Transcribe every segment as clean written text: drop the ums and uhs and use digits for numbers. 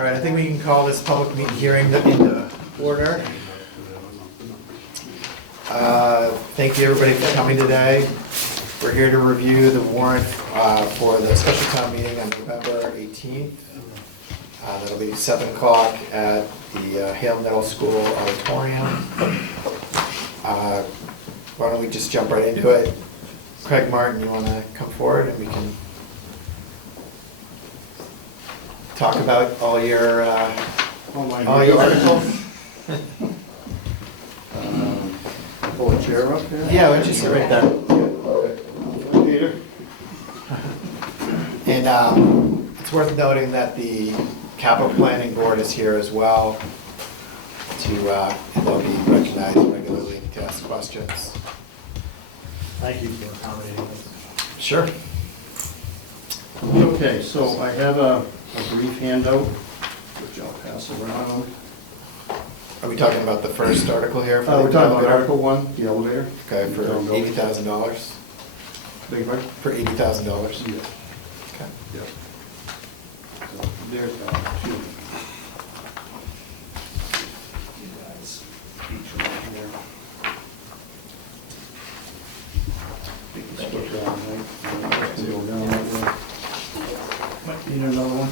All right, I think we can call this public meeting hearing into order. Thank you everybody for coming today. We're here to review the warrant for the special town meeting on November 18th. That'll be 7 o'clock at the Hale School auditorium. Why don't we just jump right into it? Craig Martin, you want to come forward and we can talk about all your articles? Pull a chair up here? Yeah, why don't you sit right there? Okay. Peter? And it's worth noting that the capital planning board is here as well and they'll be recognized regularly to ask questions. Thank you for accommodating us. Sure. Okay, so I have a brief handout, which I'll pass around. Are we talking about the first article here? For We're talking about Article 1, the elevator. Okay, for $80,000? Big one? For $80,000? Yeah. Okay. Yeah. So there's two. You guys, each one here. You can split down, right? Go down that way. Might need another one.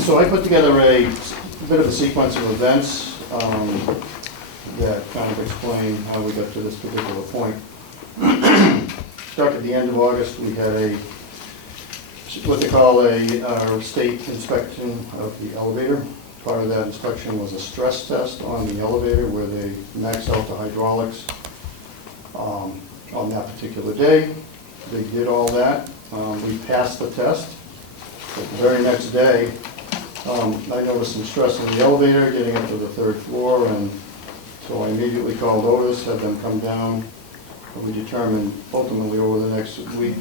So I put together a bit of a sequence of events that kind of explain how we got to this particular point. Start at the end of August, we had what they call a state inspection of the elevator. Part of that inspection was a stress test on the elevator where they max out the hydraulics on that particular day. They did all that. We passed the test. But the very next day, I noticed some stress in the elevator getting up to the 3rd floor, and so I immediately called Otis, had them come down. We determined ultimately over the next week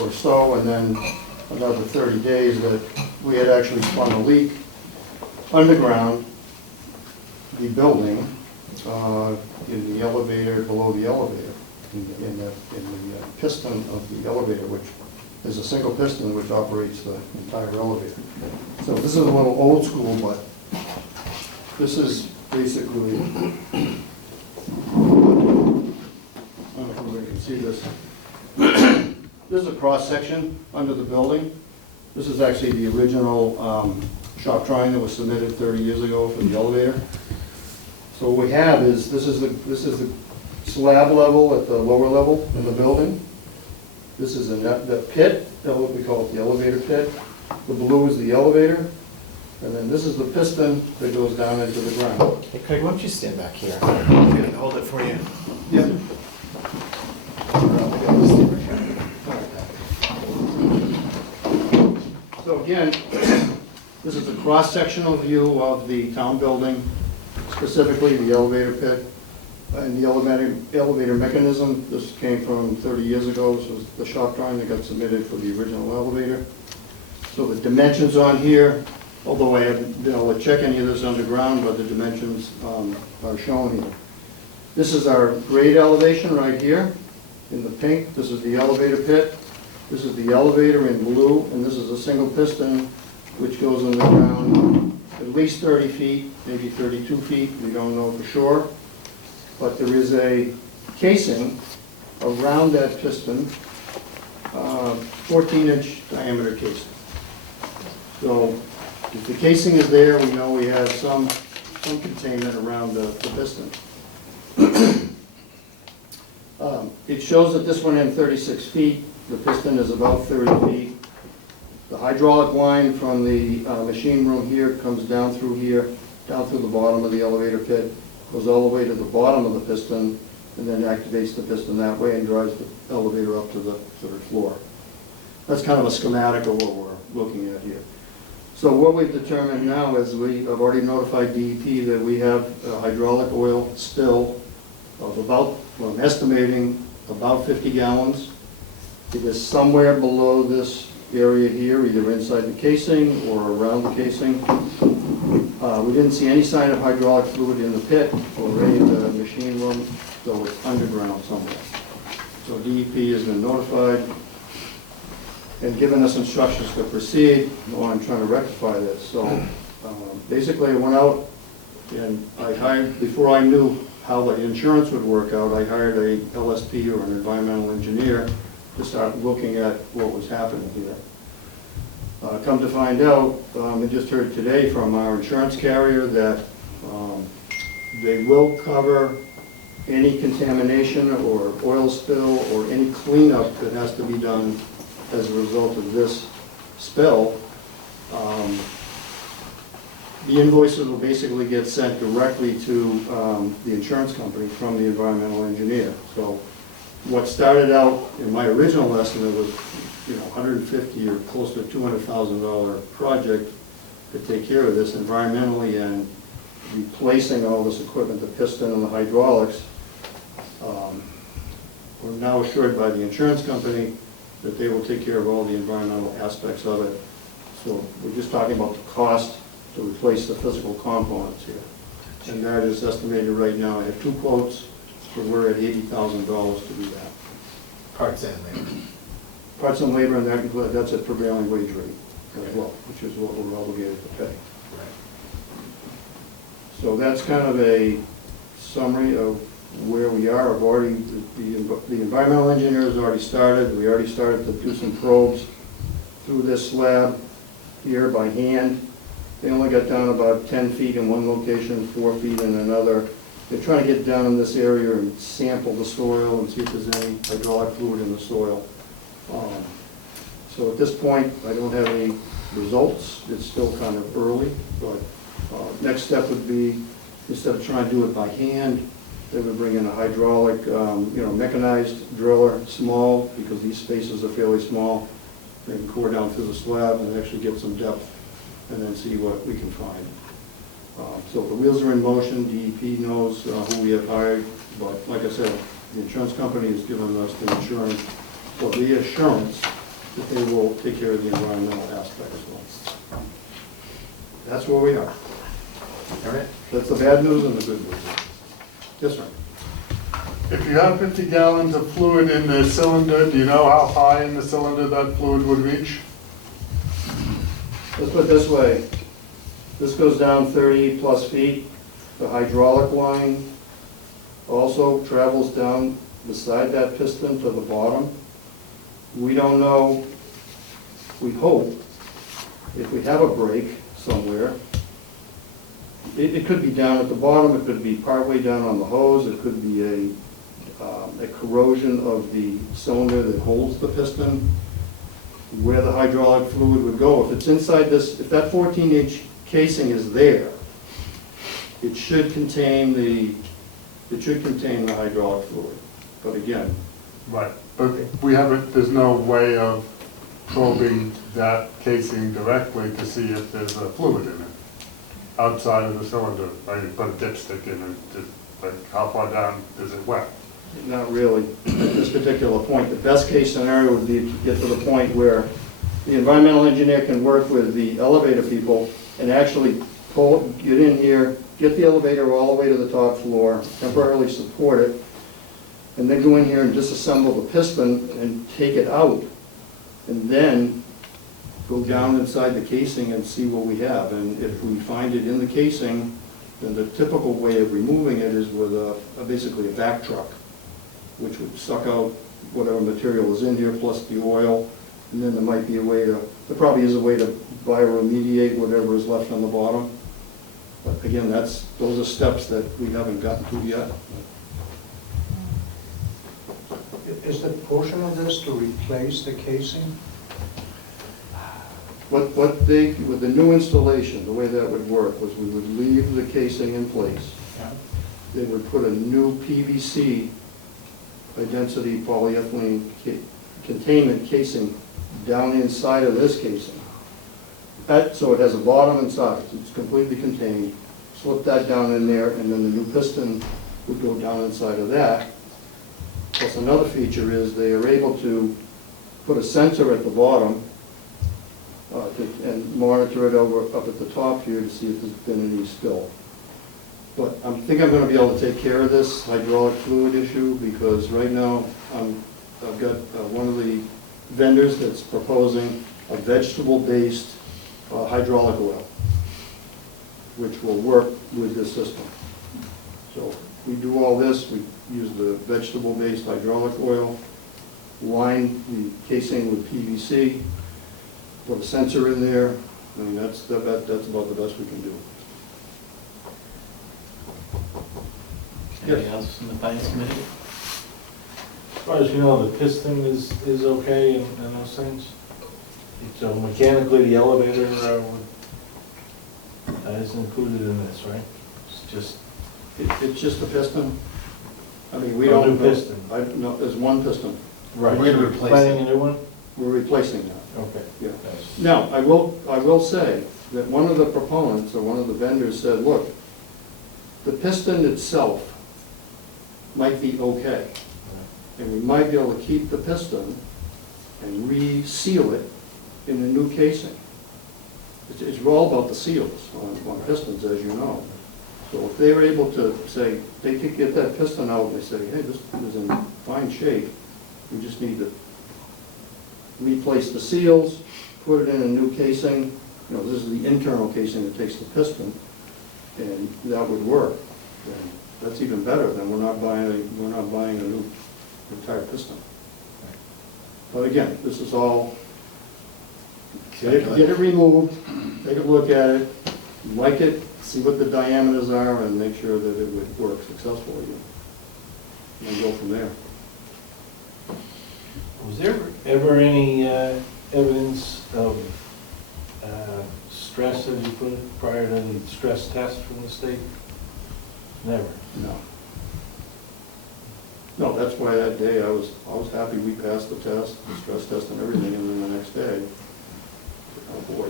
or so, and then another 30 days, that we had actually spun a leak underground the building in the elevator, below the elevator, in the piston of the elevator, which is a single piston which operates the entire elevator. So this is a little old school, but this is basically, I don't know if you can see this. This is a cross section under the building. This is actually the original shop drawing that was submitted 30 years ago for the elevator. So what we have is, this is the slab level at the lower level in the building. This is the pit, what we call it the elevator pit. The blue is the elevator. And then this is the piston that goes down into the ground. Hey Craig, why don't you stand back here? I'm going to hold it for you. Yep. So again, this is a cross-sectional view of the town building, specifically the elevator pit and the elevator mechanism. This came from 30 years ago. This was the shop drawing that got submitted for the original elevator. So the dimensions on here, although I haven't been able to check any of this underground, but the dimensions are shown here. This is our grade elevation right here in the pink. This is the elevator pit. This is the elevator in blue, and this is a single piston which goes in the ground at least 30 feet, maybe 32 feet. We don't know for sure. But there is a casing around that piston, 14-inch diameter casing. So if the casing is there, we know we have some containment around the piston. It shows that this went in 36 feet. The piston is about 30 feet. The hydraulic line from the machine room here comes down through here, down through the bottom of the elevator pit, goes all the way to the bottom of the piston, and then activates the piston that way and drives the elevator up to the 3rd floor. That's kind of a schematic of what we're looking at here. So what we've determined now is I've already notified DEP that we have hydraulic oil spill of about, well, I'm estimating about 50 gallons. It is somewhere below this area here, either inside the casing or around the casing. We didn't see any sign of hydraulic fluid in the pit or any of the machine room, so it's underground somewhere. So DEP has been notified and given us instructions to proceed. I'm trying to rectify this. So basically I went out and I hired, before I knew how the insurance would work out, I hired a LSP or an environmental engineer to start looking at what was happening here. Come to find out, I just heard today from our insurance carrier that they will cover any contamination or oil spill or any cleanup that has to be done as a result of this spill. The invoices will basically get sent directly to the insurance company from the environmental engineer. So what started out in my original estimate was, $150 or close to $200,000 project to take care of this environmentally and replacing all this equipment, the piston and the hydraulics. We're now assured by the insurance company that they will take care of all the environmental aspects of it. So we're just talking about the cost to replace the physical components here. And that is estimated right now. I have 2 quotes, so we're at $80,000 to do that. Parts and labor. Parts and labor, and that's a prevailing wage rate as well, which is what we're obligated to pay. Right. So that's kind of a summary of where we are. I've already, the environmental engineer has already started. We already started to do some probes through this slab here by hand. They only got down about 10 feet in one location, 4 feet in another. They're trying to get down in this area and sample the soil and see if there's any hydraulic fluid in the soil. So at this point, I don't have any results. It's still kind of early, but next step would be, instead of trying to do it by hand, they would bring in a hydraulic, mechanized driller, small, because these spaces are fairly small. They can core down through the slab and actually get some depth and then see what we can find. So the wheels are in motion. DEP knows who we have hired, but like I said, the insurance company has given us the insurance, or the assurance that they will take care of the environmental aspects. So that's where we are. All right. That's the bad news and the good news. Yes, sir. If you have 50 gallons of fluid in the cylinder, do you know how high in the cylinder that fluid would reach? Let's put it this way. This goes down 30 plus feet. The hydraulic line also travels down beside that piston to the bottom. We don't know, we hope, if we have a break somewhere, it could be down at the bottom, it could be partway down on the hose, it could be a corrosion of the cylinder that holds the piston, where the hydraulic fluid would go. If it's inside this, if that 14-inch casing is there, it should contain the hydraulic fluid. But again, Right, but we haven't, there's no way of probing that casing directly to see if there's a fluid in it outside of the cylinder. Like you put a dipstick in it, like how far down is it wet? not really at this particular point. The best case scenario would be to get to the point where the environmental engineer can work with the elevator people and actually get in here, get the elevator all the way to the top floor, temporarily support it, and then go in here and disassemble the piston and take it out, and then go down inside the casing and see what we have. And if we find it in the casing, then the typical way of removing it is with basically a back truck, which would suck out whatever material is in here plus the oil. And then there might be a way to, there probably is a way to bioremediate whatever is left on the bottom. But again, those are steps that we haven't gotten to yet. Is the portion of this to replace the casing? With the new installation, the way that would work was we would leave the casing in place. Yeah. They would put a new PVC, high-density polyethylene containment casing down inside of this casing. So it has a bottom and sides. It's completely contained. Slip that down in there, and then the new piston would go down inside of that. Plus another feature is they are able to put a sensor at the bottom and monitor it over, up at the top here to see if there's been any spill. But I think I'm gonna be able to take care of this hydraulic fluid issue, because right now, I've got one of the vendors that's proposing a vegetable-based hydraulic oil, which will work with this system. So we do all this, we use the vegetable-based hydraulic oil, line the casing with PVC, put a sensor in there. I mean, that's about the best we can do. Anything else from the finance committee? As far as you know, the piston is okay and those things? So mechanically, the elevator is included in this, right? It's just It's just a piston. I mean, we a don't. new piston. No, there's one piston. Right. We're gonna So replace planning it. a new one? We're replacing that. Okay. Yeah. Now, I will say that one of the proponents, or one of the vendors said, look, the piston itself might be okay, and we might be able to keep the piston and reseal it in a new casing. It's all about the seals on pistons, as you know. So if they were able to say, they could get that piston out, and they say, hey, this is in fine shape, we just need to replace the seals, put it in a new casing. You know, this is the internal casing that takes the piston, and that would work. And that's even better than we're not buying a new entire piston. But again, this is all, get it removed, take a look at it, like it, see what the diameters are, and make sure that it would work successfully, and then go from there. Was there ever any evidence of stress, as you put it, prior to the stress test from the state? Never. No. No, that's why that day I was happy we passed the test, the stress test and everything, and then the next day, oh boy,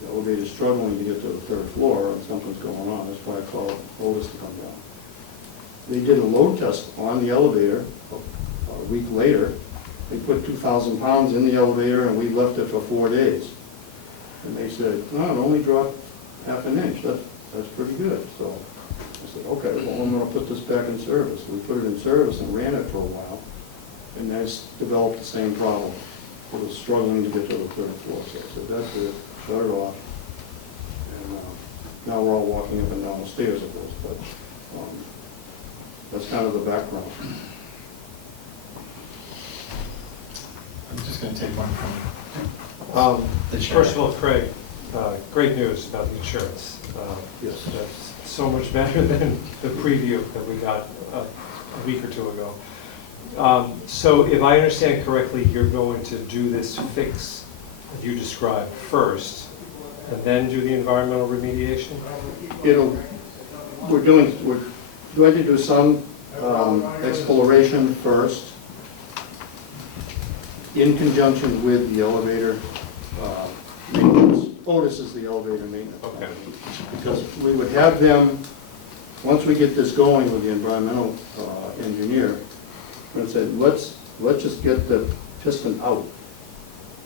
the elevator's struggling to get to the third floor and something's going on. That's why I called Otis to come down. They did a load test on the elevator a week later. They put 2,000 pounds in the elevator and we left it for 4 days. And they said, no, it only dropped ½ an inch. That's pretty good. So I said, okay, well, I'm going to put this back in service. We put it in service and ran it for a while, and that's developed the same problem. It was struggling to get to the third floor. So I said, that's it, shut it off. And now we're all walking up and down the stairs, of course, but that's kind of the background. I'm just gonna take one from the chair. First of all, Craig, great news about the insurance. Yes. That's so much better than the preview that we got a week or two ago. So if I understand correctly, you're going to do this fix that you described first, and then do the environmental remediation? We're going to do some exploration first, in conjunction with the elevator maintenance. Otis is the elevator maintenance. Okay. Because we would have them, once we get this going with the environmental engineer, we're going to say, let's just get the piston out.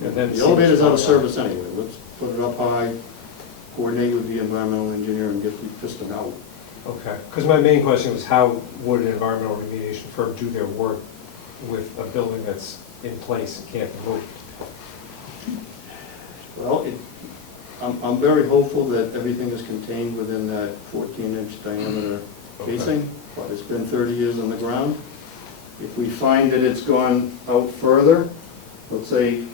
And then The elevator's out of service anyway. Let's put it up high, coordinate with the environmental engineer and get the piston out. Okay, because my main question was how would an environmental remediation firm do their work with a building that's in place and can't be moved? Well, I'm very hopeful that everything is contained within that 14-inch diameter casing, but it's been 30 years on the ground. If we find that it's gone out further, let's say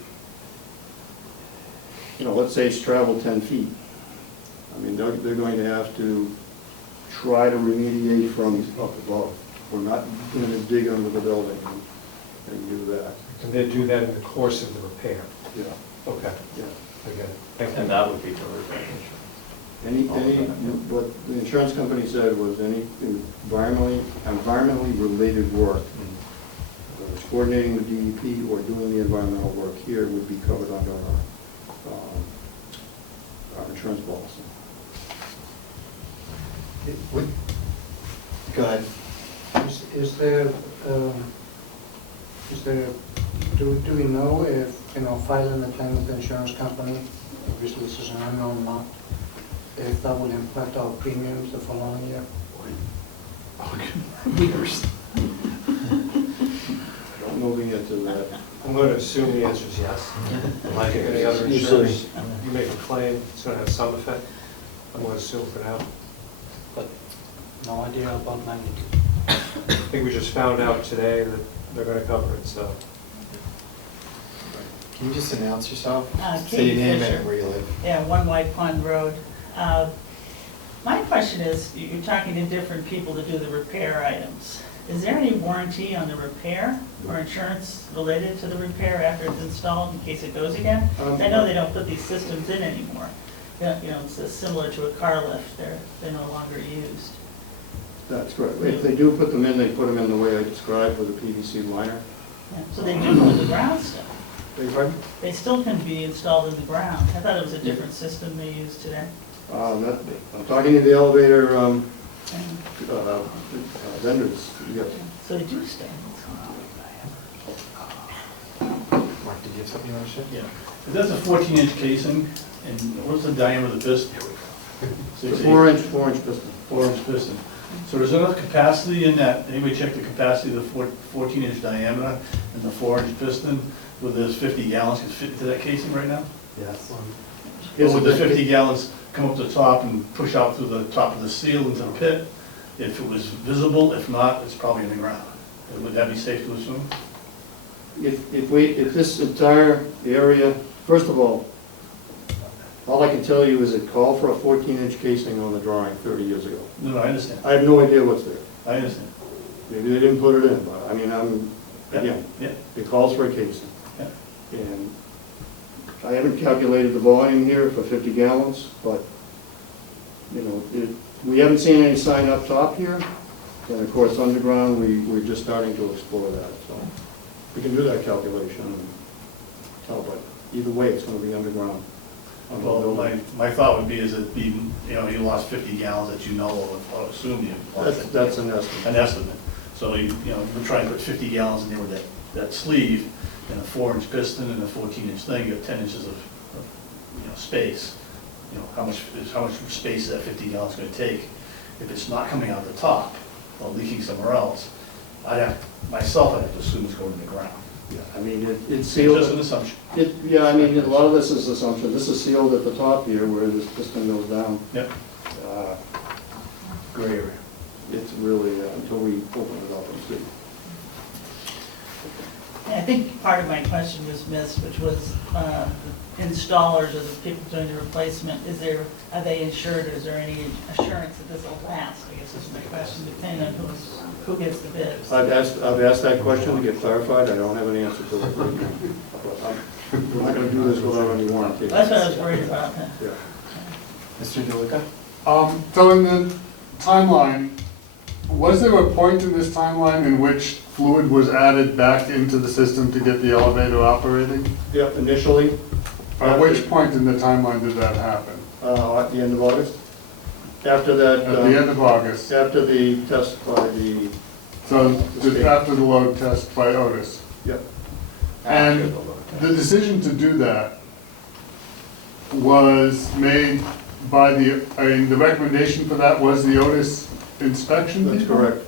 it's traveled 10 feet. I mean, they're going to have to try to remediate from up above. We're not going to dig under the building and do that. And they do that in the course of the repair? Yeah. Okay, Yeah. again, thank you. And that would be covered by insurance. What the insurance company said was any environmentally related work, whether it's coordinating with DEP or doing the environmental work here, would be covered under our insurance policy. Go ahead. Do we know if, filing a claim with the insurance company, obviously this is an unknown amount, if that will impact our premiums the following year. Years. Don't know the answer to that. I'm going to assume the answer is yes. Like any other Usually. insurance, you make a claim, it's going to have some effect. I'm going to assume for now. But no idea about magnitude. I think we just found out today that they're going to cover it, so. Can you just announce yourself? Say Katie your name Fisher. and where you live. Yeah, 1 White Pond Road. My question is, you're talking to different people to do the repair items. Is there any warranty on the repair or insurance related to the repair after it's installed in case it goes again? I know they don't put these systems in anymore. Yeah, you know, it's similar to a car lift, they're no longer used. That's correct. If they do put them in, they put them in the way I described with a PVC liner. Yeah, so they do go in the ground still. Beg your pardon? They still can be installed in the ground. I thought it was a different system they use today. I'm talking to the elevator And vendors, yes. so they do stay. Mark, did you have something you want to share? Yeah. If that's a 14-inch casing, and what's the diameter of the piston? The 4-inch piston. 4-inch piston. So there's enough capacity in that, anybody check the capacity of the 14-inch diameter and the 4-inch piston, where there's 50 gallons can fit into that casing right now? Yes. Or would the 50 gallons come up to the top and push out through the top of the seal into the pit? If it was visible, if not, it's probably in the ground. Would that be safe to assume? If this entire area, first of all I can tell you is it called for a 14-inch casing on the drawing 30 years ago. No, I understand. I have no idea what's there. I understand. Maybe they didn't put it in, but I mean, again, Yeah, it calls for a casing. yeah. And I haven't calculated the volume here for 50 gallons, but, you know, we haven't seen any sign up top here. And of course, underground, we're just starting to explore that, so we can do that calculation and tell, but either way, it's gonna be underground. Well, my thought would be is that you lost 50 gallons that you know of, I assume you lost. That's an estimate. An estimate. So you we're trying to put 50 gallons in there with that sleeve and a 4-inch piston and a 14-inch thing, you have 10 inches of space. How much space is that 50 gallons going to take? If it's not coming out the top or leaking somewhere else, I'd have to assume it's going to the ground. Yeah, I mean, it's sealed. Just an assumption. Yeah, I mean, a lot of this is assumption. This is sealed at the top here where this piston goes down. Yep. Gray area. It's really, until we open it up and see. I think part of my question was missed, which was installers or the people doing the replacement, are they insured, or is there any assurance that this will last? I guess is my question, depending on who gets the bids. I've asked that question to get clarified. I don't have an answer to it right now. But we're not gonna do this without any warranty. That's what I was worried about. Yeah. Mr. DeLuca? So in the timeline, was there a point in this timeline in which fluid was added back into the system to get the elevator operating? Yep, initially. At which point in the timeline did that happen? At the end of August. After that. At the end of August? After the test by the. So just after the load test by Otis? Yep. And the decision to do that was made by the recommendation for that was the Otis inspection That's people? correct.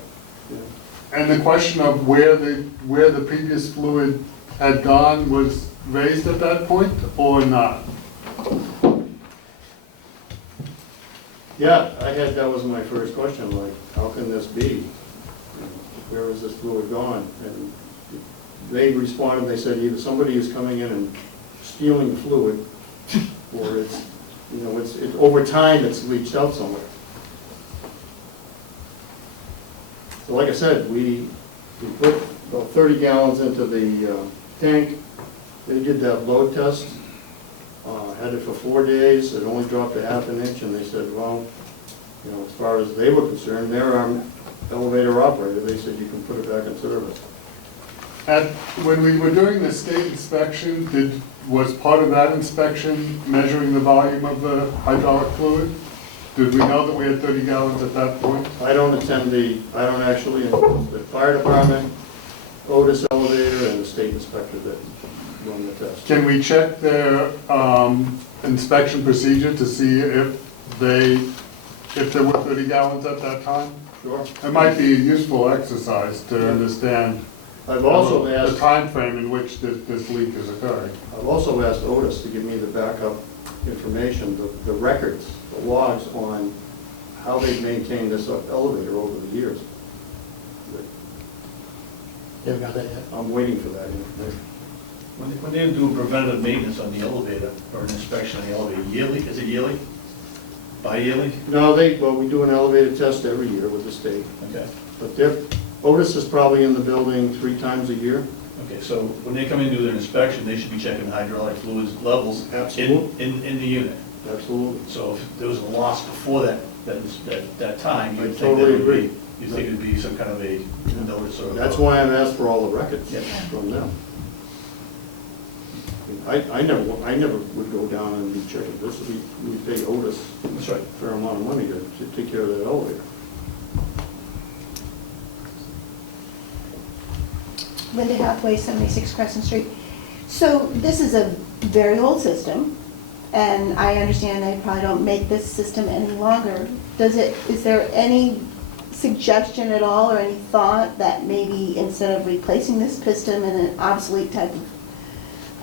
And the question of where the previous fluid had gone was raised at that point or not? Yeah, that was my first question, like, how can this be? Where is this fluid gone? And they responded, they said either somebody is coming in and stealing fluid, or it's over time it's leached out somewhere. So like I said, we put about 30 gallons into the tank. They did that load test, had it for 4 days. It only dropped a ½ inch, and they said, well, as far as they were concerned, they're our elevator operator. They said you can put it back in service. When we were doing the state inspection, was part of that inspection measuring the volume of the hydraulic fluid? Did we know that we had 30 gallons at that point? I don't actually, the fire department, Otis elevator, and the state inspector did. run the test. Can we check their inspection procedure to see if there were 30 gallons at that time? Sure. It might be a useful exercise to understand I've also the asked, time frame in which this leak is occurring. I've also asked Otis to give me the backup information, the records, the logs on how they've maintained this elevator over the years. You haven't got that yet? I'm waiting for that information. When they do preventative maintenance on the elevator, or an inspection on the elevator, yearly, is it yearly? Bi-yearly? No, we do an elevator test every year with the state, Okay. but Otis is probably in the building 3 times a year. Okay, so when they come in and do their inspection, they should be checking the hydraulic fluids levels Absolutely. in the unit. Absolutely. So if there was a loss before that time, I you'd think totally that would agree. be, you'd think it'd be some kind of a notice or. That's why I've asked for all the records Yeah. from them. I never would go down and be checking this. We pay Otis That's right. a fair amount of money to take care of that elevator. Linda Hathaway, 76 Crescent Street. So this is a very old system, and I understand they probably don't make this system any longer. Is there any suggestion at all or any thought that maybe instead of replacing this piston in an obsolete type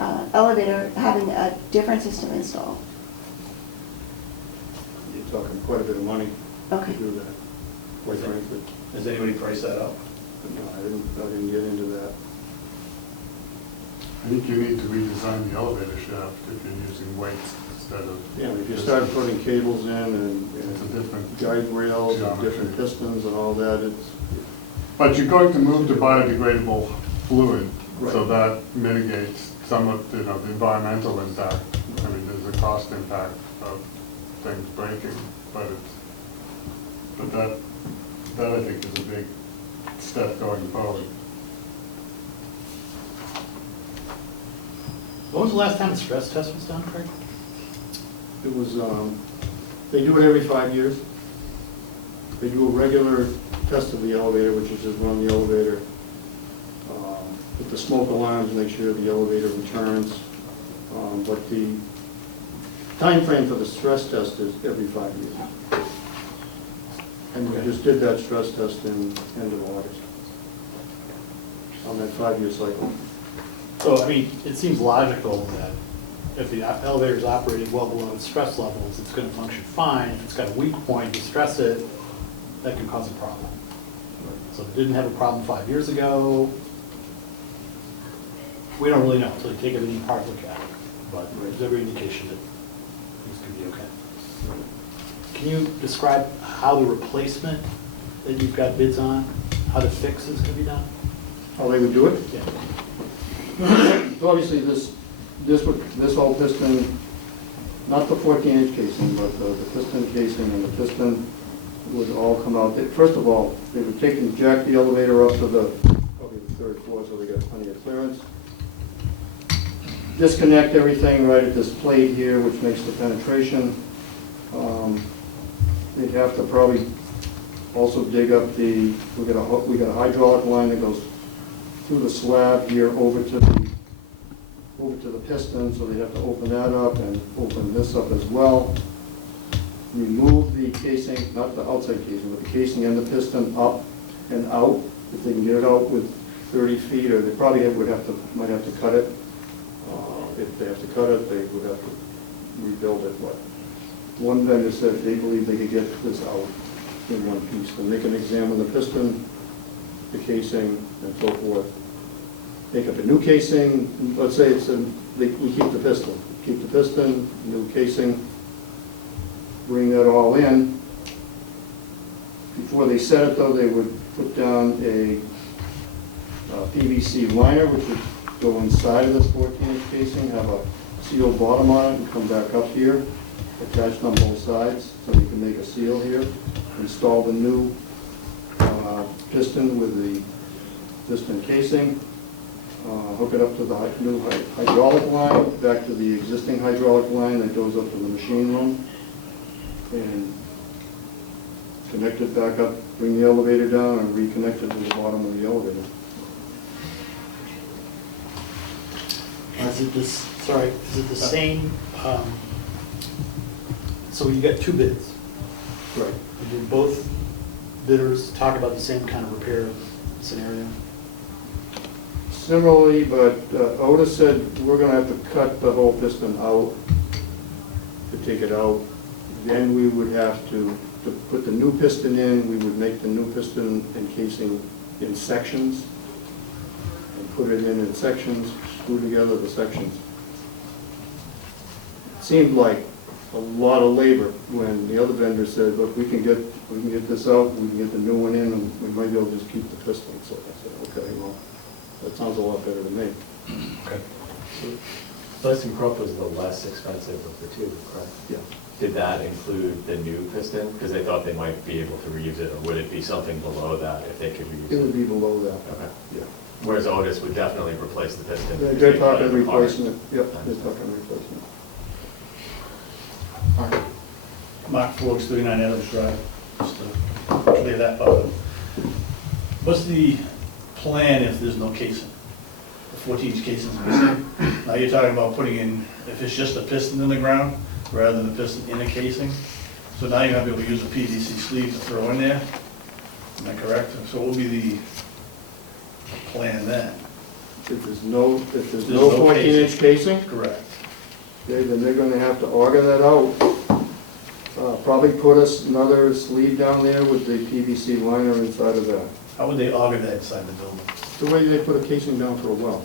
of elevator, having a different system installed? You're talking quite a bit of money to Okay. do that, quite frankly. Has anybody priced that out? No, I didn't get into that. I think you need to redesign the elevator shaft if you're using weights instead of. Yeah, if you start putting cables in and It's a different guide rails and geometry. different pistons and all that, it's, But you're going to move to biodegradable fluid, so Right. that mitigates some of, the environmental impact. I mean, there's a cost impact of things breaking, but that I think is a big step going forward. When was the last time the stress test was done, Craig? it was, they do it every 5 years. They do a regular test of the elevator, which is just run the elevator, with the smoke alarms, make sure the elevator returns. But the time frame for the stress test is every 5 years. And we just did that stress test in end of August, on that 5-year cycle. So, I mean, it seems logical that if the elevator's operating well below its stress levels, it's gonna function fine. If it's got a weak point, you stress it, that can cause a problem. So if it didn't have a problem 5 years ago, we don't really know until you take everything apart, look at it. But there's every indication that things could be okay. Can you describe how the replacement that you've got bids on, how the fix is gonna be done? How they would do it? Yeah. So obviously, this whole piston, not the 14-inch casing, but the piston casing and the piston would all come out. First of all, they would take and jack the elevator up to probably the 3rd floor, so they got plenty of clearance. Disconnect everything right at this plate here, which makes the penetration. They'd have to probably also dig up we got a hydraulic line that goes through the slab here over to the piston, so they have to open that up and open this up as well. Remove the casing, not the outside casing, but the casing and the piston up and out. If they can get it out with 30 feet, or they probably might have to cut it. If they have to cut it, they would have to rebuild it. But one vendor said they believe they could get this out in one piece. Then they can examine the piston, the casing, and so forth. Make up a new casing, let's say we keep the piston, new casing, bring that all in. Before they set it though, they would put down a PVC liner, which would go inside of this 14-inch casing, have a sealed bottom on it, and come back up here, attached on both sides, so we can make a seal here. Install the new piston with the piston casing, hook it up to the new hydraulic line, back to the existing hydraulic line that goes up to the machine room, and connect it back up, bring the elevator down, and reconnect it to the bottom of the elevator. That's Is it this, sorry, is it the same, so you got two bids? Right. Did both bidders talk about the same kind of repair scenario? Similarly, but Otis said we're gonna have to cut the whole piston out, to take it out. Then we would have to put the new piston in, we would make the new piston encasing in sections, and put it in sections, screw together the sections. It seemed like a lot of labor when the other vendor said, look, we can get this out, we can get the new one in, and we might be able to just keep the piston. So I said, okay, well, that sounds a lot better to me. Okay. Blessing Crop was the less expensive of the two, correct? Yeah. Did that include the new piston? Because they thought they might be able to reuse it, or would it be something below that if they could reuse it? It would be below that. Okay. Yeah. Whereas Otis would definitely replace the piston. because They're they cut talking it apart. replacement, yep, they're talking replacement. Mark Forbes, 39 Adams Drive, just to clear that up. What's the plan if there's no casing? The 14-inch casing's missing. Now you're talking about putting in, if it's just a piston in the ground, rather than a piston in a casing. So now you're gonna be able to use a PVC sleeve to throw in there. Am I correct? So what will be the plan then? If there's no There's no 14-inch casing, Correct. okay, then they're gonna have to auger that out. Probably put us another sleeve down there with the PVC liner inside of that. How would they auger that inside the building? The way they put a casing down for a well.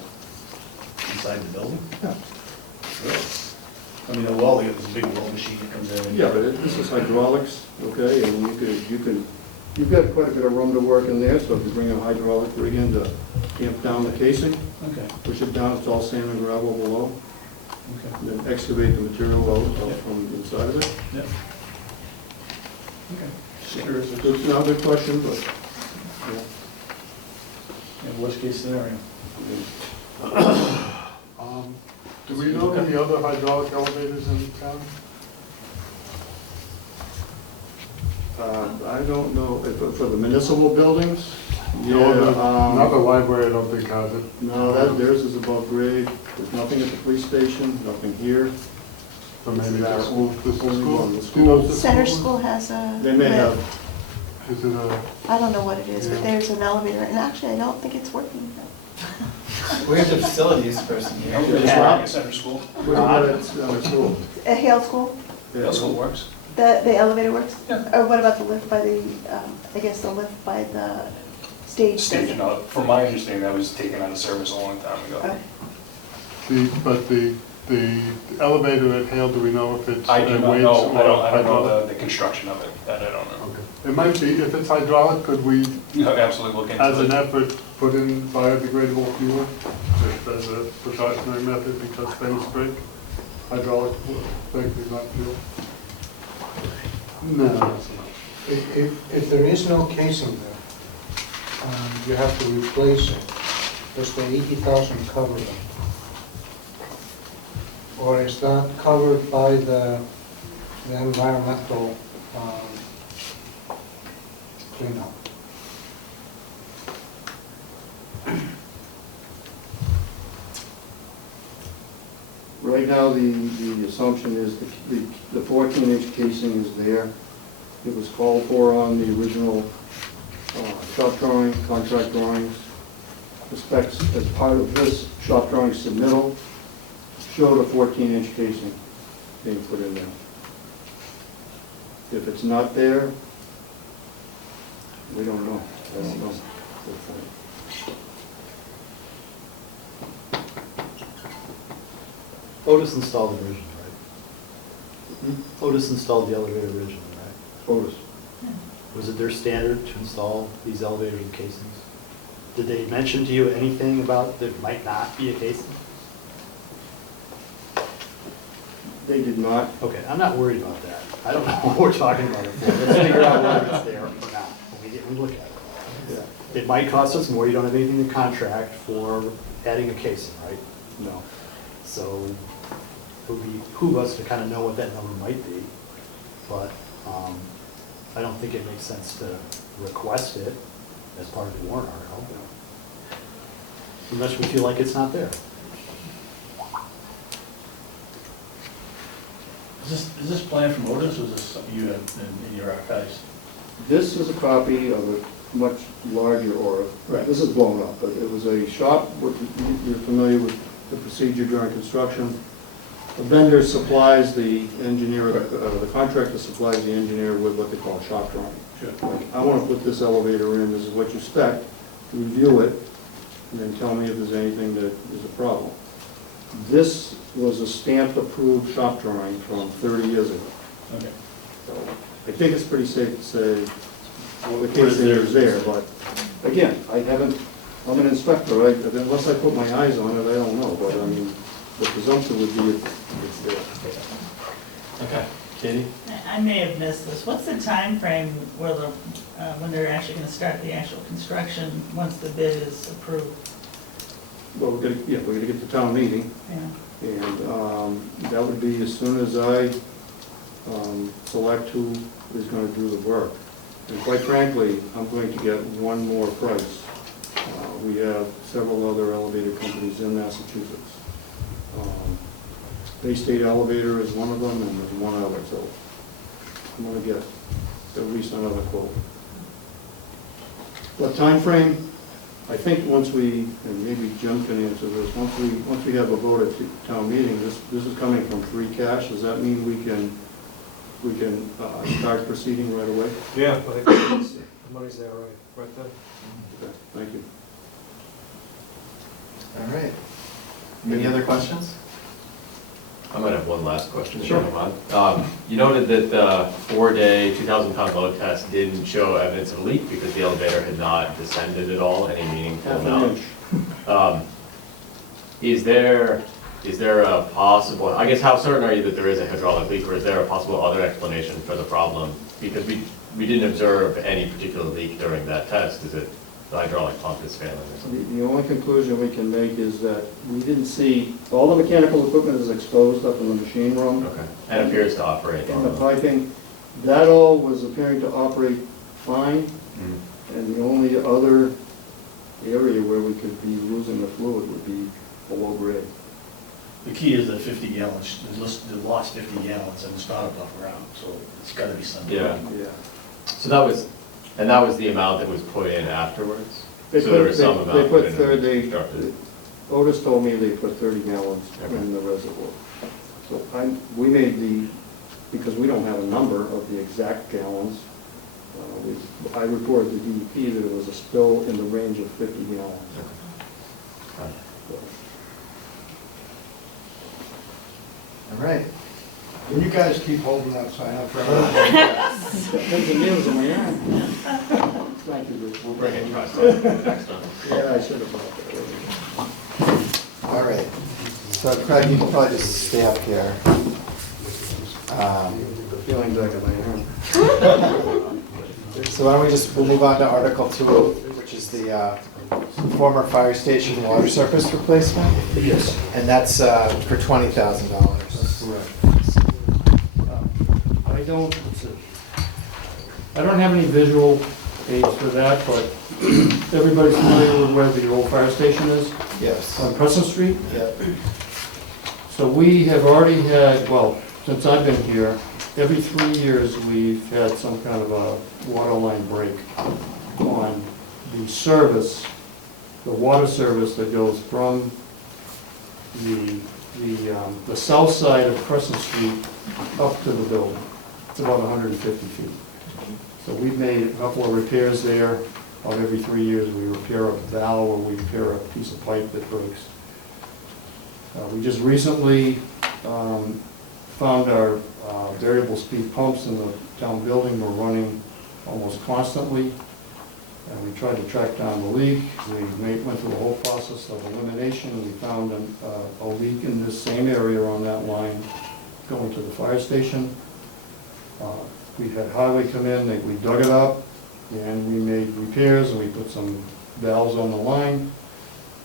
Inside the building? Yeah. Really? I mean, a well, they got this big well machine that comes in. Yeah, but this is hydraulics, okay, and you've got quite a bit of room to work in there, so if you bring a hydraulic rig in to tamp down the casing, Okay, push it down, it's all sand and gravel below, okay, and then excavate the material out from inside of it. yeah. Okay. Just curious, It's not a good question, but, in worst case scenario. Do we know any other hydraulic elevators in town? I don't know, if for the municipal buildings, No, not the yeah, library, I don't think has it. no, theirs is above grade, there's nothing at the police station, nothing here. So maybe the school, the Only school? one, the Do you know if the Center school- School has a. They may have, Is it a, I don't know what it is, but Yeah. there's an elevator, and actually, I don't think it's working. We have the facilities person here. Yeah. Center School. what about at school? At Hale School, Hale School works. the elevator works? Yeah. Or what about the lift by the, I guess the lift by the stage? Station, from my understanding, that was taken out of service a long time ago. but the elevator at Hale, do we know if it's? I do not weights know, or I don't hydraulic? know the construction of it, that I don't know. Okay. It might be, if it's hydraulic, could we, No, absolutely look into it. as an effort, put in biodegradable fuel just as a precautionary method because things break? Hydraulic, likely not fuel? No, that's enough. If there is no casing there, you have to replace it, does the 80,000 cover them? Or is that covered by the environmental cleanup? Right now, the assumption is the 14-inch casing is there. It was called for on the original shop drawing, contract drawings. The specs as part of this shop drawing submittal showed a 14-inch casing being put in there. If it's not there, we don't know. I don't know. Otis installed it originally, right? Otis installed the elevator originally, right? Otis. Was it their standard to install these elevators with casings? Did they mention to you anything about there might not be a casing? They did not. Okay, I'm not worried about that. I don't know what we're talking about it for. Let's figure out whether it's there or not when we get and look at it. Yeah. It might cost us more, you don't have anything to contract for adding a casing, right? No. So it would behoove us to kind of know what that number might be, but I don't think it makes sense to request it as part of the warrant article. Unless we feel like it's not there. Is this plan from Otis, or is this something you have in your archives? This is a copy of a much larger order. Right. This is blown up, but it was a shop, you're familiar with the procedure during construction. The vendor supplies the engineer, the contractor supplies the engineer with what they call a shop drawing. Sure. Like, I want to put this elevator in, this is what you spec, review it, and then tell me if there's anything that is a problem. This was a stamped approved shop drawing from 30 years ago. Okay. So I think it's pretty safe to say, well, the case is there, but again, I'm an inspector, right? Unless I put my eyes on it, I don't know, but I mean, the presumption would be it's there. Okay. Katie? I may have missed this. What's the time frame where when they're actually gonna start the actual construction, once the bid is approved? Well, we're gonna get to town meeting, Yeah. and that would be as soon as I select who is gonna do the work. And quite frankly, I'm going to get one more price. We have several other elevator companies in Massachusetts. Bay State Elevator is one of them, and there's one other, so I'm gonna get at least another quote. What time frame? I think once we, and maybe Jim can answer this, once we have a vote at town meeting, this is coming from free cash, does that mean we can start proceeding right away? Yeah, I think the money's there, right then. Okay, thank you. All right. Any other questions? I might have one last question. if you Sure. don't mind. You noted that the 4-day, 2,000-pound load test didn't show evidence of a leak because the elevator had not descended at all, any meaningful Half an amount. inch. Is there a possible, I guess how certain are you that there is a hydraulic leak, or is there a possible other explanation for the problem? Because we didn't observe any particular leak during that test. Is it the hydraulic pump is failing or something? The only conclusion we can make is that we didn't see, all the mechanical equipment is exposed up in the machine room. Okay, and appears to operate And the normally. piping, that all was appearing to operate fine, Mhm. and the only other area where we could be losing the fluid would be below grade. The key is the 50 gallons, they lost 50 gallons and it's not above ground, so it's gotta be something. Yeah. Yeah. So that was the amount that was put in afterwards? They So there put- was some they amount put put in third- they- constructed. Otis told me they put 30 gallons Okay. in the reservoir. So we made because we don't have a number of the exact gallons, I reported to DEP that it was a spill in the range of 50 gallons. Okay. All right. Can you guys keep holding that sign up for everyone? There's the nails in my arm. Thank you, Bruce. We'll bring it across next time. Yeah, I should have brought that earlier. All right. So Craig, you can probably just stay up here. Feeling back in my arm. So why don't we'll move on to Article 2, which is the former fire station water surface replacement? Yes. And that's for $20,000. Correct. I don't have any visual aids for that, but everybody's familiar with where the old fire station is Yes. on Crescent Street. Yeah. So we have already had, well, since I've been here, every 3 years we've had some kind of a water line break on the service, the water service that goes from the south side of Crescent Street up to the building. It's about 150 feet. So we've made a couple of repairs there. About every 3 years, we repair a valve or we repair a piece of pipe that breaks. We just recently found our variable speed pumps in the town building were running almost constantly. And we tried to track down the leak. We went through a whole process of elimination. We found a leak in this same area on that line going to the fire station. We had highway come in, we dug it up, and we made repairs, and we put some valves on the line,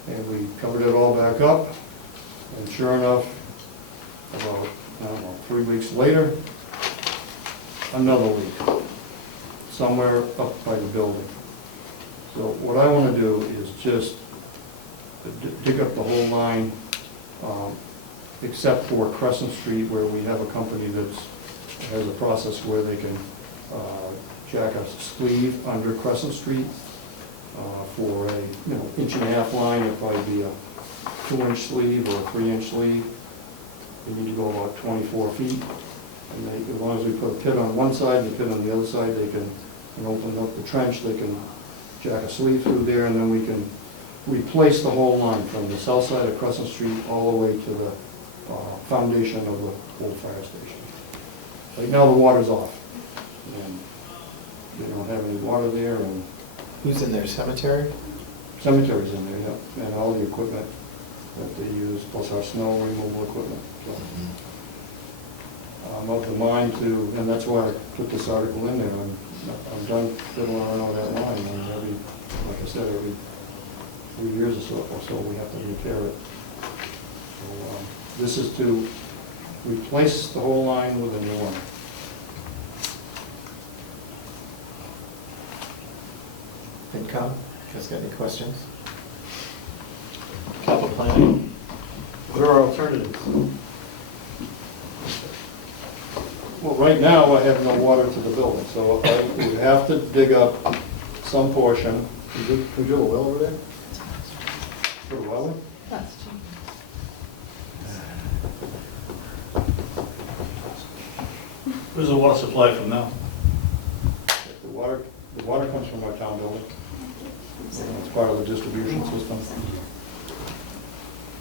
and we covered it all back up. And sure enough, about, I don't know, 3 weeks later, another leak, somewhere up by the building. So what I want to do is just dig up the whole line, except for Crescent Street, where we have a company that's, has a process where they can jack a sleeve under Crescent Street for a, 1.5-inch line. It'll probably be a 2-inch sleeve or a 3-inch sleeve. They need to go about 24 feet. And they, as long as we put a pit on one side and a pit on the other side, they can, open up the trench, they can jack a sleeve through there, and then we can replace the whole line from the south side of Crescent Street all the way to the foundation of the old fire station. Right now, the water's off, and they don't have any water there, and Who's in there, cemetery? cemeteries in there, yeah, and all the equipment that they use, plus our snow removal equipment. So, I'm of the mind to, and that's why I put this article in there. I'm done fiddling around on that line, and every, like I said, every 3 years or so, we have to repair it. So, this is to replace the whole line with a new one. FinCom, you guys got any questions? Capital planning. What are our alternatives? Well, right now, I have no water to the building, so I would have to dig up some portion. Can we drill a well over there? For well, Where's the water supply from now? the water comes from our town building. It's part of the distribution system.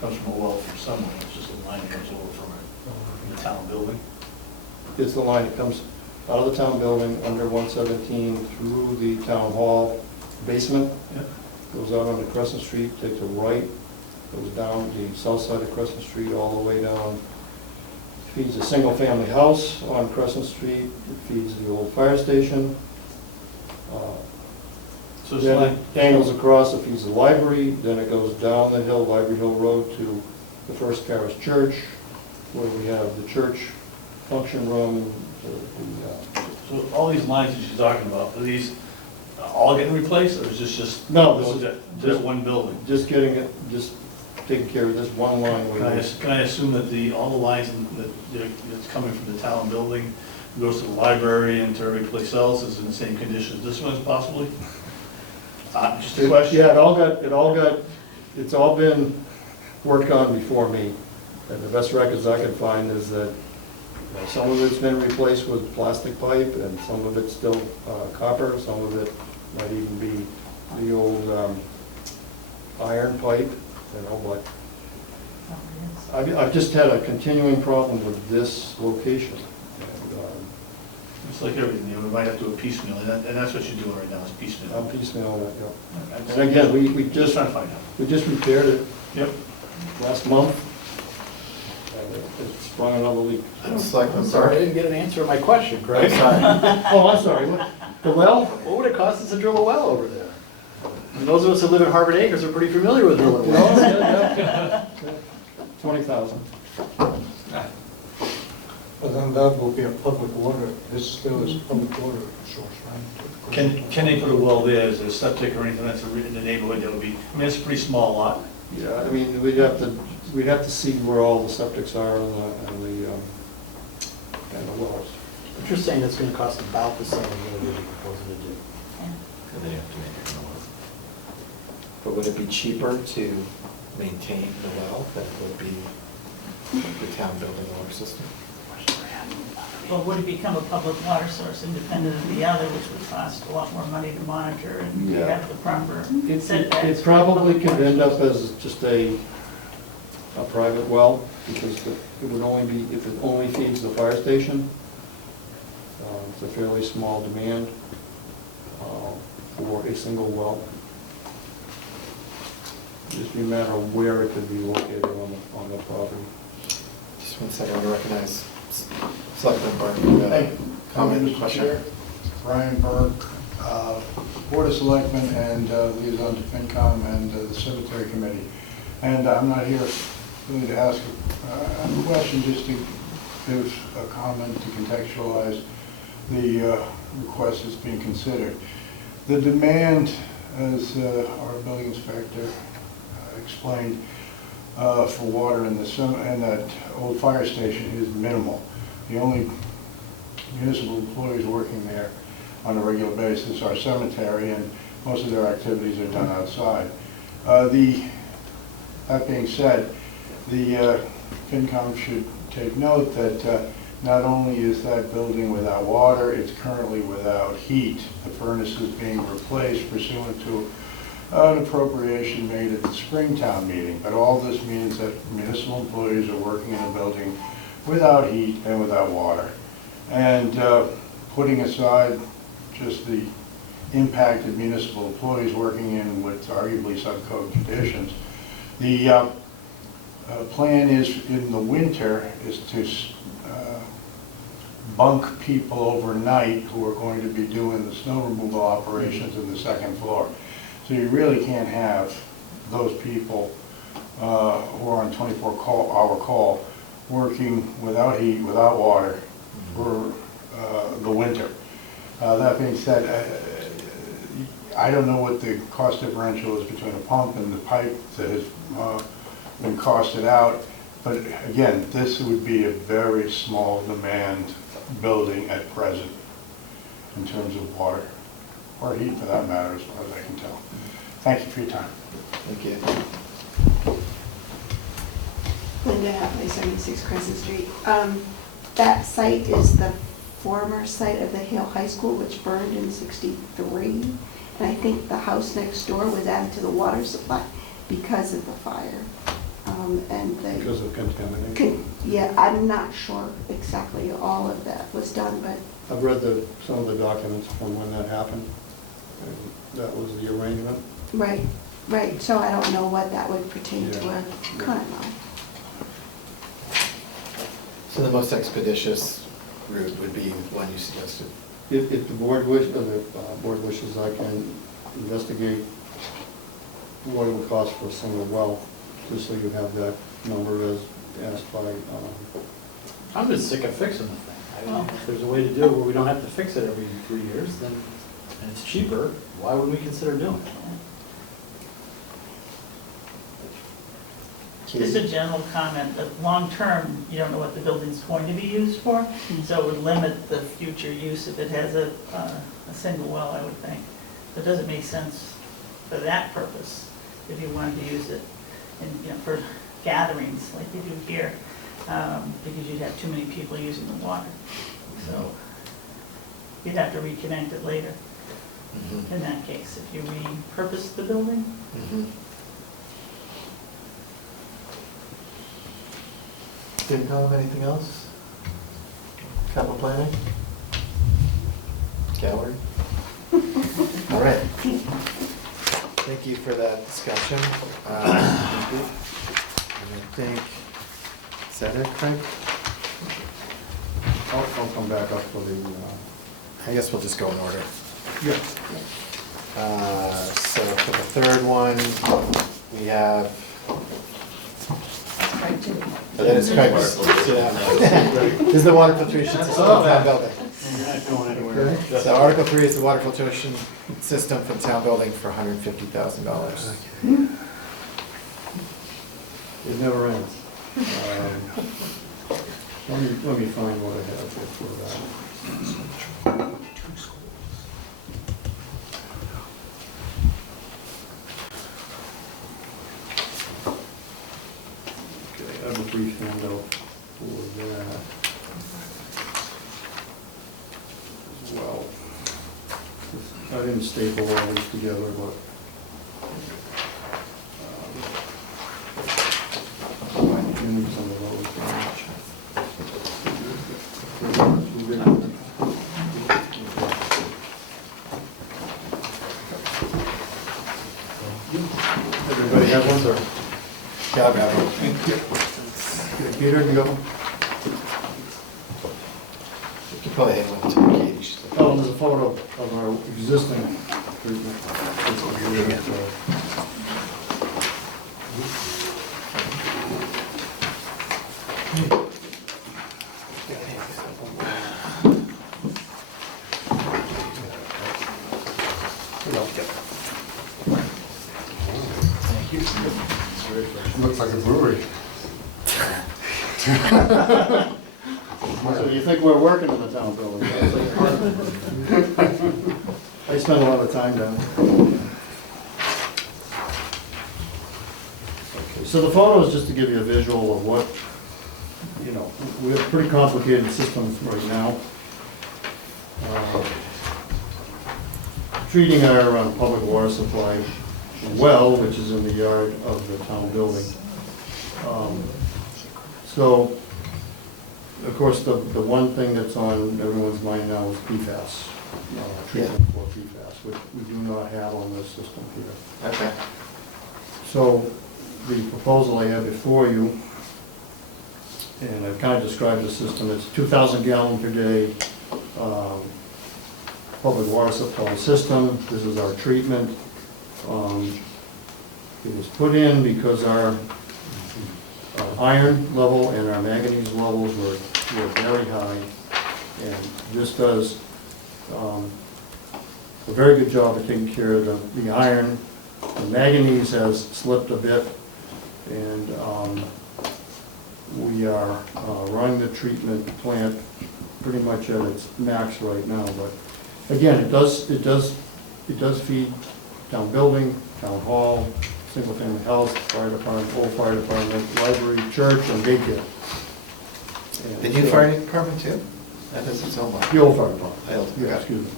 Comes from a well from somewhere, it's just a line that comes over from the town building. It's the line that comes out of the town building, under 117, through the town hall basement, Yep. goes out onto Crescent Street, takes a right, goes down the south side of Crescent Street, all the way down, feeds a single-family house on Crescent Street, it feeds the old fire station. So it's Then like, it angles across, it feeds the library, then it goes down the hill, Library Hill Road, to the First Parish Church, where we have the church function room, so all these lines that she's talking about, are these all getting replaced, or is this just? No, this is- Just one building? just getting it, just taking care of this one line. Can I assume that all the lines that's coming from the town building goes to the library and to every place else is in the same condition as this one possibly? Just a question. Yeah, it's all been worked on before me. And the best records I could find is that some of it's been replaced with plastic pipe, and some of it's still copper, some of it might even be the old iron pipe, but I've just had a continuing problem with this location. And, It's like everything, we might have to do a piecemeal, and that's what you're doing right now, is piecemeal. I'm piecemeal, yeah. And And again, we Just just, trying to find out. we just repaired it Yep. last month, and it sprung another leak. It's like, I'm sorry, I didn't get an answer to my question, I'm Greg. sorry. Oh, I'm sorry, what? The well? What would it cost us to drill a well over there? And those of us who live in Harvard Acres are pretty familiar with drilling No, wells. yeah. 20,000. But then that will be a public water, this still is public water source, right? Can they put a well there, is there a septic or anything that's in the neighborhood that would be, I mean, it's a pretty small lot. Yeah, I mean, we'd have to see where all the septics are and the wells. But you're saying it's gonna cost about the same as what we're proposing to do. And then you have to make it more. But would it be cheaper to maintain the well than it would be the town building water system? Well, would it become a public water source independent of the other, which would cost a lot more money to monitor and Yeah. have the proper It setbacks? probably could end up as just a private well, because it would only be, if it only feeds the fire station, it's a fairly small demand for a single well. Just be a matter of where it could be located on the property. Just one second, I want to recognize Selectman Burke. Hey, Comment, Mr. question? Chair. Brian Burke, Board of Selectmen and liaison to FinCom and the Cemetery Committee. And I'm not here really to ask a question, just to give a comment to contextualize the request that's being considered. The demand, as our building inspector explained, for water in that old fire station is minimal. The only municipal employees working there on a regular basis are cemetery, and most of their activities are done outside. That being said, the FinCom should take note that not only is that building without water, it's currently without heat. The furnace is being replaced pursuant to an appropriation made at the Springtown meeting. But all this means that municipal employees are working in a building without heat and without water. And putting aside just the impacted municipal employees working in with arguably subcode conditions, the plan is in the winter is to bunk people overnight who are going to be doing the snow removal operations in the second floor. So you really can't have those people who are on 24-hour call working without heat, without water for the winter. That being said, I don't know what the cost differential is between a pump and the pipe that has been costed out, but again, this would be a very small demand building at present in terms of water, or heat for that matter, as far as I can tell. Thank you for your time. Thank you. Linda Hatley, 76 Crescent Street. That site is the former site of the Hale High School, which burned in '63. And I think the house next door was added to the water supply because of the fire. Because of contamination? Yeah, I'm not sure exactly all of that was done, but I've read some of the documents from when that happened, and that was the arrangement. right. So I don't know what that would pertain to our current law. So the most expeditious route would be the one you suggested. If the board wishes, I can investigate what it would cost for a single well, just so you have that number as asked by, I'm just sick of fixing the thing. I mean, if there's a way to do it where we don't have to fix it every 3 years, then, and it's cheaper, why would we consider doing it? Just a general comment, that long-term, you don't know what the building's going to be used for, so it would limit the future use if it has a single well, I would think. But does it make sense for that purpose, if you wanted to use it for gatherings like they do here, because you'd have too many people using the water. So you'd have to reconnect it later in that case, if you repurpose the building. FinCom, anything else? Capital planning? Gallery? All right. Thank you for that discussion. And I think, is that it, Craig? I'll come back up for the, I guess we'll just go in order. yeah. So for the third one, we have. That is Craig. This is the water filtration system for town building. You're not going anywhere. So Article 3 is the water filtration system for the town building for $150,000. It never ends. Let me find what I have here for that. Okay, I have a brief handout for that as well. I didn't staple all these together, but I need some of those. Everybody have one, sir? Yeah, I'll grab one. Peter, you got one? You can probably hand one to Katie. She's like- Oh, there's a photo of our existing treatment. Looks like a brewery. So you think we're working in the town building? I spend a lot of time down there. Okay, so the photo is just to give you a visual of what, you know, we have pretty complicated systems right now. Treating our public water supply well, which is in the yard of the town building. So, of course, the one thing that's on everyone's mind now is PFAS, treatment for PFAS, which we do not have on this system here. Okay. So, the proposal I have before you, and I've kind of described the system, it's 2,000 gallon per day public water supply system. This is our treatment. It was put in because our iron level and our manganese levels were very high, and this does a very good job of taking care of the iron. The manganese has slipped a bit, and we are running the treatment plant pretty much at its max right now. But again, it does feed town building, town hall, single-family house, fire department, old fire department, library, church, and daycare. And The new fire department too? That doesn't sound like. The old fire department. Okay. Yeah, excuse me.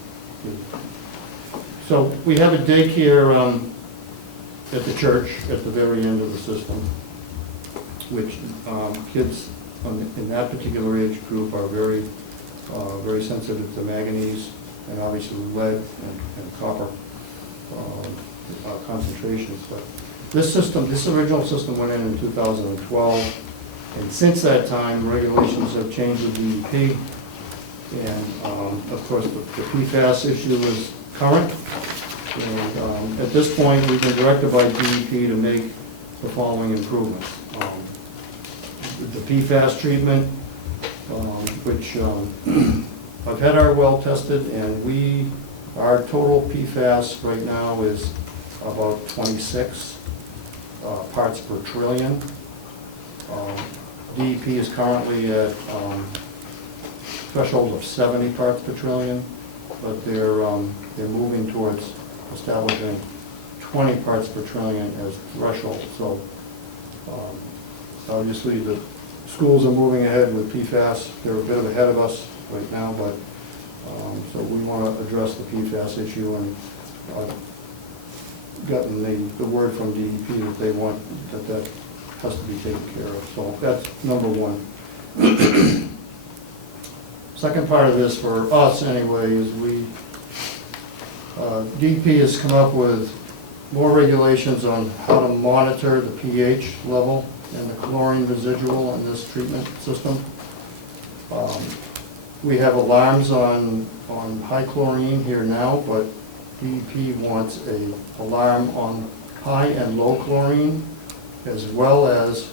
So we have a daycare at the church at the very end of the system, which kids in that particular age group are very sensitive to manganese and obviously lead and copper concentrations. But this original system went in 2012, and since that time, regulations have changed with DEP, and of course the PFAS issue is current. And at this point, we've been directed by DEP to make the following improvements. The PFAS treatment, which I've had our well tested, and our total PFAS right now is about 26 parts per trillion. DEP is currently at threshold of 70 parts per trillion, but they're moving towards establishing 20 parts per trillion as threshold. So obviously the schools are moving ahead with PFAS. They're a bit ahead of us right now, but so we want to address the PFAS issue, and gotten the word from DEP that they want that has to be taken care of. So that's number one. Second part of this, for us anyway, is DEP has come up with more regulations on how to monitor the pH level and the chlorine residual in this treatment system. We have alarms on high chlorine here now, but DEP wants an alarm on high and low chlorine, as well as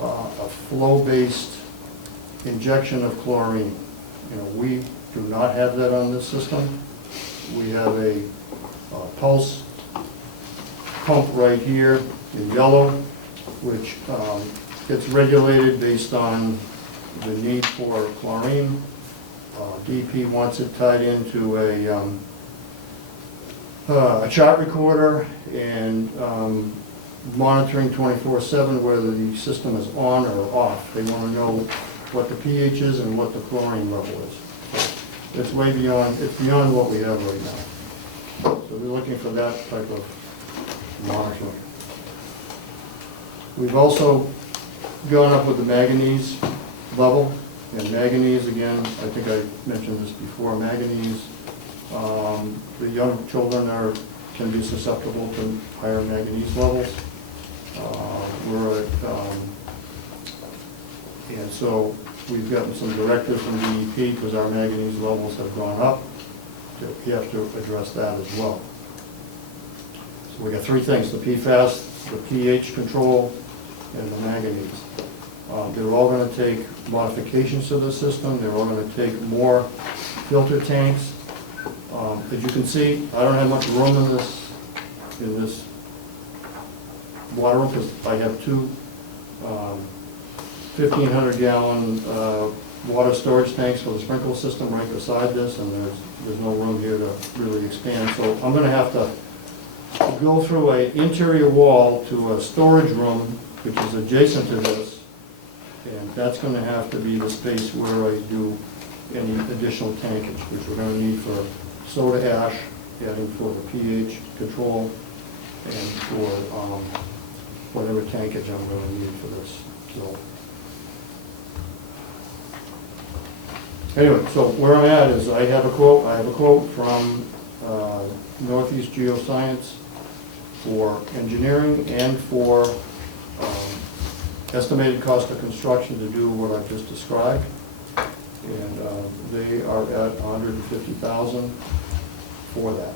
a flow-based injection of chlorine. You know, we do not have that on this system. We have a pulse pump right here in yellow, which gets regulated based on the need for chlorine. DEP wants it tied into a chart recorder and monitoring 24/7 whether the system is on or off. They want to know what the pH is and what the chlorine level is. So it's way beyond, it's beyond what we have right now. So we're looking for that type of monitoring. We've also gone up with the manganese level, and manganese, again, I think I mentioned this before, manganese, the young children can be susceptible to higher manganese levels. And so we've gotten some directives from DEP because our manganese levels have gone up. We have to address that as well. So we got three things: the PFAS, the pH control, and the manganese. They're all going to take modifications to the system. They're all going to take more filter tanks. As you can see, I don't have much room in this water room because I have two 1,500 gallon water storage tanks for the sprinkler system right beside this, and there's no room here to really expand. So I'm gonna have to go through an interior wall to a storage room, which is adjacent to this, and that's gonna have to be the space where I do any additional tankage, which we're gonna need for soda ash, adding for the pH control, and for whatever tankage I'm gonna need for this, so. Anyway, so where I'm at is I have a quote from Northeast Geoscience for engineering and for estimated cost of construction to do what I've just described. And they are at $150,000 for that.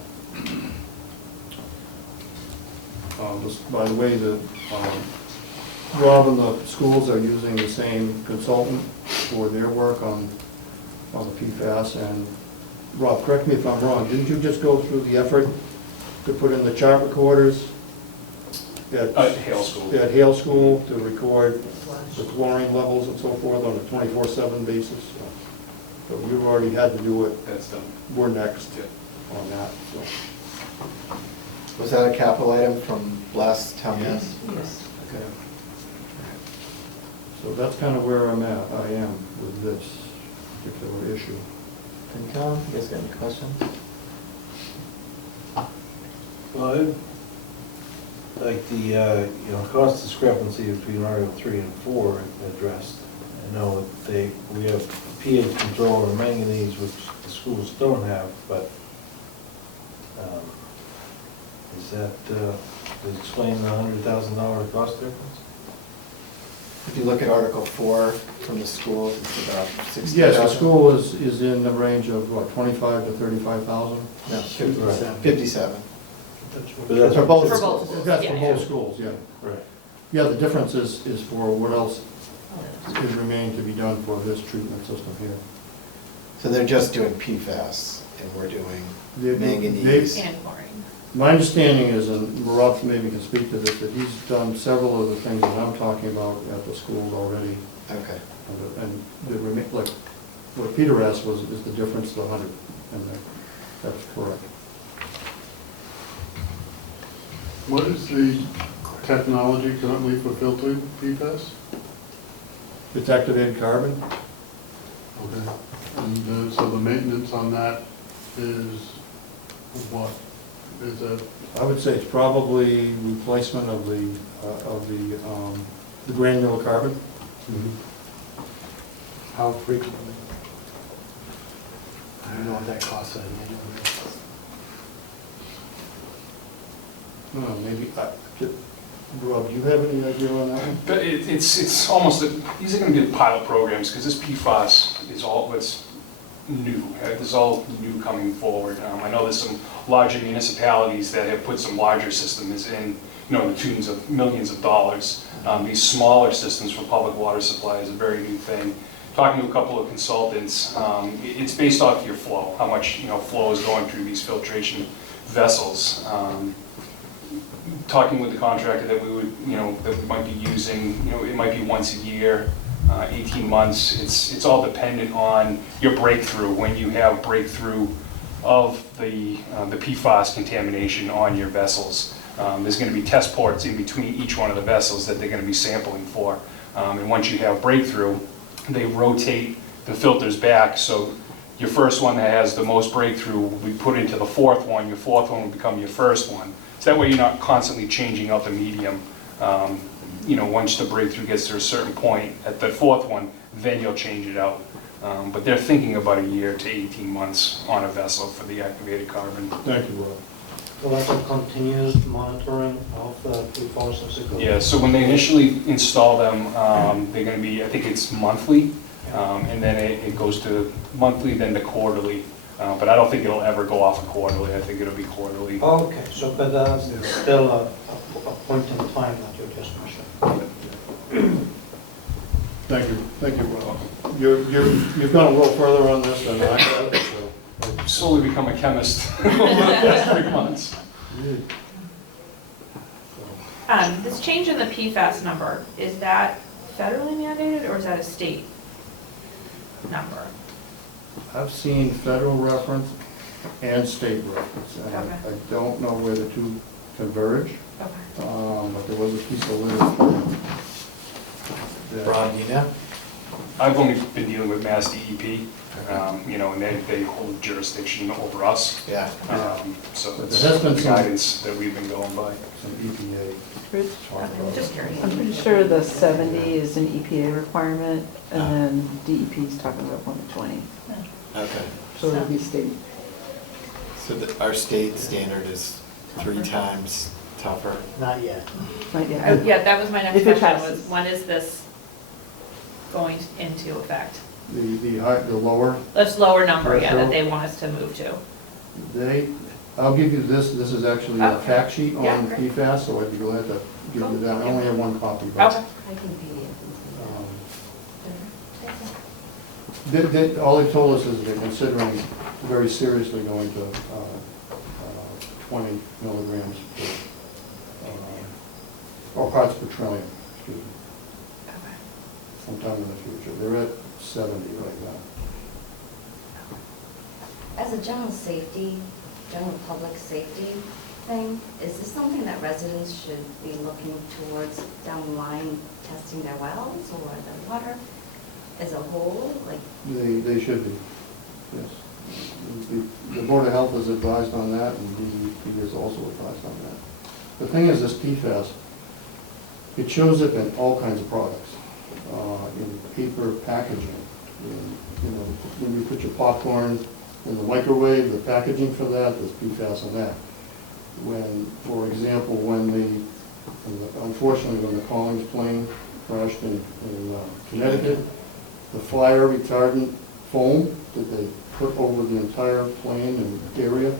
By the way, Rob and the schools are using the same consultant for their work on the PFAS. And Rob, correct me if I'm wrong, didn't you just go through the effort to put in the chart recorders at Hale School. At Hale School to record the chlorine levels and so forth on a 24/7 basis? So you've already had to do it. That's done. We're next on that, so. Was that a capital item from last town meeting? Yes. Okay. So that's kind of where I am with this particular issue. FinCom, you guys got any questions? Well, I'd like the, cost discrepancy between Article 3 and 4 addressed. I know that we have pH control or manganese, which the schools don't have, but is that, does explain the $100,000 cost difference? If you look at Article 4 from the schools, it's about 60,000. Yes, the school is in the range of, what, 25 to 35,000? No, 57. 57. But that's For both For schools. both. That's for Yeah. both schools, yeah. Right. Yeah, the difference is for what else is remaining to be done for this treatment system here. So they're just doing PFAS, and we're doing They- manganese. And chlorine. My understanding is, and Rob maybe can speak to this, that he's done several of the things that I'm talking about at the schools already. Okay. And like, what Peter asked is the difference, the 100, and that's correct. What is the technology currently for filtering PFAS? It's activated carbon? Okay. And so the maintenance on that is what? Is that? I would say it's probably replacement of the granular carbon. How frequently? I don't know what that costs on an annual basis. Maybe, Rob, do you have any idea on that one? But it's almost, these are gonna be pilot programs, because this PFAS is all what's new. This is all new coming forward. I know there's some larger municipalities that have put some larger systems in, the tunes of millions of dollars. These smaller systems for public water supply is a very new thing. Talking to a couple of consultants, it's based off your flow, how much, flow is going through these filtration vessels. Talking with the contractor that we would, that we might be using, it might be once a year, 18 months. It's all dependent on your breakthrough, when you have breakthrough of the PFAS contamination on your vessels. There's going to be test ports in between each one of the vessels that they're going to be sampling for. And once you have breakthrough, they rotate the filters back. So your first one that has the most breakthrough will be put into the fourth one. Your fourth one will become your first one. So that way you're not constantly changing out the medium. Once the breakthrough gets to a certain point at the fourth one, then you'll change it out. But they're thinking about a year to 18 months on a vessel for the activated carbon. Thank you, Rob. So that's a continuous monitoring of the PFAS as it goes? Yeah, so when they initially install them, they're gonna be, I think it's monthly, and then it goes to monthly, then to quarterly. But I don't think it'll ever go off of quarterly. I think it'll be quarterly. Okay, so but that's still a point in time that you just mentioned. Thank you, Rob. You've gone a little further on this than I have, so. I've slowly become a chemist over the past 3 months. This change in the PFAS number, is that federally mandated, or is that a state number? I've seen federal reference and state reference, and Okay. I don't know where the two converge, Okay. but there was a piece of literature that- Rob, you know? I've only been dealing with Mass DEP, you know, and they hold jurisdiction over us. Yeah. So But that's there has been the some- guidance that we've been going by. some EPA. I'm just curious. I'm pretty sure the 70 is an EPA requirement, and then DEP is talking about 120. Okay. So it would be state. So our state standard is 3 times tougher? Not yet. Right, Yeah, that was my next If it question, was passes. when is this going into effect? The lower, This lower number, yeah, that Threshold. they want us to move to. I'll give you this is actually a Okay. fact sheet Yeah, on great. PFAS, so I'd be glad to give you Cool. that. I only have one copy, but. Okay. All they've told us is they're considering very seriously going to 20 milligrams or parts per trillion, excuse me, Okay. sometime in the future. They're at 70 right now. As a general safety, general public safety thing, is this something that residents should be looking towards down the line, testing their wells or their water as a whole? Like, They should be, yes. The Board of Health is advised on that, and DEP is also advised on that. The thing is, this PFAS, it shows up in all kinds of products, in paper packaging. When you put your popcorn in the microwave, the packaging for that, there's PFAS in that. When, for example, unfortunately, when the Collins plane crashed in Connecticut, the fire retardant foam that they put over the entire plane and area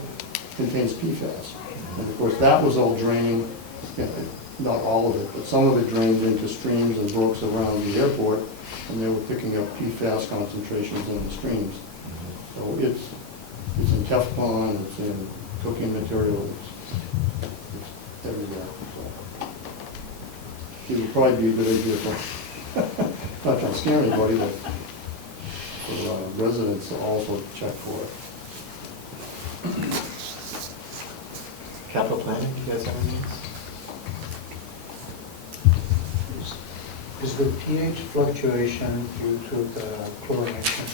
contains PFAS. And of course, that was all draining, not all of it, but some of it drained into streams and brooks around the airport, and they were picking up PFAS concentrations in the streams. So it's in Teflon, it's in cooking material, it's everywhere. So it would probably be a good idea for, not trying to scare anybody, but for residents to also check for it. Capital planning, do you guys have any? Is the pH fluctuation due to the chlorination?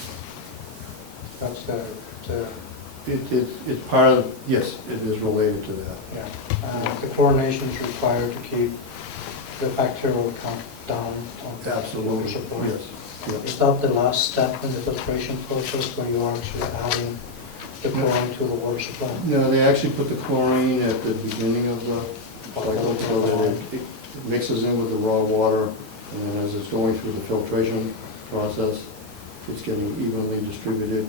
That's the It's part of, yes, it is related to that. yeah. The chlorination is required to keep the bacterial count down on the water Absolutely, supply. yes. Yep. Is that the last step in the filtration process when you are actually adding the chlorine to the water supply? No, they actually put the chlorine at the beginning of the cycle so that it mixes in with the raw water, and then as it's going through the filtration process, it's getting evenly distributed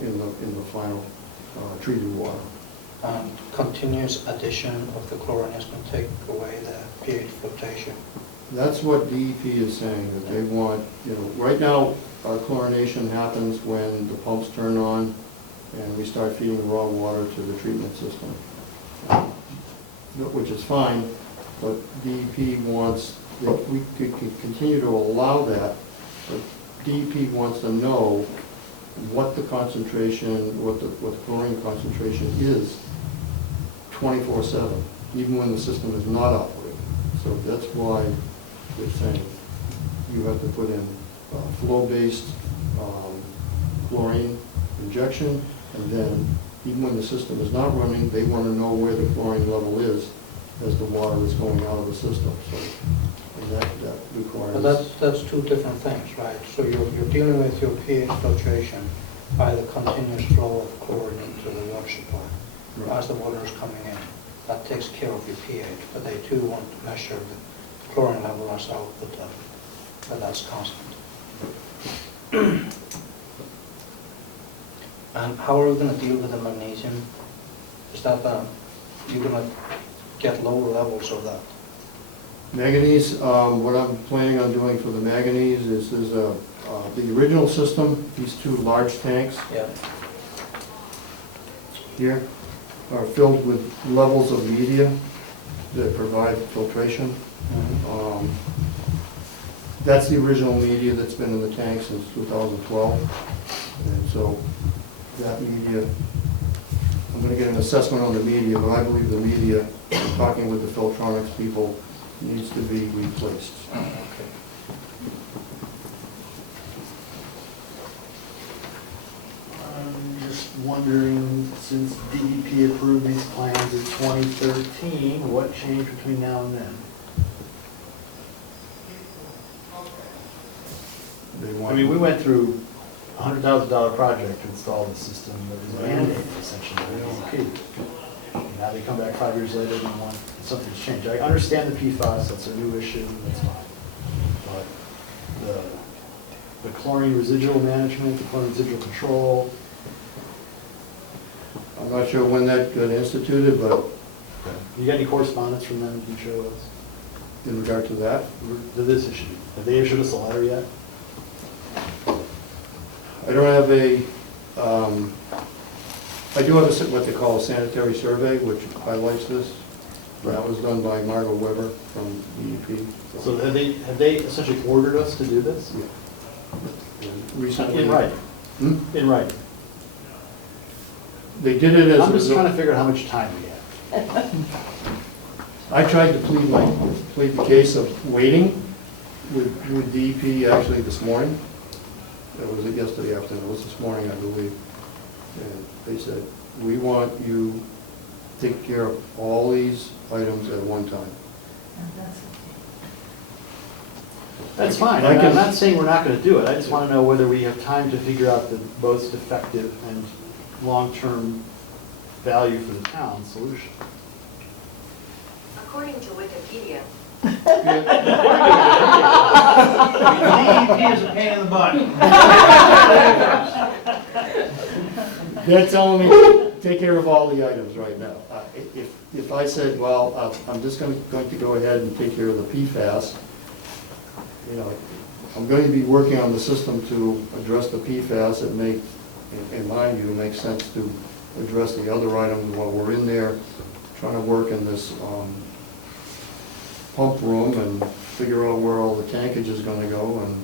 in the final treated water. Continuous addition of the chlorine is going to take away the pH fluctuation. That's what DEP is saying, that they want, right now, our chlorination happens when the pumps turn on and we start feeding raw water to the treatment system, which is fine, but DEP wants, we could continue to allow that, but DEP wants to know what the concentration, what the chlorine concentration is 24/7, even when the system is not operating. So that's why they're saying you have to put in flow-based chlorine injection, and then even when the system is not running, they want to know where the chlorine level is as the water is going out of the system. So, and that requires... But that's two different things, right? So you're dealing with your pH fluctuation by the continuous flow of chlorine into the water supply as the water is coming in. That takes care of your pH, but they too want to measure the chlorine level as output of it, but that's constant. And how are we going to deal with the magnesium? Is that you're going to get lower levels of that? Manganese, what I'm planning on doing for the manganese is the original system, these two large tanks here are filled with levels of media that provide filtration. That's the original media that's been in the tank since 2012. And so that media, I'm gonna get an assessment on the media, but I believe the media, talking with the Filtronics people, needs to be replaced. I'm just wondering, since DEP approved these plans in 2013, what changed between now and then? They I want, mean, we went through a $100,000 project to install the system that was mandated essentially by DEP. Now they come back 5 years later and want something's changed. I understand the PFAS, that's a new issue, that's fine. But the chlorine residual management, the chlorine residual control, I'm not sure when that got instituted, but you got any correspondence from them you can show us? in regard to that, To this issue, have they issued us a letter yet? I don't have a, I do have what they call a sanitary survey, which highlights this. That was done by Margot Weber from DEP. So have they essentially ordered us to do this? Recently. In writing? Hmm? In writing? They did it as. I'm just trying to figure out how much time we have. I tried to plead the case of waiting with DEP actually this morning. That was it yesterday afternoon, it was this morning, I believe. And they said, we want you to take care of all these items at one time. That's fine, I can- I'm not saying we're not gonna do it, I just wanna know whether we have time to figure out the most effective and long-term value for the town solution. According to Wikipedia, DEP is a pain in the butt. They're telling me, take care of all the items right now. If I said, well, I'm just going to go ahead and take care of the PFAS, you know, I'm going to be working on the system to address the PFAS. It may, in my view, make sense to address the other items while we're in there, trying to work in this pump room and figure out where all the tankage is going to go and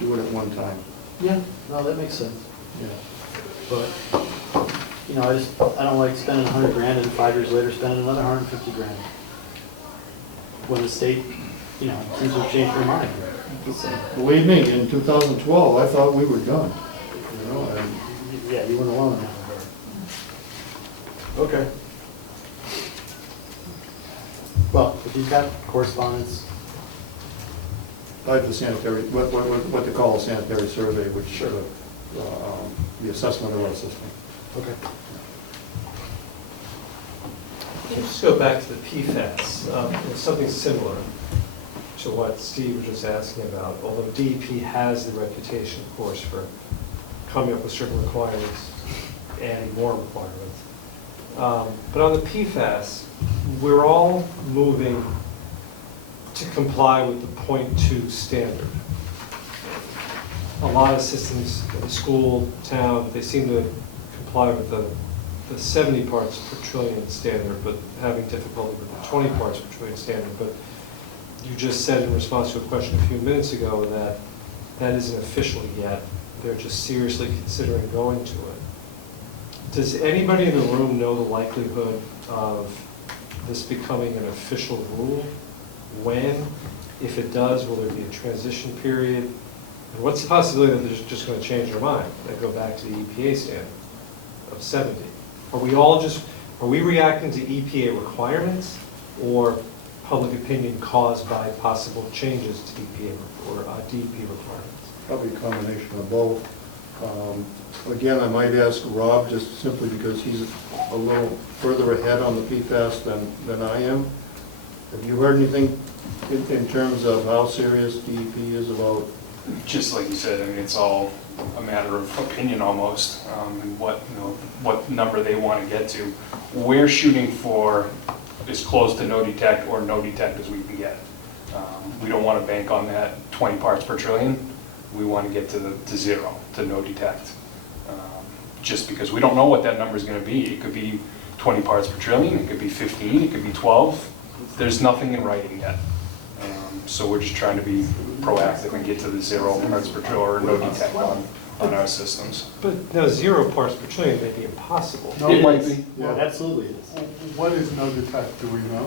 do it at one time. Yeah, no, that makes sense. Yeah. But, you know, I don't like spending 100 grand and 5 years later spending another 150 grand. When the state, you know, seems to have changed their mind. So, Believe me, in 2012, I thought we were done. You know, and yeah, you weren't alone in that regard. Okay. Well, if you've got correspondence, I have the sanitary, what they call a sanitary survey, which Sure. the assessment of our system. okay. Can you just go back to the PFAS? Something similar to what Steve was just asking about, although DEP has the reputation, of course, for coming up with certain requirements, adding more requirements. But on the PFAS, we're all moving to comply with the .2 standard. A lot of systems, the school, town, they seem to comply with the 70 parts per trillion standard, but having difficulty with the 20 parts per trillion standard. But you just said in response to a question a few minutes ago that that isn't official yet. They're just seriously considering going to it. Does anybody in the room know the likelihood of this becoming an official rule? When? If it does, will there be a transition period? And what's the possibility that they're just going to change their mind and go back to the EPA standard of 70? Are we reacting to EPA requirements or public opinion caused by possible changes to EPA or DEP requirements? Probably a combination of both. Again, I might ask Rob, just simply because he's a little further ahead on the PFAS than I am. Have you heard anything in terms of how serious DEP is about? Just like you said, I mean, it's all a matter of opinion almost, and what number they want to get to. We're shooting for as close to no detect or no detect as we can get. We don't want to bank on that 20 parts per trillion. We want to get to zero, to no detect. Just because we don't know what that number is going to be. It could be 20 parts per trillion, it could be 15, it could be 12. There's nothing in writing yet. So we're just trying to be proactive and get to the 0 parts per trillion or no detect on our systems. But no, 0 parts per trillion may be impossible. It might be. Yeah, absolutely it is. What is no detect, do we know?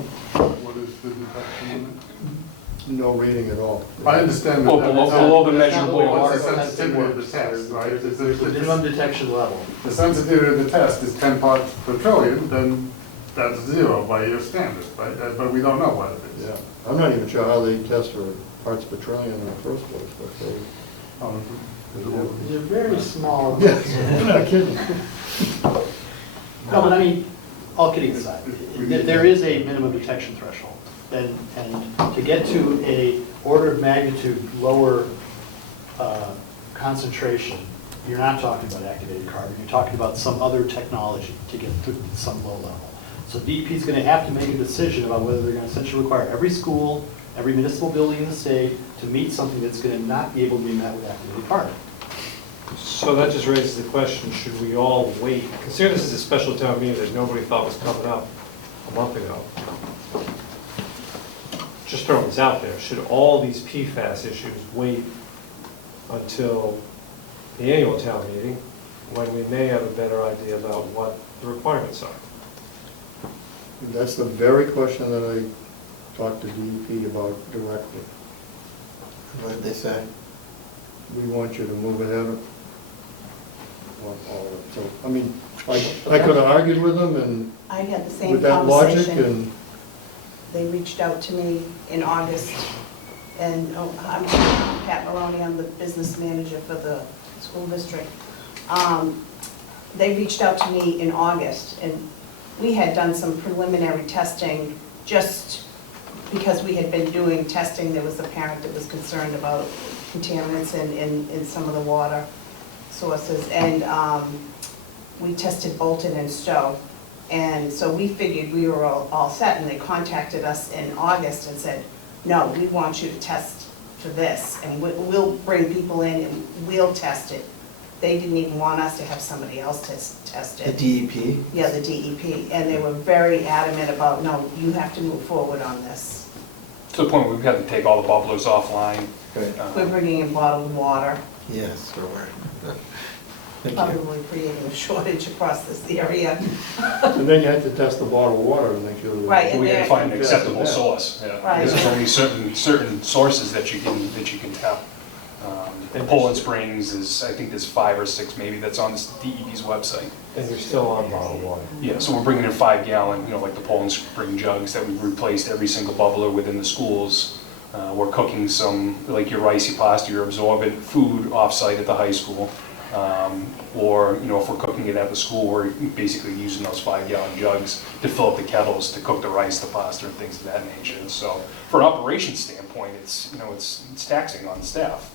What is the detection limit? No reading at all. I understand that. Well, below the measurable What's the mark. sensitivity of the test, right? Is it- The minimum detection level. The sensitivity of the test is 10 parts per trillion, then that's 0 by your standard, right? But we don't know what it is. Yeah, I'm not even sure how they test for parts per trillion in the first place, but they. Oh, They're very small. Yeah, I'm not kidding. No, but I mean, all kidding aside, there is a minimum detection threshold. And to get to a order of magnitude lower concentration, you're not talking about activated carbon, you're talking about some other technology to get to some low level. So DEP is going to have to make a decision about whether they're going to essentially require every school, every municipal building in the state to meet something that's going to not be able to be met with activated carbon. So that just raises the question, should we all wait? Consider this is a special town meeting that nobody thought was coming up a month ago. Just throwing this out there, should all these PFAS issues wait until the annual town meeting when we may have a better idea about what the requirements are? That's the very question that I talked to DEP about directly. What did they say? We want you to move ahead on all of it. So, I mean, I could have argued with them and I had the same with that logic conversation. and, They reached out to me in August, and I'm Pat Maloney, I'm the business manager for the school district. They reached out to me in August, and we had done some preliminary testing just because we had been doing testing. There was a parent that was concerned about contaminants in some of the water sources, and we tested Bolton and Stow. And so we figured we were all set, and they contacted us in August and said, no, we want you to test for this, and we'll bring people in and we'll test it. They didn't even want us to have somebody else test The it. DEP? Yeah, the DEP, and they were very adamant about, no, you have to move forward on this. To the point where we've had to take all the bubblers offline. Good. We're bringing in bottled water, Yes, we're aware. Thank you. probably creating a shortage across this area. and then you had to test the bottled water to make sure that. Right, and We had to they're- find an acceptable source, yeah. Right. Because there's only certain sources that you can tap. Poland Springs is, I think there's 5 or 6 maybe that's on this DEP's website. And you're still on bottled water. Yeah, so we're bringing in 5-gallon, like the Poland Spring jugs that we've replaced every single bubbler within the schools. We're cooking some, like your ricey pasta, your absorbent food off-site at the high school. Or, if we're cooking it at the school, we're basically using those 5-gallon jugs to fill up the kettles to cook the rice, the pasta, and things of that nature. So, for an operations standpoint, it's taxing on the staff.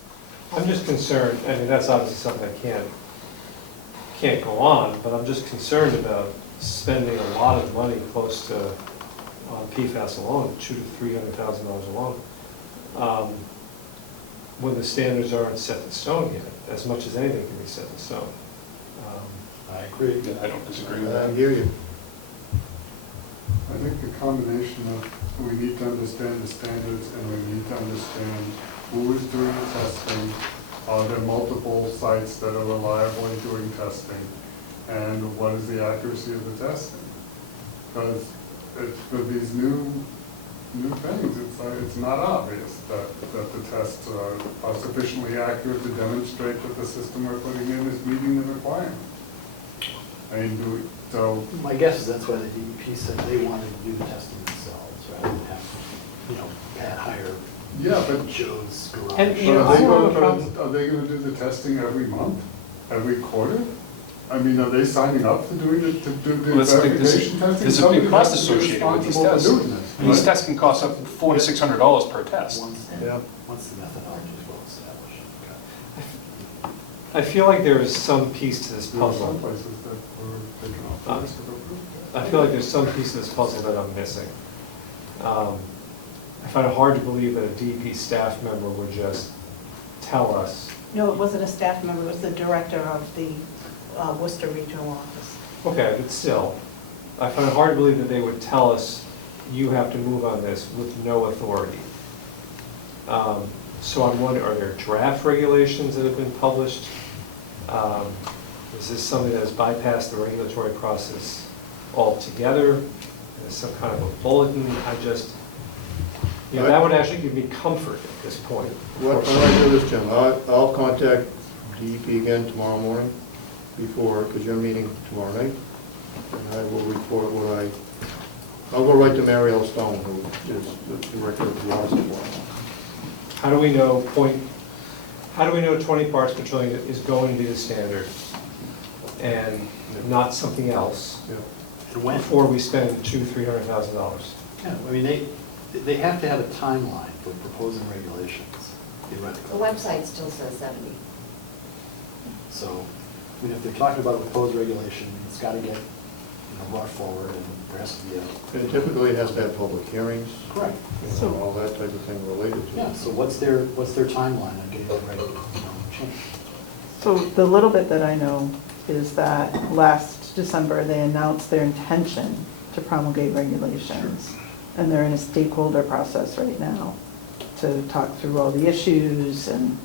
I'm just concerned, I mean, that's obviously something that can't go on, but I'm just concerned about spending a lot of money close to, on PFAS alone, $200,000 to $300,000 alone, when the standards aren't set in stone yet, as much as anything can be set in stone. I agree. I don't disagree with I that. hear you. I think the combination of, we need to understand the standards and we need to understand who is doing the testing, are there multiple sites that are reliably doing testing, and what is the accuracy of the testing? Because for these new things, it's not obvious that the tests are sufficiently accurate to demonstrate that the system we're putting in is meeting the requirement. I mean, so. My guess is that's why the DEP said they wanted to do the testing themselves, rather than have, Pat hire Yeah, but Joe's garage. And, but you know, are they I don't have a gonna, problem- are they gonna do the testing every month, every quarter? I mean, are they signing up to do the Well, that's the thing, verification testing? there's a Somebody big cost has to be associated with these responsible for tests. doing this, And these right? tests can cost up to $400 to $600 per test. Once the methodology is well established. I feel like there is some piece to this There are some puzzle. places that were taken off the list of approved. I feel like there's some piece of this puzzle that I'm missing. I find it hard to believe that a DEP staff member would just tell us, No, it wasn't a staff member, it was the director of the Worcester Regional Office. okay, but still, I find it hard to believe that they would tell us, you have to move on this with no authority. So I'm wondering, are there draft regulations that have been published? Is this something that has bypassed the regulatory process altogether? Is some kind of a bulletin? That would actually give me comfort at this point. What I do is, Jim, I'll contact DEP again tomorrow morning before, because you're meeting tomorrow night, and I will report I'll go right to Hale Stow, who is the director of the water supply. How do we know 20 parts per trillion is going to be the standard and not something else And when? before we spend $200,000-$300,000? Yeah, I mean, they have to have a timeline for proposing regulations, The theoretically. website still says 70. So, I mean, if they're talking about a proposed regulation, it's got to get, brought forward, and there has to be a... And typically it has to have public hearings, Correct. all that type of thing related to it. Yeah, so what's their timeline on getting it ready to change? So the little bit that I know is that last December, they announced their intention to promulgate regulations. And they're in a stakeholder process right now to talk through all the issues and,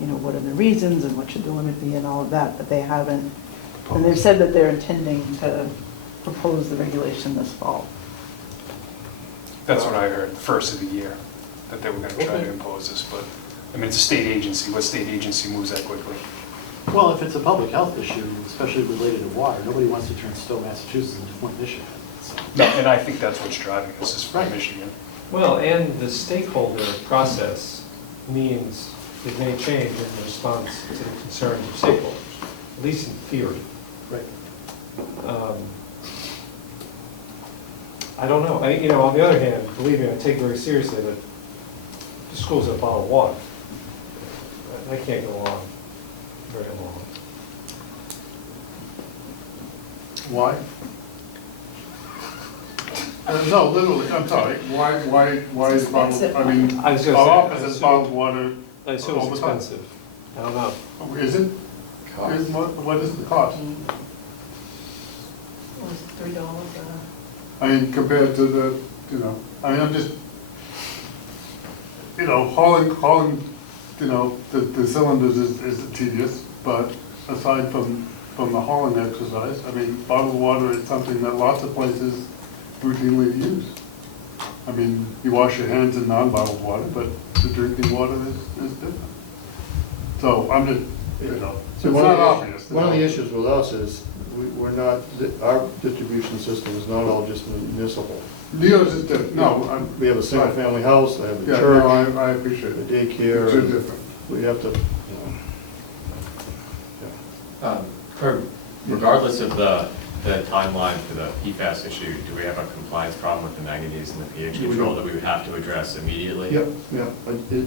what are the reasons and what should the limit be and all of that, but they haven't. And they've said that they're intending to propose the regulation this fall. That's what I heard, the first of the year, that they were going to try to impose this, but, I mean, it's a state agency. What state agency moves that quickly? Well, if it's a public health issue, especially related to water, nobody wants to turn Stow, Massachusetts into Flint, Michigan. So. No, and I think that's what's driving us, is from Michigan. Well, and the stakeholder process means it may change in response to the concerns of stakeholders, at least in theory. Right. I don't know. On the other hand, believe me, I take very seriously that the school's a bottled water. That can't go on very long. Why? No, literally, I'm sorry, why is bottled, I mean, I was our gonna say, office is bottled water I assume all it's the time. expensive. I don't know. Oh, is it? What is the cost? What was it, $3? I mean, compared to the, I'm just, hauling, the cylinders is tedious, but aside from the hauling exercise, I mean, bottled water is something that lots of places routinely use. I mean, you wash your hands in non-bottled water, but the drinking water is different. So I'm just, it's not obvious. One of the issues with us is we're not, our distribution system is not all just municipal. Yours is different, no. We have a single-family house, I have a Yeah, church, no, I appreciate a it. daycare. It's different. We have to, Herb, regardless of the timeline for the PFAS issue, do we have a compliance problem with the manganese and the pH control that we would have to address immediately? Yep.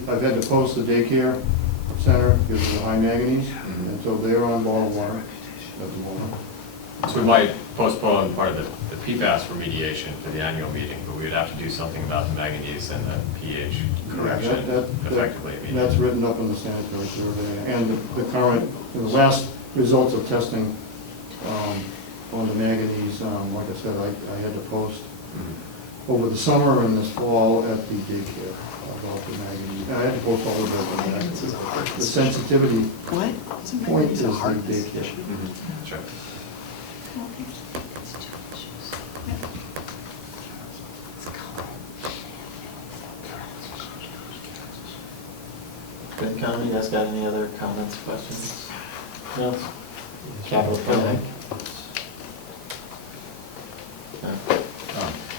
I've had to post the daycare center because of the high manganese, and so they're on bottled water at the moment. So we might postpone part of the PFAS remediation for the annual meeting, but we would have to do something about the manganese and the pH correction effectively immediately. That's written up in the sanitary survey, and the current, the last results of testing on the manganese, like I said, I had to post over the summer and this fall at the daycare about the manganese. I had to post all of it. The sensitivity point is the daycare. Sure. Good comment. You guys got any other comments, questions? No? Capital planning?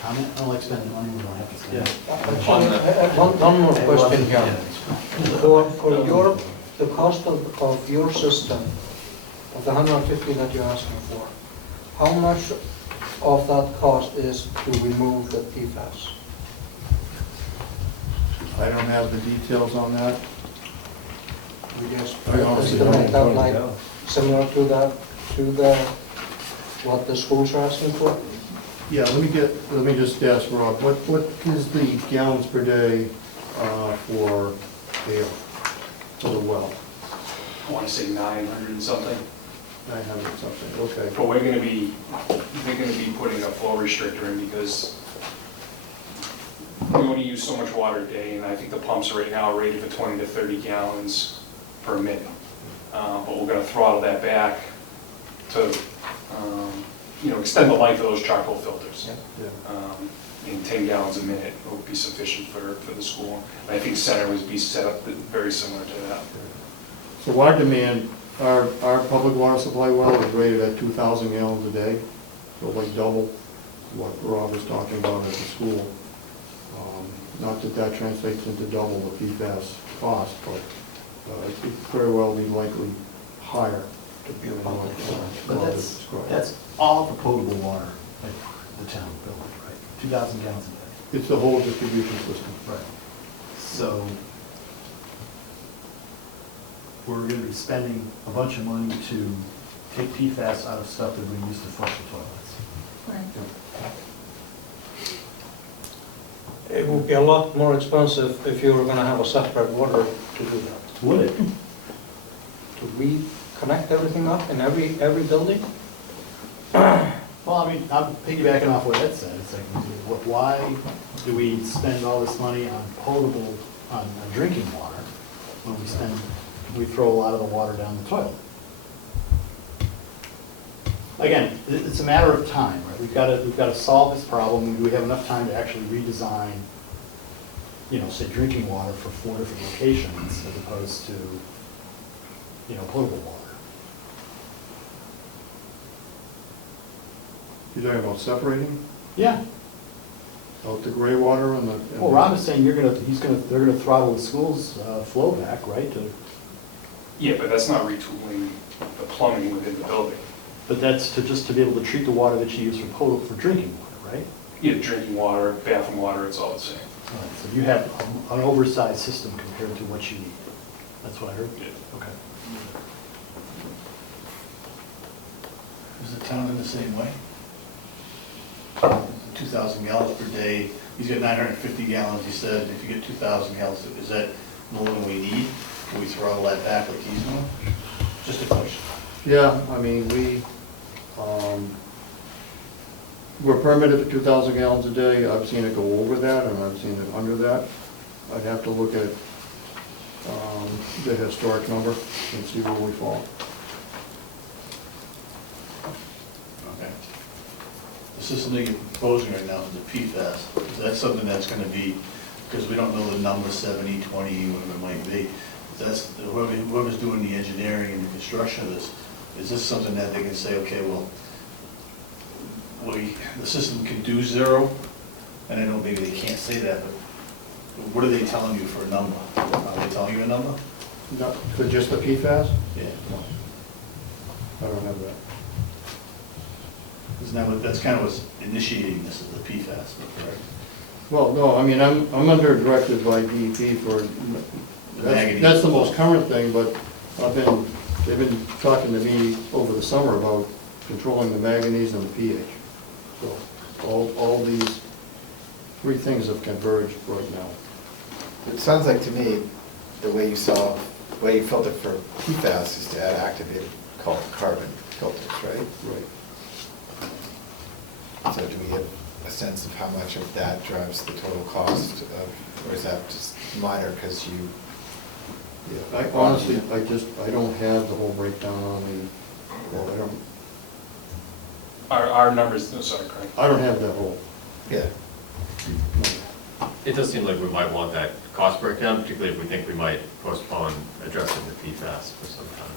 Comment? I don't like spending money we don't have to spend. One more question here. For the cost of your system, of the 150 that you're asking for, how much of that cost is to remove the PFAS? I don't have the details on that. We just I honestly estimate don't that like know. similar to what the schools are asking for? Yeah, let me just ask Rob, what is the gallons per day for Hale, for the well? I want to say 900 and something. 900 something, okay. But they're going to be putting a flow restrictor in because we only use so much water a day, and I think the pumps right now are rated for 20 to 30 gallons per minute. But we're gonna throttle that back to, extend the life of those charcoal filters. And 10 gallons a minute would be sufficient for the school. And I think center would be set up very similar to that. So our demand, our public water supply well is rated at 2,000 gallons a day, so like double what Rob was talking about at the school. Not that that translates into double the PFAS cost, but it could very well be likely higher. depending on what But Rob has described. that's all for potable water at the town building, right? 2,000 gallons a day. It's the whole distribution system. Right. So we're gonna be spending a bunch of money to take PFAS out of stuff that we use to flush the toilets. Right. It would be a lot more expensive if you were gonna have a separate water to do that. Would it? Would we connect everything up in every building? Well, I mean, I'm piggybacking off what Ed said. It's like, why do we spend all this money on potable, on drinking water, when we throw a lot of the water down the toilet? Again, it's a matter of time, right? We've got to solve this problem. Do we have enough time to actually redesign, say drinking water for 4 different locations as opposed to, potable water? You're talking about separating Yeah. out the gray water and the... Well, Rob is saying they're gonna throttle the school's flow back, right? Yeah, but that's not retooling the plumbing within the building. But that's just to be able to treat the water that you use for drinking water, right? Yeah, drinking water, bathroom water, it's all the same. All right, so you have an oversized system compared to what you need. That's what I heard? Yeah. Okay. Is the town in the same way? 2,000 gallons per day, he's got 950 gallons, he said, if you get 2,000 gallons, is that more than we need? Can we throttle that back like he's doing? Just a question. Yeah, I mean, we're permitted for 2,000 gallons a day. I've seen it go over that, and I've seen it under that. I'd have to look at the historic number and see where we fall. Okay. The system that you're proposing right now is the PFAS. So that's something that's gonna be, because we don't know the number, 70, 20, whatever it might be. That's, whoever's doing the engineering and the construction of this, is this something that they can say, okay, well, the system can do 0, and I know maybe they can't say that, but what are they telling you for a number? Are they telling you a number? Not for just the PFAS? Yeah. No. I don't have that. Isn't that what, that's kind of what's initiating this, is the PFAS, correct? Well, no, I mean, I'm under directive by DEP for, that's the most current thing, but they've been talking to me over the summer about controlling the manganese and the pH. So all these 3 things have converged right now. It sounds like to me, the way you filter for PFAS is to add activated carbon filters, right? Right. So do we have a sense of how much of that drives the total cost of, or is that just minor because you? Yeah, I honestly, I don't have the whole breakdown on I don't. Our numbers, no, sorry, Craig. I don't have that whole. Yeah. It does seem like we might want that cost breakdown, particularly if we think we might postpone addressing the PFAS for some time.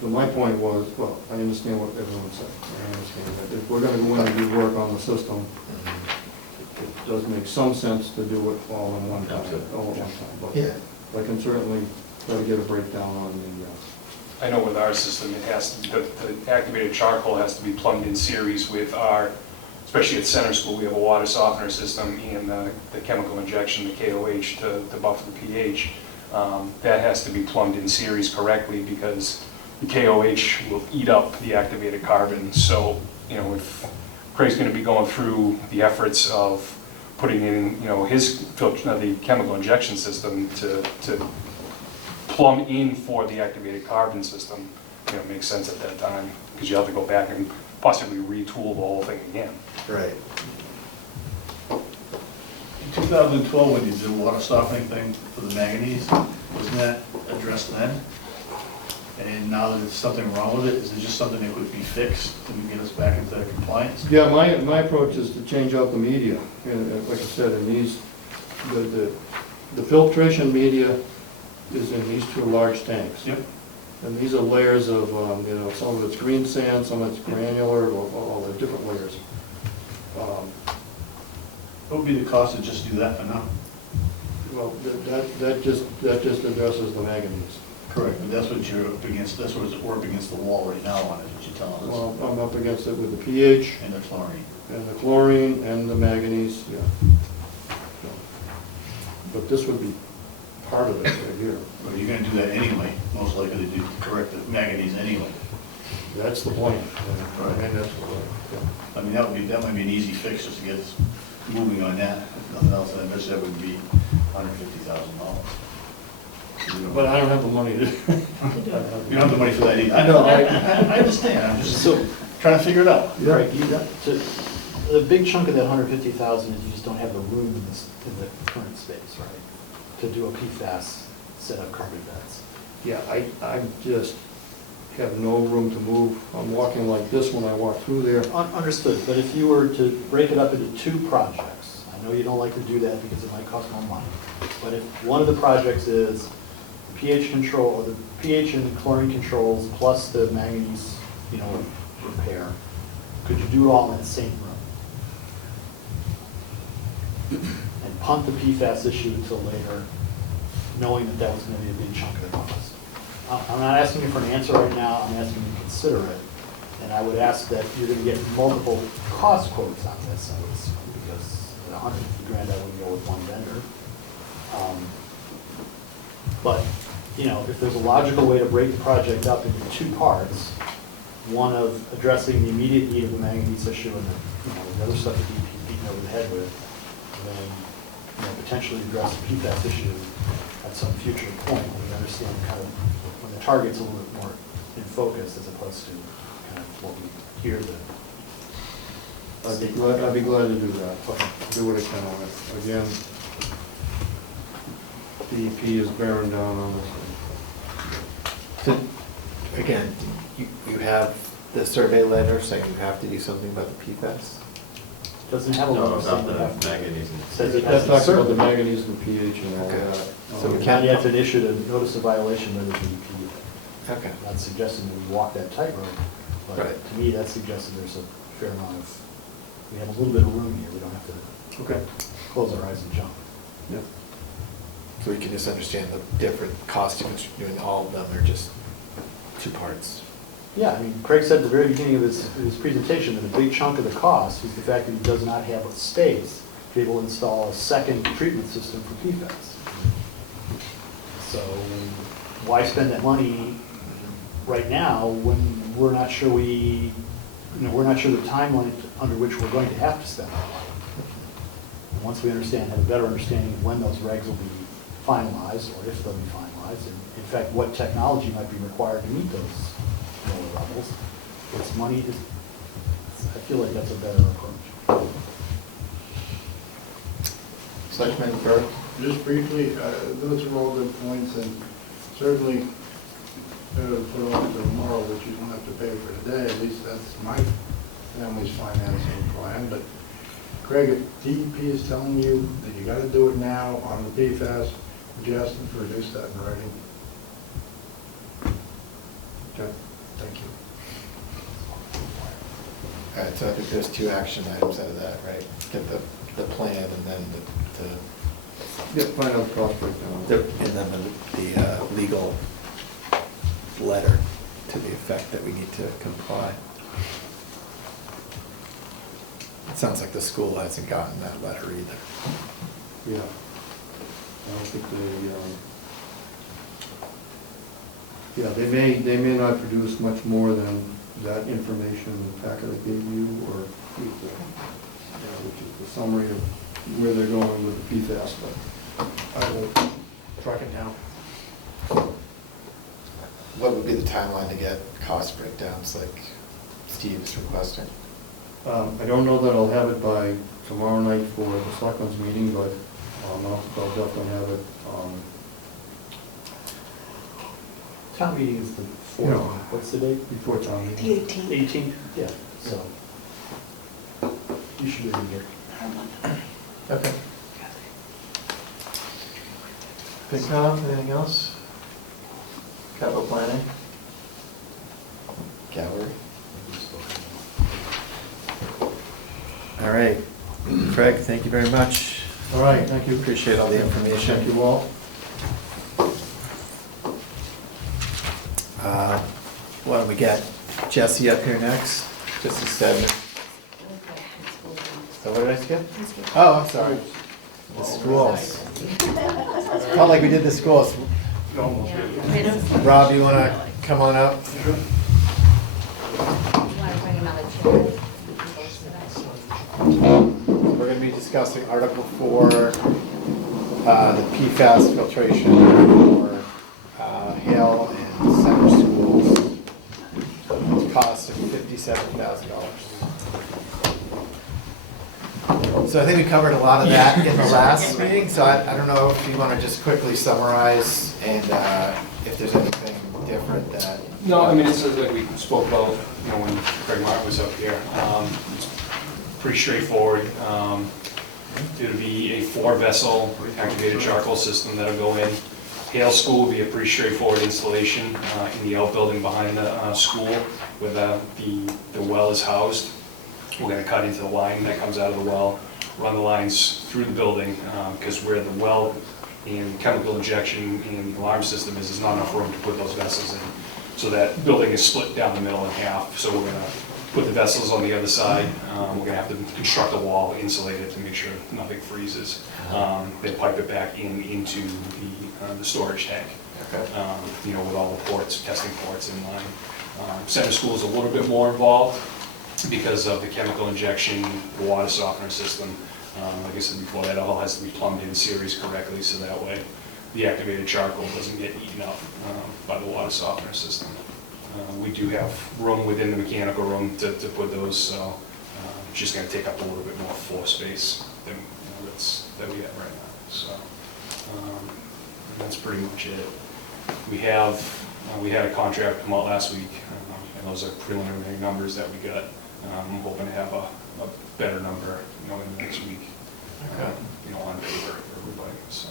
So my point was, well, I understand what everyone said. I understand that if we're gonna go in and do work on the system, it does make some sense to do it all in one time, But Yeah. I can certainly try to get a breakdown on the, I know with our system, it has to, the activated charcoal has to be plumbed in series with our, especially at Center School, we have a water softener system and the chemical injection, the KOH, to buffer the pH. That has to be plumbed in series correctly because the KOH will eat up the activated carbon. So, if Craig's going to be going through the efforts of putting in, his filter, the chemical injection system to plumb in for the activated carbon system, it makes sense at that time because you have to go back and possibly retool the whole thing again. Right. 2012, when you did the water softening thing for the manganese, wasn't that addressed then? And now that there's something wrong with it, is it just something that could be fixed to get us back into compliance? Yeah, my approach is to change out the media. And like I said, in these, the filtration media is in these two large tanks. Yep. And these are layers of, you know, some of it's green sand, some of it's granular, all the different layers. What would be the cost to just do that for now? Well, that just addresses the manganese. Correct, but that's what you're up against, that's what we're up against the wall right now on it, what you're telling us. Well, I'm up against it with the pH And the chlorine. and the chlorine and the manganese, yeah. So, but this would be part of it right here. But you're gonna do that anyway, most likely to do, correct the manganese anyway. That's the plan. Right. And that's what, yeah. I mean, that might be an easy fix just to get us moving on that. If nothing else, I bet you that would be $150,000. But I don't have the money to. You don't have the money for that either. No, I understand, I'm just trying to figure it out. Right, the big chunk of that 150,000 is you just don't have the room in the current space, right? To do a PFAS set of carbon beds. Yeah, I just have no room to move. I'm walking like this when I walk through there. Understood, but if you were to break it up into two projects, I know you don't like to do that because it might cost more money, but if one of the projects is pH control, or the pH and chlorine controls plus the manganese, you know, repair, could you do it all in the same room? And punt the PFAS issue until later, knowing that that was going to be a big chunk of the cost. I'm not asking you for an answer right now, I'm asking you to consider it. And I would ask that you're going to get multiple cost quotes on this, I would assume, because at $150,000, I wouldn't go with one vendor. But, you know, if there's a logical way to break the project up into two parts, one of addressing the immediate need of the manganese issue and the other stuff that DEP's beating over the head with, and then, you know, potentially address the PFAS issue at some future point when we understand kind of, when the target's a little bit more in focus as opposed to kind of what we hear the. I'd be glad to do that. Do what I can on it. Again, DEP is bearing down on this. So, again, you have the survey letter saying you have to do something about the PFAS? Doesn't have a No, lot about of the manganese. Says it That has talks about the certain. manganese and pH and all Okay. that. So we Now can't- you have to issue a notice of violation by the DEP. Okay. I'm not suggesting that we walk that tightrope, but Right. to me, that suggests that there's a fair amount of, we have a little bit of room here, we don't have to Okay. close our eyes and jump. Yep. So we can just understand the different costs of doing all of them, or just two parts? Yeah, I mean, Craig said at the very beginning of his presentation that a big chunk of the cost is the fact that he does not have a space to be able to install a second treatment system for PFAS. So why spend that money right now when we're not sure we're not sure the timeline under which we're going to have to spend that money? And once we have a better understanding of when those regs will be finalized, or if they'll be finalized, and in fact, what technology might be required to meet those lower levels, it's money, I feel like that's a better approach. Selectman Burke? Just briefly, those are all good points, and certainly put off to tomorrow, which you don't have to pay for today. At least that's my family's financing plan. But Craig, if DEP is telling you that you got to do it now on the PFAS, would you ask them to reduce that in writing? Okay. Thank you. All right, so I think there's two action items out of that, right? Get the plan and then Yeah, find out the cost breakdown. and then the legal letter to the effect that we need to comply. It sounds like the school hasn't gotten that letter either. Yeah. I don't think they may not produce much more than that information in the packet I gave you, or which is the summary of where they're going with the PFAS, but I will track it down. What would be the timeline to get cost breakdowns like Steve's requesting? I don't know that I'll have it by tomorrow night for the selectmen's meeting, but I'll definitely have it. Town meeting is the Yeah. 4th. What's the date? Before town meeting. The 18th. 18th? Yeah, so. You should be in here. Okay. FinCom, anything else? Capital planning? Gallery? All right. Craig, thank you very much. All right, thank you. Appreciate all the information. Thank you all. Why don't we get Jesse up here next? Jesse Stedman. So what did I skip? Oh, I'm sorry. The schools. Felt like we did the schools. Rob, you want to come on up? You want to bring another chair? We're going to be discussing Article 4, the PFAS filtration for Hale and Center schools. Cost of $57,000. So I think we covered a lot of that in the last meeting, so I don't know if you want to just quickly summarize and if there's anything different that... No, I mean, it's like we spoke about, when Craig Martin was up here. It's pretty straightforward. It'll be a 4-vessel activated charcoal system that'll go in. Hale School will be a pretty straightforward installation in the outbuilding behind the school where the well is housed. We're going to cut into the line that comes out of the well, run the lines through the building, because where the well and chemical injection and the alarm system is, there's not enough room to put those vessels in. So that building is split down the middle in half. So we're going to put the vessels on the other side. We're going to have to construct a wall, insulate it to make sure nothing freezes. Then pipe it back into the storage tank. Okay. With all the ports, testing ports in line. Center School is a little bit more involved because of the chemical injection, the water softener system. Like I said before, that all has to be plumbed in series correctly, so that way the activated charcoal doesn't get eaten up by the water softener system. We do have room within the mechanical room to put those, so it's just going to take up a little bit more floor space than that we have right now. So that's pretty much it. We had a contract come out last week, and those are preliminary numbers that we got. I'm hoping to have a better number, in the next week, on paper for everybody. So.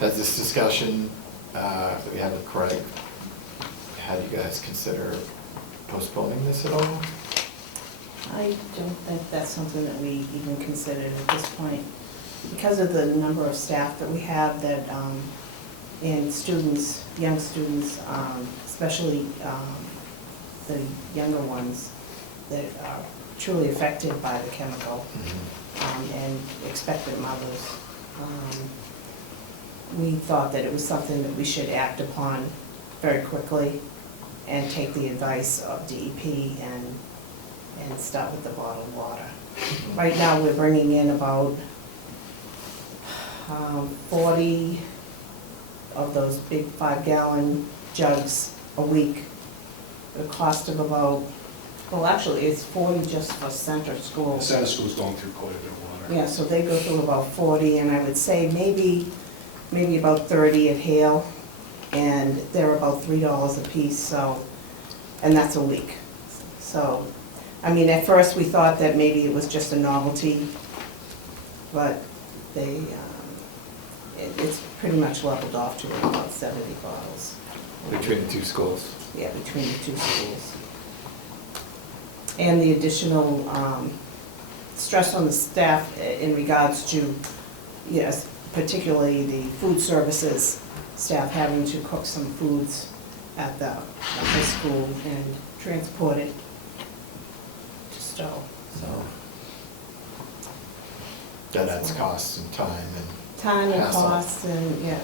Has this discussion that we had with Craig, had you guys consider postponing this at all? I don't think that's something that we even considered at this point. Because of the number of staff that we have that, and students, young students, especially the younger ones that are truly affected by the chemical, and expectant mothers, we thought that it was something that we should act upon very quickly and take the advice of DEP and start with the bottled water. Right now, we're bringing in about 40 of those big 5-gallon jugs a week. The cost of about, well, actually, it's 40 just for Center School. Center School's going through quite a bit of water. Yeah, so they go through about 40, and I would say maybe about 30 at Hale, and they're about $3 a piece, so, and that's a week. So, I mean, at first we thought that maybe it was just a novelty, but it's pretty much leveled off to about 70 bottles. Between the two schools? Yeah, between the two schools. And the additional stress on the staff in regards to, yes, particularly the food services staff having to cook some foods at the high school and transport it to Stow, so. That adds costs and time and Time and hassle. costs and, yeah.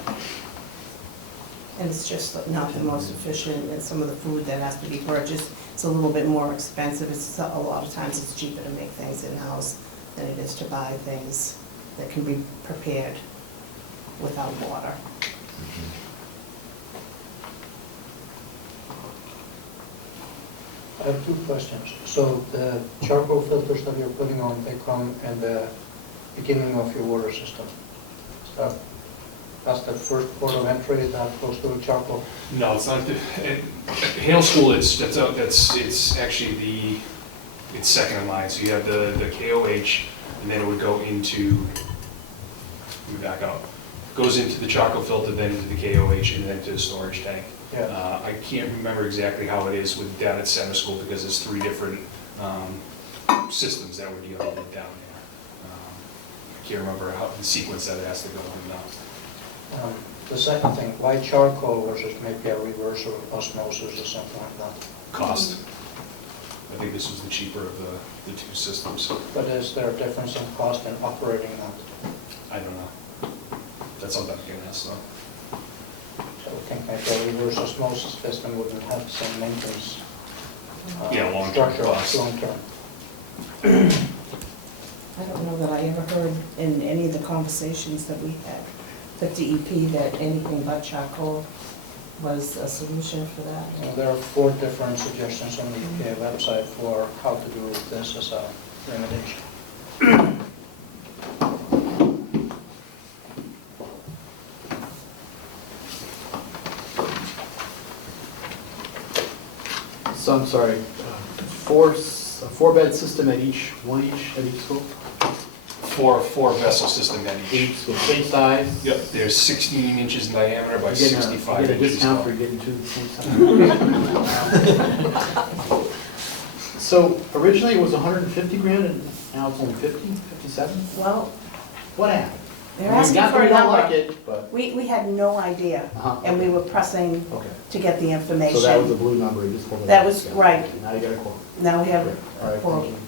And it's just not the most efficient, and some of the food that has to be purchased, it's a little bit more expensive. A lot of times it's cheaper to make things in-house than it is to buy things that can be prepared without water. I have two questions. So the charcoal filters that you're putting on, they come in the beginning of your water system. That's the first port of entry that goes to the charcoal. No, it's not, at Hale School, it's actually it's second in line, so you have the KOH, and then it would go into, let me back up, goes into the charcoal filter, then into the KOH, and then to the storage tank. Yeah. I can't remember exactly how it is with down at center school, because there's 3 different systems that we're dealing with down there. I can't remember how the sequence that it has to go in now. The second thing, why charcoal versus maybe a reverse or osmosis or something like that? Cost. I think this was the cheaper of the 2 systems. But is there a difference in cost in operating that? I don't know. That's all that I can ask though. So I think maybe a reverse osmosis system wouldn't have the same maintenance Yeah, long-term structure, cost. long-term. I don't know that I ever heard in any of the conversations that we had, the DEP, that anything but charcoal was a solution for that. There are 4 different suggestions on the EPA website for how to do this as a remediation. So I'm sorry, a 4-bed system at each school? 4 vessel system at Each school, same size? Yep, they're 16 inches in diameter by 65 You get a inches discount tall. for getting 2 the same size. So originally it was 150 grand and now it's only 50, 57? Well, What happened? they're We asking got for that a we don't number. like it, but, We had no idea, Uh-huh. and we were pressing okay. to get the information. So that was the blue number, you just pulled it That out. was, Yeah. right. Now you got a quote. Now we have Great. All a right, quote. thank you.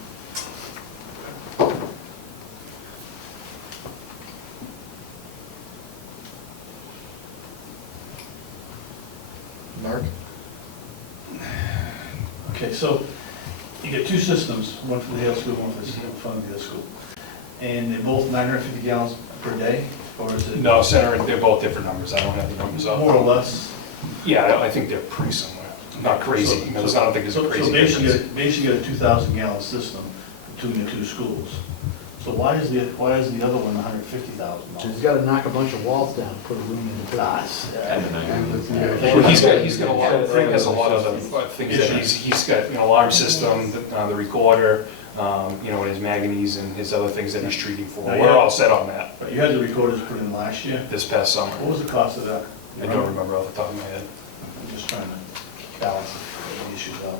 Mark? Okay, so you get 2 systems, one for the Hale School, one for the front of the Hale School. And they're both 950 gallons per day, or is it? No, center, they're both different numbers. I don't have the numbers up. More or less? Yeah, I think they're pretty similar. Not crazy. No, I don't think it's a crazy So basically, difference. basically you get a 2,000 gallon system between the 2 schools. So why is the other one $150,000? He's got to knock a bunch of walls down, put a room in the Well, he's got a lot, Frank has a lot of the things that he's got, an alarm system, the recorder, and his manganese and his other things that he's treating for. Now, We're all set on that But you had the recorders put in last year. this past summer. What was the cost of that? I don't remember off the top of my head. I'm just trying to balance the issues out.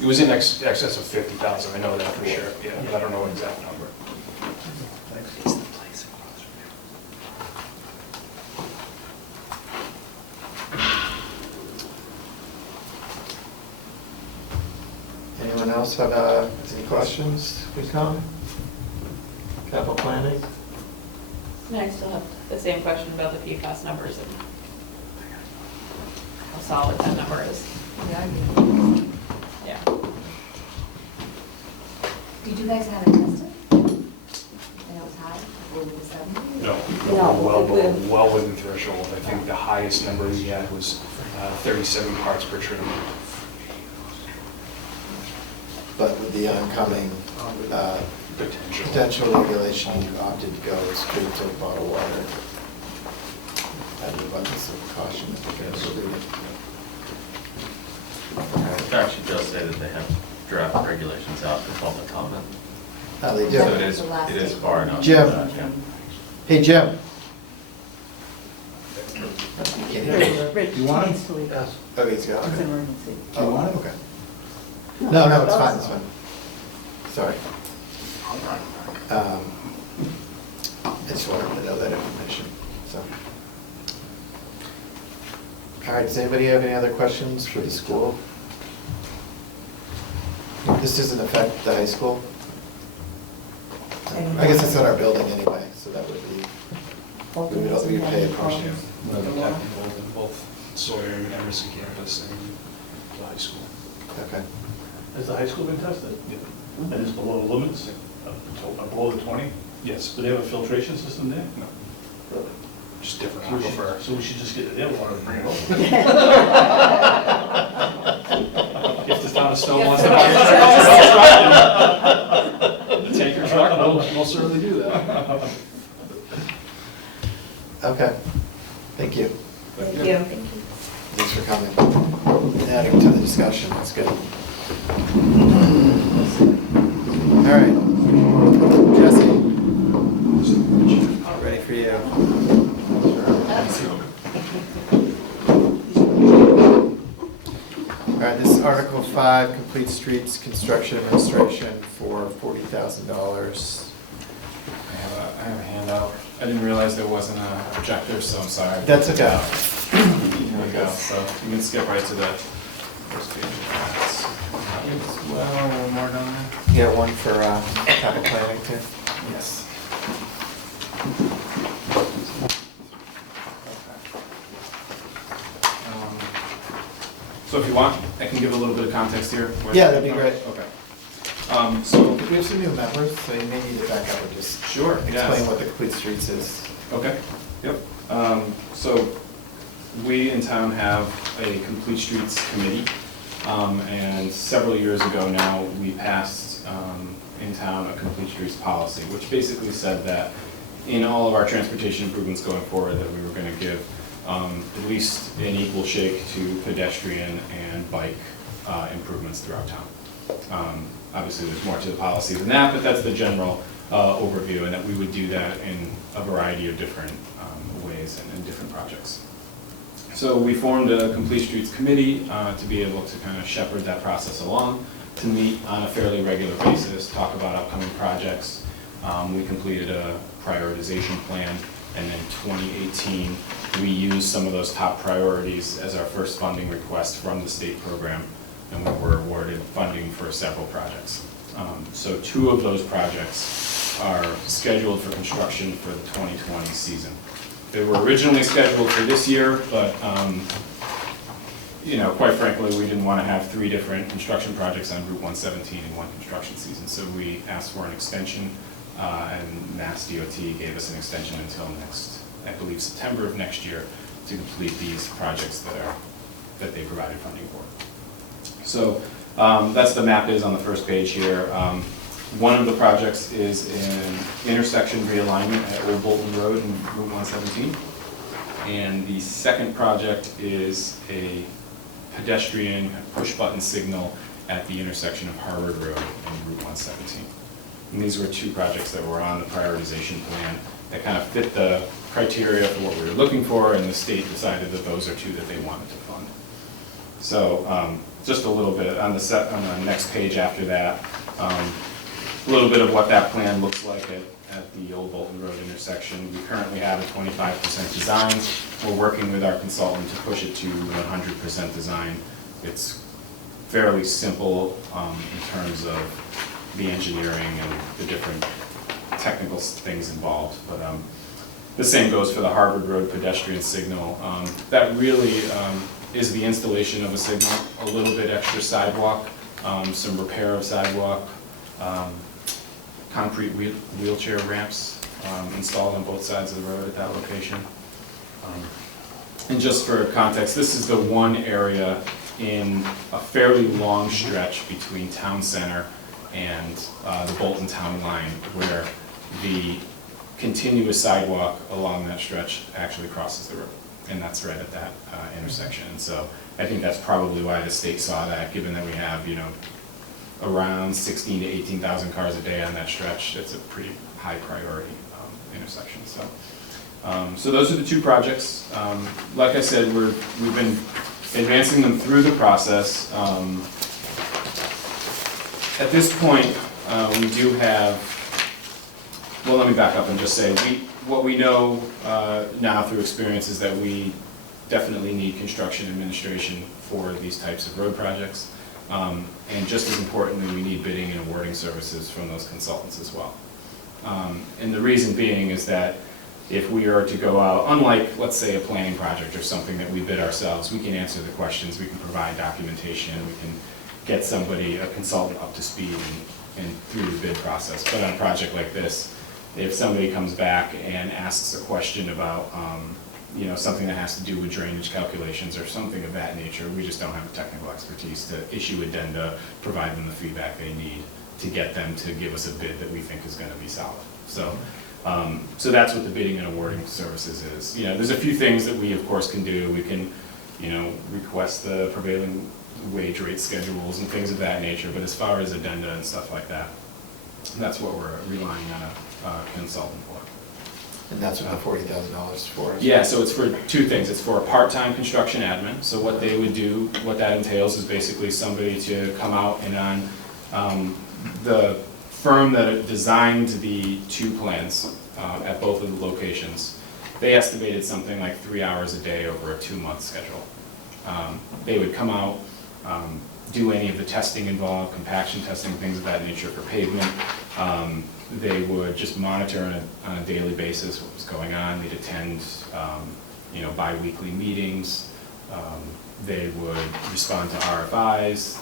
It was in excess of 50,000, I know that for sure, yeah, but I don't know the exact number. Thanks. Anyone else have any questions? Please come. Capital planning? And I still have the same question about the PFAS numbers and how solid that number is. Yeah. Did you guys have it tested? And it was high, over the 70? No, No, well within threshold. I think the highest number we had was 37 parts per trillion. But with the oncoming potential regulation, you opted to go straight to bottled water. Out of abundance of caution, I think I should read it. It actually does say that they have draft regulations out for public comment. Oh, they do? So it is far enough. Jim. Yeah. Hey, Jim. Rich You want it? needs to leave. Okay, it's got, It's an okay. emergency. Do you want it? Okay. No, it's fine, it's fine. Sorry. I just wanted to know that information, so. All right, does anybody have any other questions for the school? This doesn't affect the high school? I guess it's not our building anyway, so that would be, we would pay a portion. Both Sawyer and Emerson campus and the high school. Okay. Has the high school been tested? Yeah. And it's below the limits, below the 20? Yes. Do they have a filtration system there? No. Really? Just different So we should- aquifer. So we should just get their water and bring it over. If the town of Stow wants to buy a tractor truck, take your truck, we'll most certainly do that. Okay, thank you. Thank you. Thanks for coming. And adding to the discussion, that's good. All right, Jesse. Ready for you. All right, this is Article 5, Complete Streets Construction Administration for $40,000. I have a handout. I didn't realize there wasn't a projector, so I'm sorry. That's okay. Here we go. So you can skip right to the first page. Well, one more down there. You got one for capital planning too? Yes. So if you want, I can give a little bit of context here. Yeah, that'd be great. Okay. So we have some new members, so you may need to back up and just explain what the Complete Streets is. Okay, yep. So we in town have a Complete Streets Committee, and several years ago now, we passed in town a Complete Streets policy, which basically said that in all of our transportation improvements going forward, that we were going to give at least an equal shake to pedestrian and bike improvements throughout town. Obviously, there's more to the policy than that, but that's the general overview, and that we would do that in a variety of different ways and different projects. So we formed a Complete Streets Committee to be able to kind of shepherd that process along, to meet on a fairly regular basis, talk about upcoming projects. We completed a prioritization plan, and in 2018, we used some of those top priorities as our first funding request from the state program, and we were awarded funding for several projects. So 2 of those projects are scheduled for construction for the 2020 season. They were originally scheduled for this year, but you know, quite frankly, we didn't want to have 3 different construction projects on Route 117 in one construction season. So we asked for an extension, and MassDOT gave us an extension until next, I believe, September of next year to complete these projects that they provided funding for. So that's the map is on the first page here. One of the projects is an intersection realignment at Old Bolton Road and Route 117. And the second project is a pedestrian push-button signal at the intersection of Harvard Road and Route 117. And these were 2 projects that were on the prioritization plan that kind of fit the criteria for what we were looking for, and the state decided that those are 2 that they wanted to fund. So just a little bit on the next page after that, a little bit of what that plan looks like at the Old Bolton Road intersection. We currently have a 25% design. We're working with our consultant to push it to 100% design. It's fairly simple in terms of the engineering and the different technical things involved. But the same goes for the Harvard Road pedestrian signal. That really is the installation of a signal, a little bit extra sidewalk, some repair of sidewalk, concrete wheelchair ramps installed on both sides of the road at that location. And just for context, this is the one area in a fairly long stretch between town center and the Bolton town line where the continuous sidewalk along that stretch actually crosses the road. And that's right at that intersection. And so I think that's probably why the state saw that, given that we have, you know, around 16 to 18,000 cars a day on that stretch. It's a pretty high priority intersection. So those are the 2 projects. Like I said, we've been advancing them through the process. At this point, we do have, well, let me back up and just say, what we know now through experience is that we definitely need construction administration for these types of road projects. And just as importantly, we need bidding and awarding services from those consultants as well. And the reason being is that if we are to go out, unlike, let's say, a planning project or something that we bid ourselves, we can answer the questions, we can provide documentation, we can get somebody, a consultant, up to speed and through the bid process. But on a project like this, if somebody comes back and asks a question about you know, something that has to do with drainage calculations or something of that nature, we just don't have the technical expertise to issue addenda, provide them the feedback they need to get them to give us a bid that we think is going to be solid. So that's what the bidding and awarding services is. You know, there's a few things that we, of course, can do. We can, you know, request the prevailing wage rate schedules and things of that nature, but as far as addenda and stuff like that, that's what we're relying on a consultant for. And that's what the $40,000 is for? Yeah, so it's for two things. It's for a part-time construction admin. So what they would do, what that entails is basically somebody to come out and on the firm that designed the two plants at both of the locations, they estimated something like 3 hours a day over a 2-month schedule. They would come out, do any of the testing involved, compaction testing, things of that nature for pavement. They would just monitor on a daily basis what was going on. They'd attend, you know, bi-weekly meetings. They would respond to RFIs,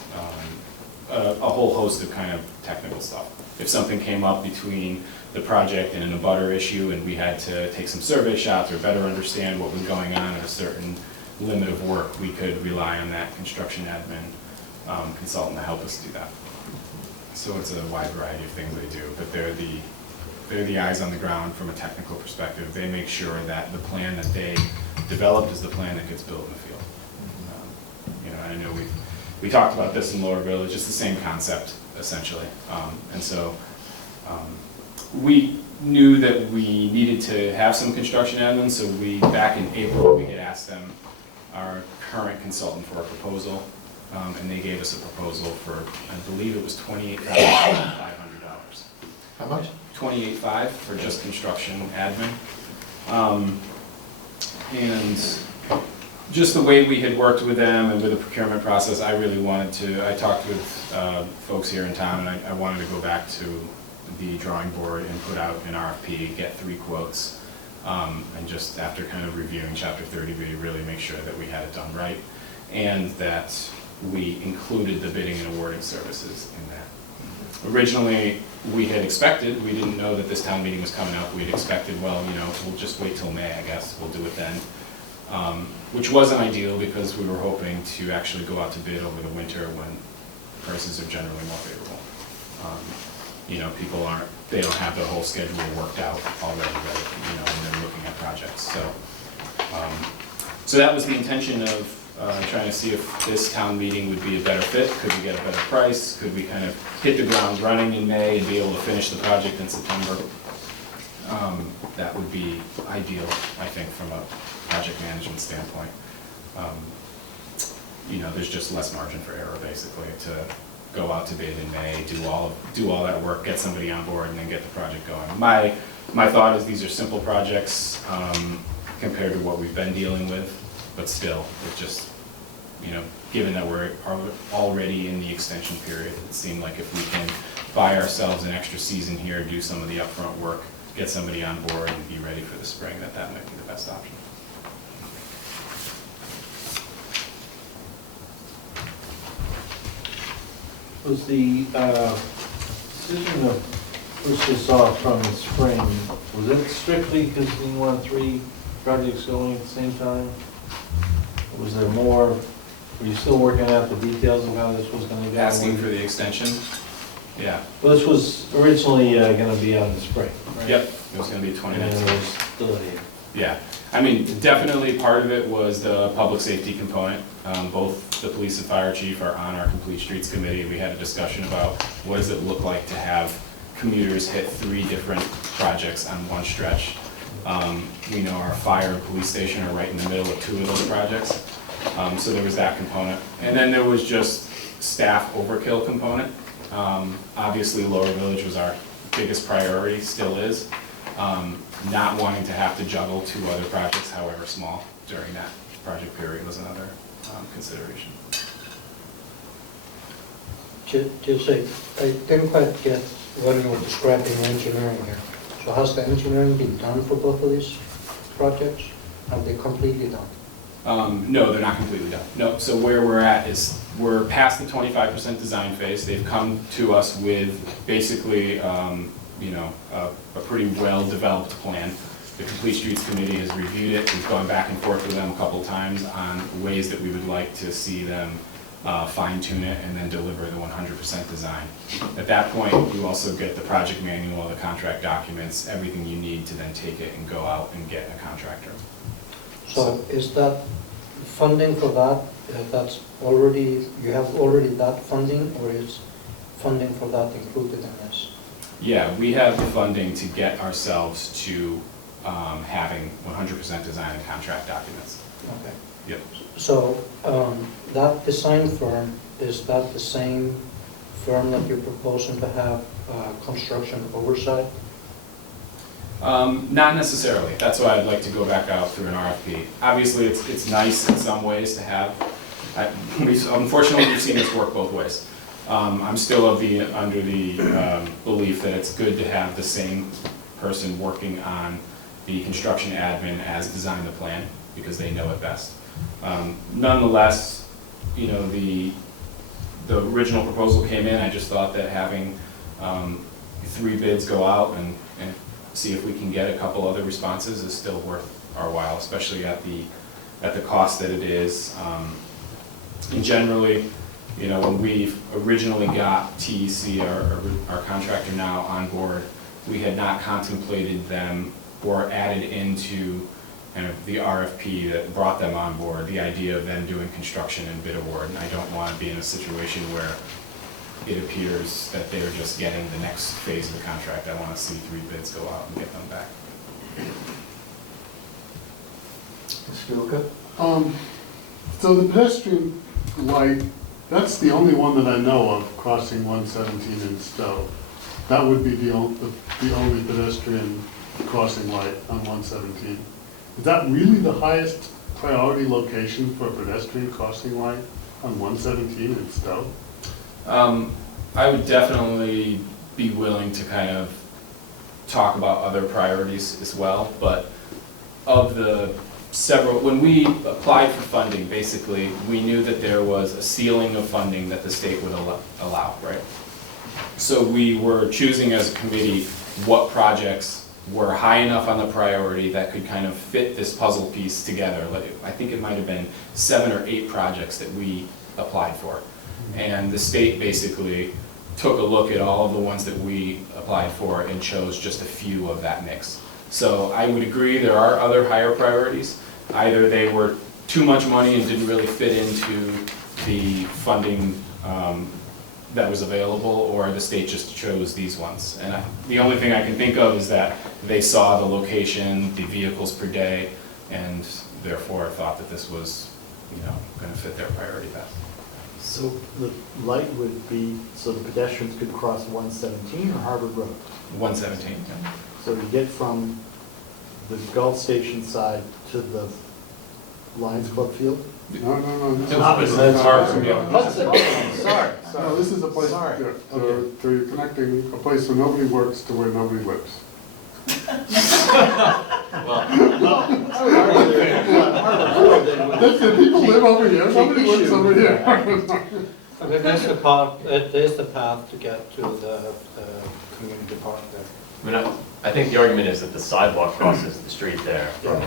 a whole host of kind of technical stuff. If something came up between the project and an abutter issue and we had to take some survey shots or better understand what was going on at a certain limit of work, we could rely on that construction admin consultant to help us do that. So it's a wide variety of things they do, but they're the eyes on the ground from a technical perspective. They make sure that the plan that they developed is the plan that gets built in the field. You know, I know we talked about this in Lower Village, it's the same concept essentially. And so we knew that we needed to have some construction admins, so back in April, we had asked them, our current consultant, for a proposal. And they gave us a proposal for, I believe it was $28,500. How much? $28,500 for just construction admin. And just the way we had worked with them and with the procurement process, I really wanted to, I talked with folks here in town, and I wanted to go back to the drawing board and put out an RFP, get 3 quotes, and just after kind of reviewing Chapter 30B, really make sure that we had it done right, and that we included the bidding and awarding services in that. Originally, we had expected, we didn't know that this town meeting was coming up, we'd expected, well, you know, we'll just wait till May, I guess, we'll do it then. Which wasn't ideal because we were hoping to actually go out to bid over the winter when prices are generally more favorable. You know, they don't have their whole schedule worked out already, right, you know, when they're looking at projects. So that was the intention of trying to see if this town meeting would be a better fit. Could we get a better price? Could we kind of hit the ground running in May and be able to finish the project in September? That would be ideal, I think, from a project management standpoint. You know, there's just less margin for error, basically, to go out to bid in May, do all that work, get somebody on board, and then get the project going. My thought is these are simple projects compared to what we've been dealing with, but still, it just, you know, given that we're already in the extension period, it seemed like if we can buy ourselves an extra season here, do some of the upfront work, get somebody on board and be ready for the spring, that might be the best option. Was the decision to push this off from the spring, was it strictly because you want 3 projects going at the same time? Or was there more, were you still working out the details of how this was going to go? Asking for the extension? Yeah. Well, this was originally going to be out in the spring, right? Yep, it was going to be 2019. And it was delayed. Yeah, I mean, definitely part of it was the public safety component. Both the police and fire chief are on our Complete Streets committee. We had a discussion about what does it look like to have commuters hit 3 different projects on one stretch. We know our fire and police station are right in the middle of 2 of those projects. So there was that component. And then there was just staff overkill component. Obviously, Lower Village was our biggest priority, still is. Not wanting to have to juggle 2 other projects, however small, during that project period was another consideration. Just I didn't quite get what you were describing engineering here. So has the engineering been done for both of these projects? Are they completely done? No, they're not completely done. No, so where we're at is we're past the 25% design phase. They've come to us with basically you know, a pretty well-developed plan. The Complete Streets Committee has reviewed it. We've gone back and forth with them a couple of times on ways that we would like to see them fine tune it, and then deliver the 100% design. At that point, you also get the project manual, the contract documents, everything you need to then take it and go out and get a contractor. So is that funding for that, that's already, you have already that funding, or is funding for that included in this? Yeah, we have the funding to get ourselves to having 100% design and contract documents. Okay. Yep. So that design firm, is that the same firm that you're proposing to have construction oversight? Not necessarily. That's why I'd like to go back out through an RFP. Obviously, it's nice in some ways to have. Unfortunately, we've seen this work both ways. I'm still under the belief that it's good to have the same person working on the construction admin as design the plan, because they know it best. Nonetheless, you know, the original proposal came in. I just thought that having 3 bids go out and see if we can get a couple other responses is still worth our while, especially at the cost that it is. And generally, you know, when we originally got TEC, our contractor now, on board, we had not contemplated them or added into kind of the RFP that brought them on board, the idea of them doing construction and bid award. And I don't want to be in a situation where it appears that they're just getting the next phase of the contract. I want to see 3 bids go out and get them back. Mr. Luca? So the pedestrian light, that's the only one that I know of crossing 117 in Stow. That would be the only pedestrian crossing light on 117. Is that really the highest priority location for a pedestrian crossing light on 117 in Stow? I would definitely be willing to kind of talk about other priorities as well, but of the several, when we applied for funding, basically, we knew that there was a ceiling of funding that the state would allow, right? So we were choosing as a committee what projects were high enough on the priority that could kind of fit this puzzle piece together. I think it might have been 7 or 8 projects that we applied for. And the state basically took a look at all of the ones that we applied for and chose just a few of that mix. So I would agree there are other higher priorities. Either they were too much money and didn't really fit into the funding that was available, or the state just chose these ones. And the only thing I can think of is that they saw the location, the vehicles per day, and therefore thought that this was, you know, going to fit their priority best. So the light would be, so the pedestrians could cross 117 or Harvard Road? 117, yeah. So to get from the Gulf Station side to the Lions Club field? No. That's Harvard, yeah. Sorry. No, this is a place, Sorry. so you're connecting a place where nobody works to where nobody lives. That's it, people live over here, nobody lives over here. There's the path, there's the path to get to the community park there. I mean, I think the argument is that the sidewalk crosses the street there from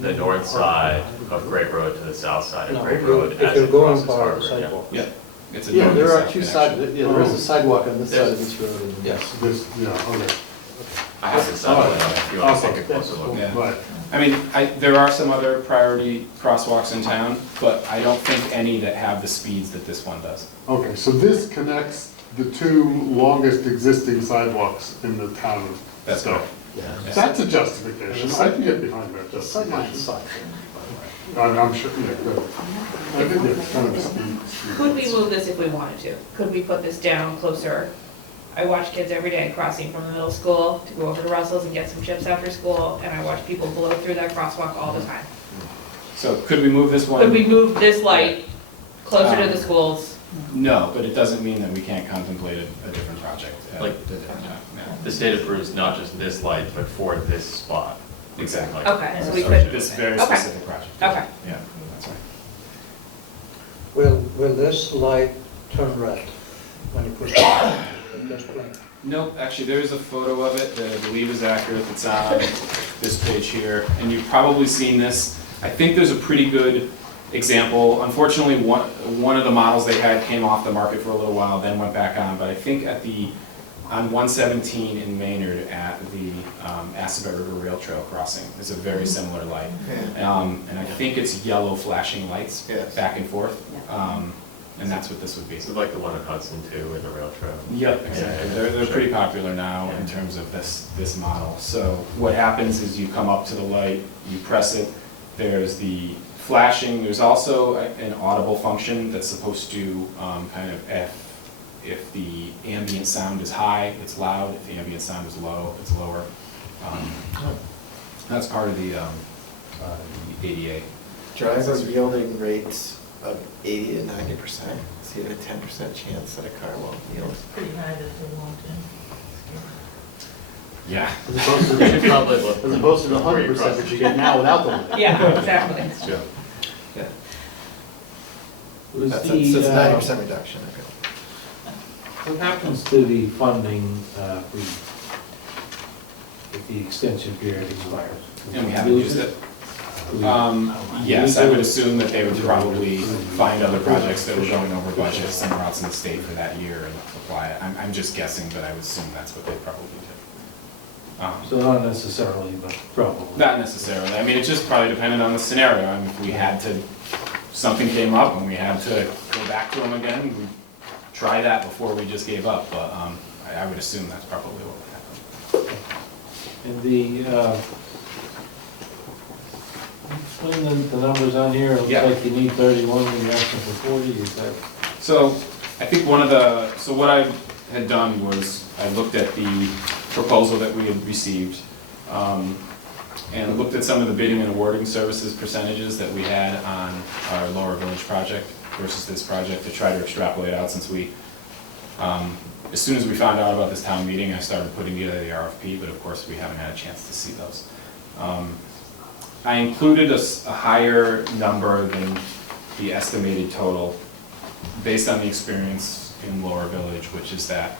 the north side of Great Road to the south side of No, Great if Road if as you're it going crosses by the Harvard. Yeah. sidewalk. Yeah. It's a Yeah, there are north-south two connection. sides, yeah, there is a sidewalk on this side of this road. and- Yes. This, yeah, okay. I have the sidewalk on it if you want to take a closer look. Yeah. Right. I mean, there are some other priority crosswalks in town, but I don't think any that have the speeds that this one does. Okay, so this connects the 2 longest existing sidewalks in the town of That's Stow. correct. Yeah. That's a justification, I can get behind that The sight line justification. is I'm sure, yeah, good. I think it's kind of speed. Could we move this if we wanted to? Could we put this down closer? I watch kids every day crossing from the middle school to go over to Russell's and get some chips after school, and I watch people blow through that crosswalk all the time. So could we move this one? Could we move this light closer to the schools? No, but it doesn't mean that we can't contemplate a different project at Like- a different time. Yeah. The state approves not just this light, but for this spot. Exactly. Okay, so we Or could, This very Okay. specific project. Okay. Yeah, that's right. Will this light turn red when you push it? Just blink. Nope, actually, there is a photo of it that I believe is accurate. It's on this page here, and you've probably seen this. I think there's a pretty good example, unfortunately, one of the models they had came off the market for a little while, then went back on, but I think on 117 in Maynard at the Assabet River Rail Trail crossing is a very similar light. And I think it's yellow flashing lights back and forth. And that's what this would be. So like the one at Hudson too, in the rail trail. Yep, exactly. They're pretty popular now in terms of this model. So what happens is you come up to the light, you press it, there's the flashing, there's also an audible function that's supposed to kind of, if the ambient sound is high, it's loud, if the ambient sound is low, it's lower. That's part of the ADA. Driver yielding rates of 80 to 90%. So you have a 10% chance that a car won't yield. It's pretty high that they won't do. Yeah. As opposed to the 100% that you get now without the limit. Yeah, exactly. That's true. Yeah. Was So the, it's a 90% reduction. Okay. what happens to the funding if the extension period expires? And we haven't used it. Yes, I would assume that they would probably find other projects that were going over budget somewhere else in the state for that year and apply it. I'm just guessing, but I would assume that's what they probably do. So not necessarily, but probably. Not necessarily. I mean, it just probably depended on the scenario. I mean, if we had to, something came up and we had to go back to them again, we'd try that before we just gave up. But I would assume that's probably what would happen. And the, explain the numbers on here, it looks like you need 31 and you're asking for 40, is that? So I think so what I had done was I looked at the proposal that we had received and looked at some of the bidding and awarding services percentages that we had on our Lower Village project versus this project to try to extrapolate out since we, as soon as we found out about this town meeting, I started putting together the RFP, but of course we haven't had a chance to see those. I included a higher number than the estimated total based on the experience in Lower Village, which is that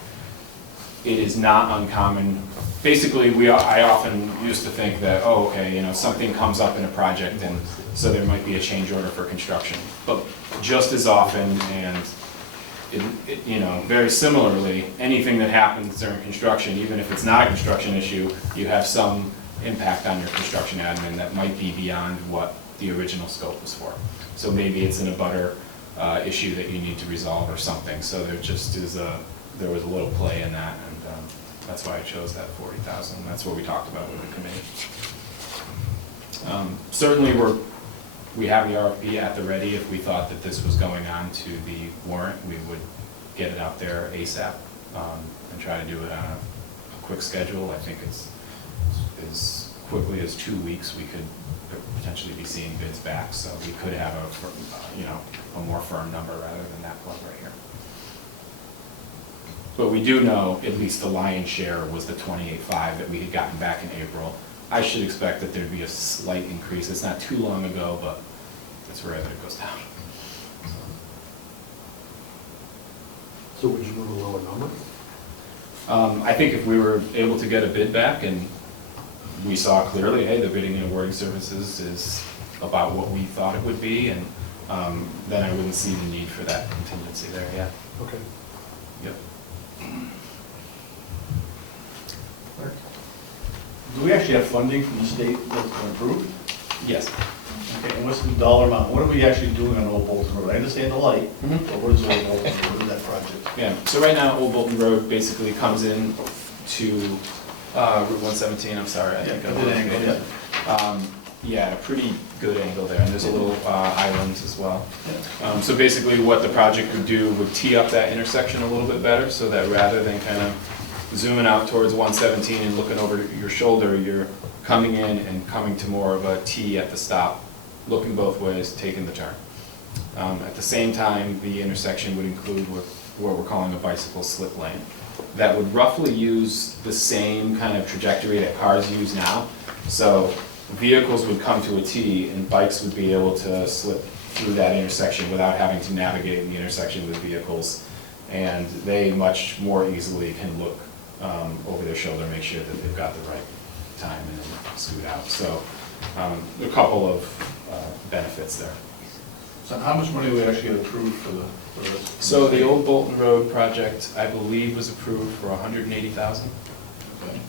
it is not uncommon. Basically, I often used to think that, oh, okay, you know, something comes up in a project and so there might be a change order for construction. But just as often and, you know, very similarly, anything that happens during construction, even if it's not a construction issue, you have some impact on your construction admin that might be beyond what the original scope was for. So maybe it's an abutter issue that you need to resolve or something. So there just is there was a little play in that, and that's why I chose that 40,000. That's what we talked about with the committee. Certainly we have the RFP at the ready. If we thought that this was going on to the warrant, we would get it out there ASAP and try to do it on a quick schedule. I think it's as quickly as 2 weeks we could potentially be seeing bids back, so we could have a more firm number rather than that plug right here. But we do know at least the lion's share was the 28.5 that we had gotten back in April. I should expect that there'd be a slight increase. It's not too long ago, but it's rare that it goes down. So would you move a lower number? I think if we were able to get a bid back and we saw clearly, hey, the bidding and awarding services is about what we thought it would be, and then I wouldn't see the need for that contingency there, yeah. Okay. Yep. Do we actually have funding from the state that's been approved? Yes. Okay, and what's the dollar amount? What are we actually doing on Old Bolton Road? I understand the light, but what is Old Bolton Road? What is that project? Yeah, so right now, Old Bolton Road basically comes in to Route 117, I'm sorry, I think. Good angle, yeah. Yeah, pretty good angle there, and there's a little island as well. So basically what the project would do would tee up that intersection a little bit better, so that rather than kind of zooming out towards 117 and looking over your shoulder, you're coming in and coming to more of a T at the stop, looking both ways, taking the turn. At the same time, the intersection would include what we're calling a bicycle slip lane. That would roughly use the same kind of trajectory that cars use now. So vehicles would come to a T and bikes would be able to slip through that intersection without having to navigate the intersection with vehicles. And they much more easily can look over their shoulder, make sure that they've got the right time and then scoot out. So a couple of benefits there. So how much money we actually get approved for this? So the old Bolton Road project, I believe, was approved for 180,000. Okay.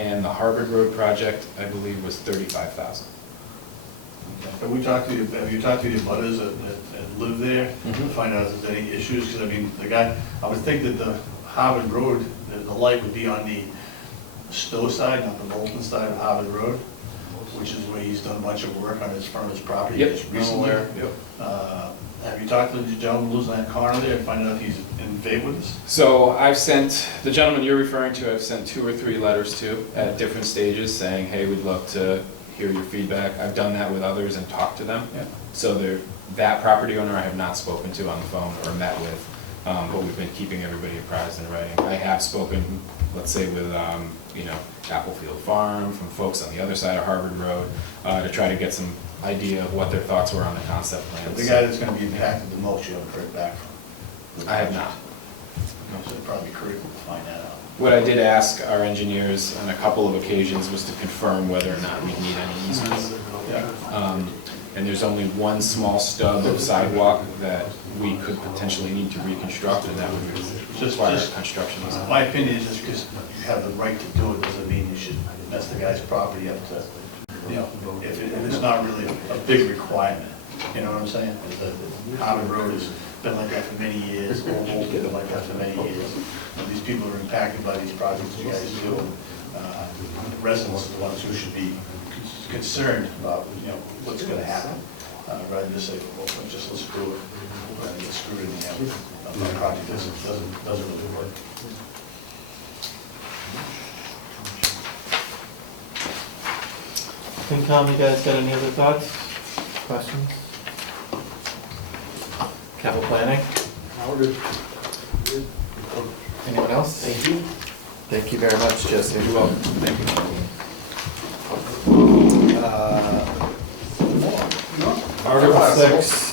And the Harvard Road project, I believe, was 35,000. Have you talked to the abutters that live there to find out if there's any issues? Because I mean, I would think that the Harvard Road, the light would be on the Stow side, not the Bolton side of Harvard Road, which is where he's done a bunch of work on his property just recently. Yep. Have you talked to the gentleman who lives on that corner there and find out if he's in favor with this? So I've sent, the gentleman you're referring to, I've sent 2 or 3 letters to at different stages saying, hey, we'd love to hear your feedback. I've done that with others and talked to them. Yeah. So that property owner I have not spoken to on the phone or met with, but we've been keeping everybody apprised in writing. I have spoken, let's say, with Applefield Farm, from folks on the other side of Harvard Road, to try to get some idea of what their thoughts were on the concept But plans. the guy that's going to be impacted the most, you haven't heard back from? I have not. So it'd probably be critical to find that out. What I did ask our engineers on a couple of occasions was to confirm whether or not we need any easements. And there's only one small stub of sidewalk that we could potentially need to reconstruct, and that would require construction easement. My opinion is just because you have the right to do it doesn't mean you should mess the guy's property up to, if it's not really a big requirement, you know what I'm saying? Harvard Road has been like that for many years, Old Bolton's been like that for many years. And these people are impacted by these projects you guys do, and the residents are the ones who should be concerned about, what's gonna happen, rather than just say, well, let's screw it, rather than get screwed in the end. The project doesn't really work. FinCom, you guys got any other thoughts, questions? Capital planning? Anyone else? Thank you. Thank you very much, Jesse. You're welcome. Thank you. Article 6.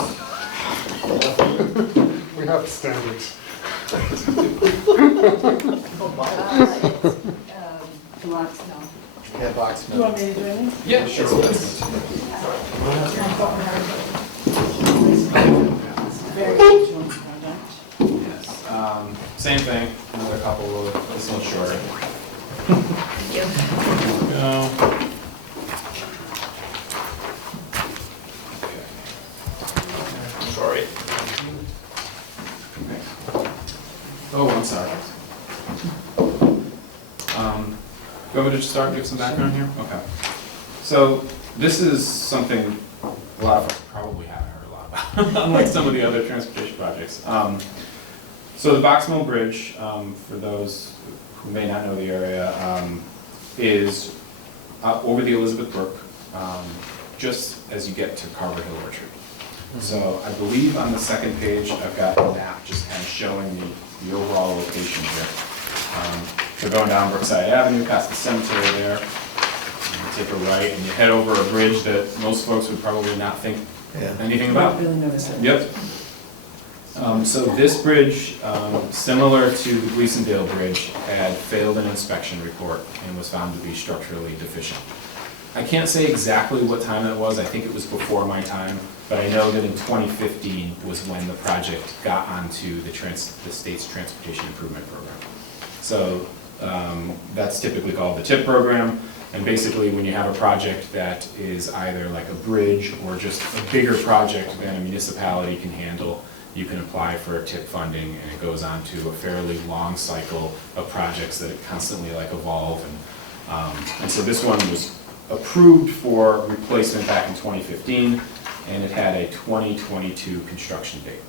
We have standards. Blocks, no. Yeah, box. Do you want me to do anything? Yeah, sure. Very good one, project. Yes. Same thing, another couple of, this one's shorter. Thank you. Go. Sorry. Oh, I'm sorry. Go ahead and just start, give some background here? Okay. So this is something a lot of us probably haven't heard a lot about, unlike some of the other transportation projects. So the Box Mill Bridge, for those who may not know the area, is over the Elizabeth Brook, just as you get to Carver Hill Orchard. So I believe on the second page, I've got a map just kind of showing the overall location here. So going down Brookside Avenue, past the cemetery there, you take a right and you head over a bridge that most folks would probably not think anything about. Really notice it. Yep. So this bridge, similar to the Gleasondale Bridge, had failed an inspection report and was found to be structurally deficient. I can't say exactly what time that was, I think it was before my time, but I know that in 2015 was when the project got onto the state's Transportation Improvement Program. So that's typically called the TIP program, and basically when you have a project that is either like a bridge or just a bigger project than a municipality can handle, you can apply for TIP funding, and it goes on to a fairly long cycle of projects that constantly evolve. And so this one was approved for replacement back in 2015, and it had a 2022 construction date.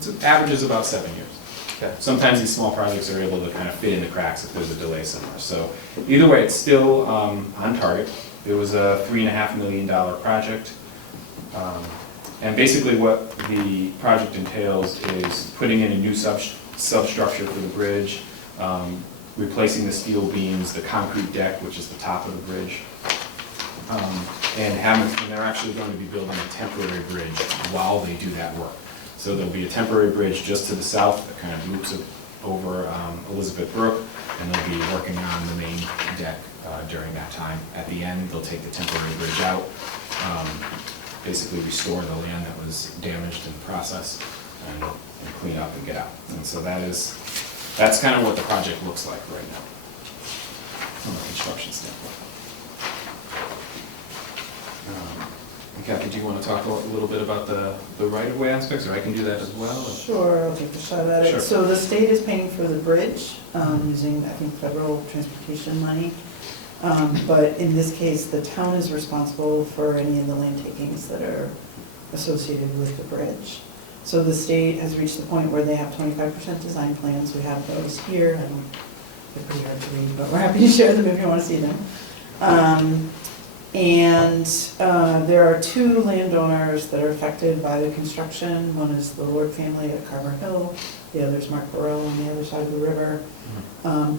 So it averages about 7 years. Okay. Sometimes these small projects are able to kind of fit in the cracks if there's a delay somewhere. So either way, it's still on target. It was a $3.5 million project. And basically what the project entails is putting in a new substructure for the bridge, replacing the steel beams, the concrete deck, which is the top of the bridge. And they're actually going to be building a temporary bridge while they do that work. So there'll be a temporary bridge just to the south that kind of loops over Elizabeth Brook, and they'll be working on the main deck during that time. At the end, they'll take the temporary bridge out. basically restore the land that was damaged in the process and clean up and get out. And so that's kind of what the project looks like right now from a construction standpoint. Kathy, do you want to talk a little bit about the right-of-way aspects, or I can do that as well? Sure, I'll take a shot at Sure. it. So the state is paying for the bridge, using, I think, federal transportation money. But in this case, the town is responsible for any of the land takings that are associated with the bridge. So the state has reached the point where they have 25% design plans. We have those here. They're pretty hard to read, but we're happy to share them if you want to see them. And there are two landowners that are affected by the construction. One is the Lord family at Carver Hill. The other is Mark Burrell on the other side of the river.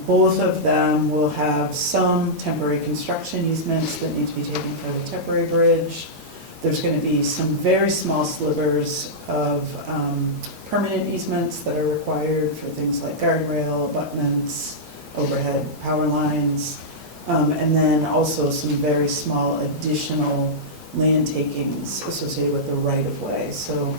Both of them will have some temporary construction easements that need to be taken for the temporary bridge. There's going to be some very small slivers of permanent easements that are required for things like guardrail, abutments, overhead power lines. And then also some very small additional land takings associated with the right-of-way. So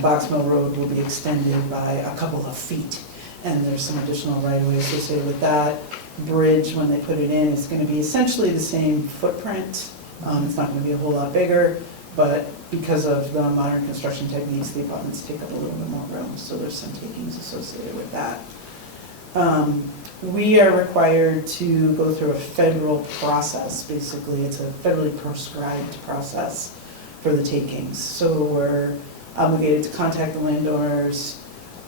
Box Mill Road will be extended by a couple of feet, and there's some additional right-of-way associated with that. Bridge, when they put it in, is going to be essentially the same footprint. It's not going to be a whole lot bigger, but because of the modern construction techniques, the abutments take up a little bit more room, so there's some takings associated with that. We are required to go through a federal process. Basically, it's a federally prescribed process for the takings. So we're obligated to contact the landowners,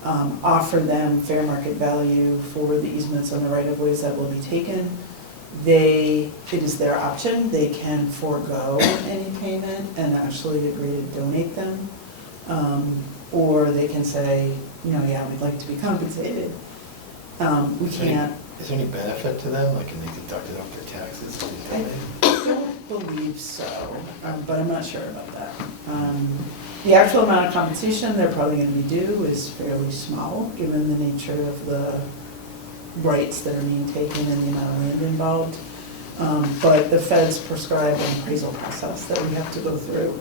offer them fair market value for the easements on the right-of-ways that will be taken. It is their option. They can forego any payment and actually agree to donate them. Or they can say, yeah, we'd like to be compensated. We can't. Is there any benefit to them? Like, can they deduct it off their taxes? I don't believe so, but I'm not sure about that. The actual amount of compensation they're probably going to be due is fairly small, given the nature of the rights that are being taken and the amount of land involved. But the feds prescribe an appraisal process that we have to go through.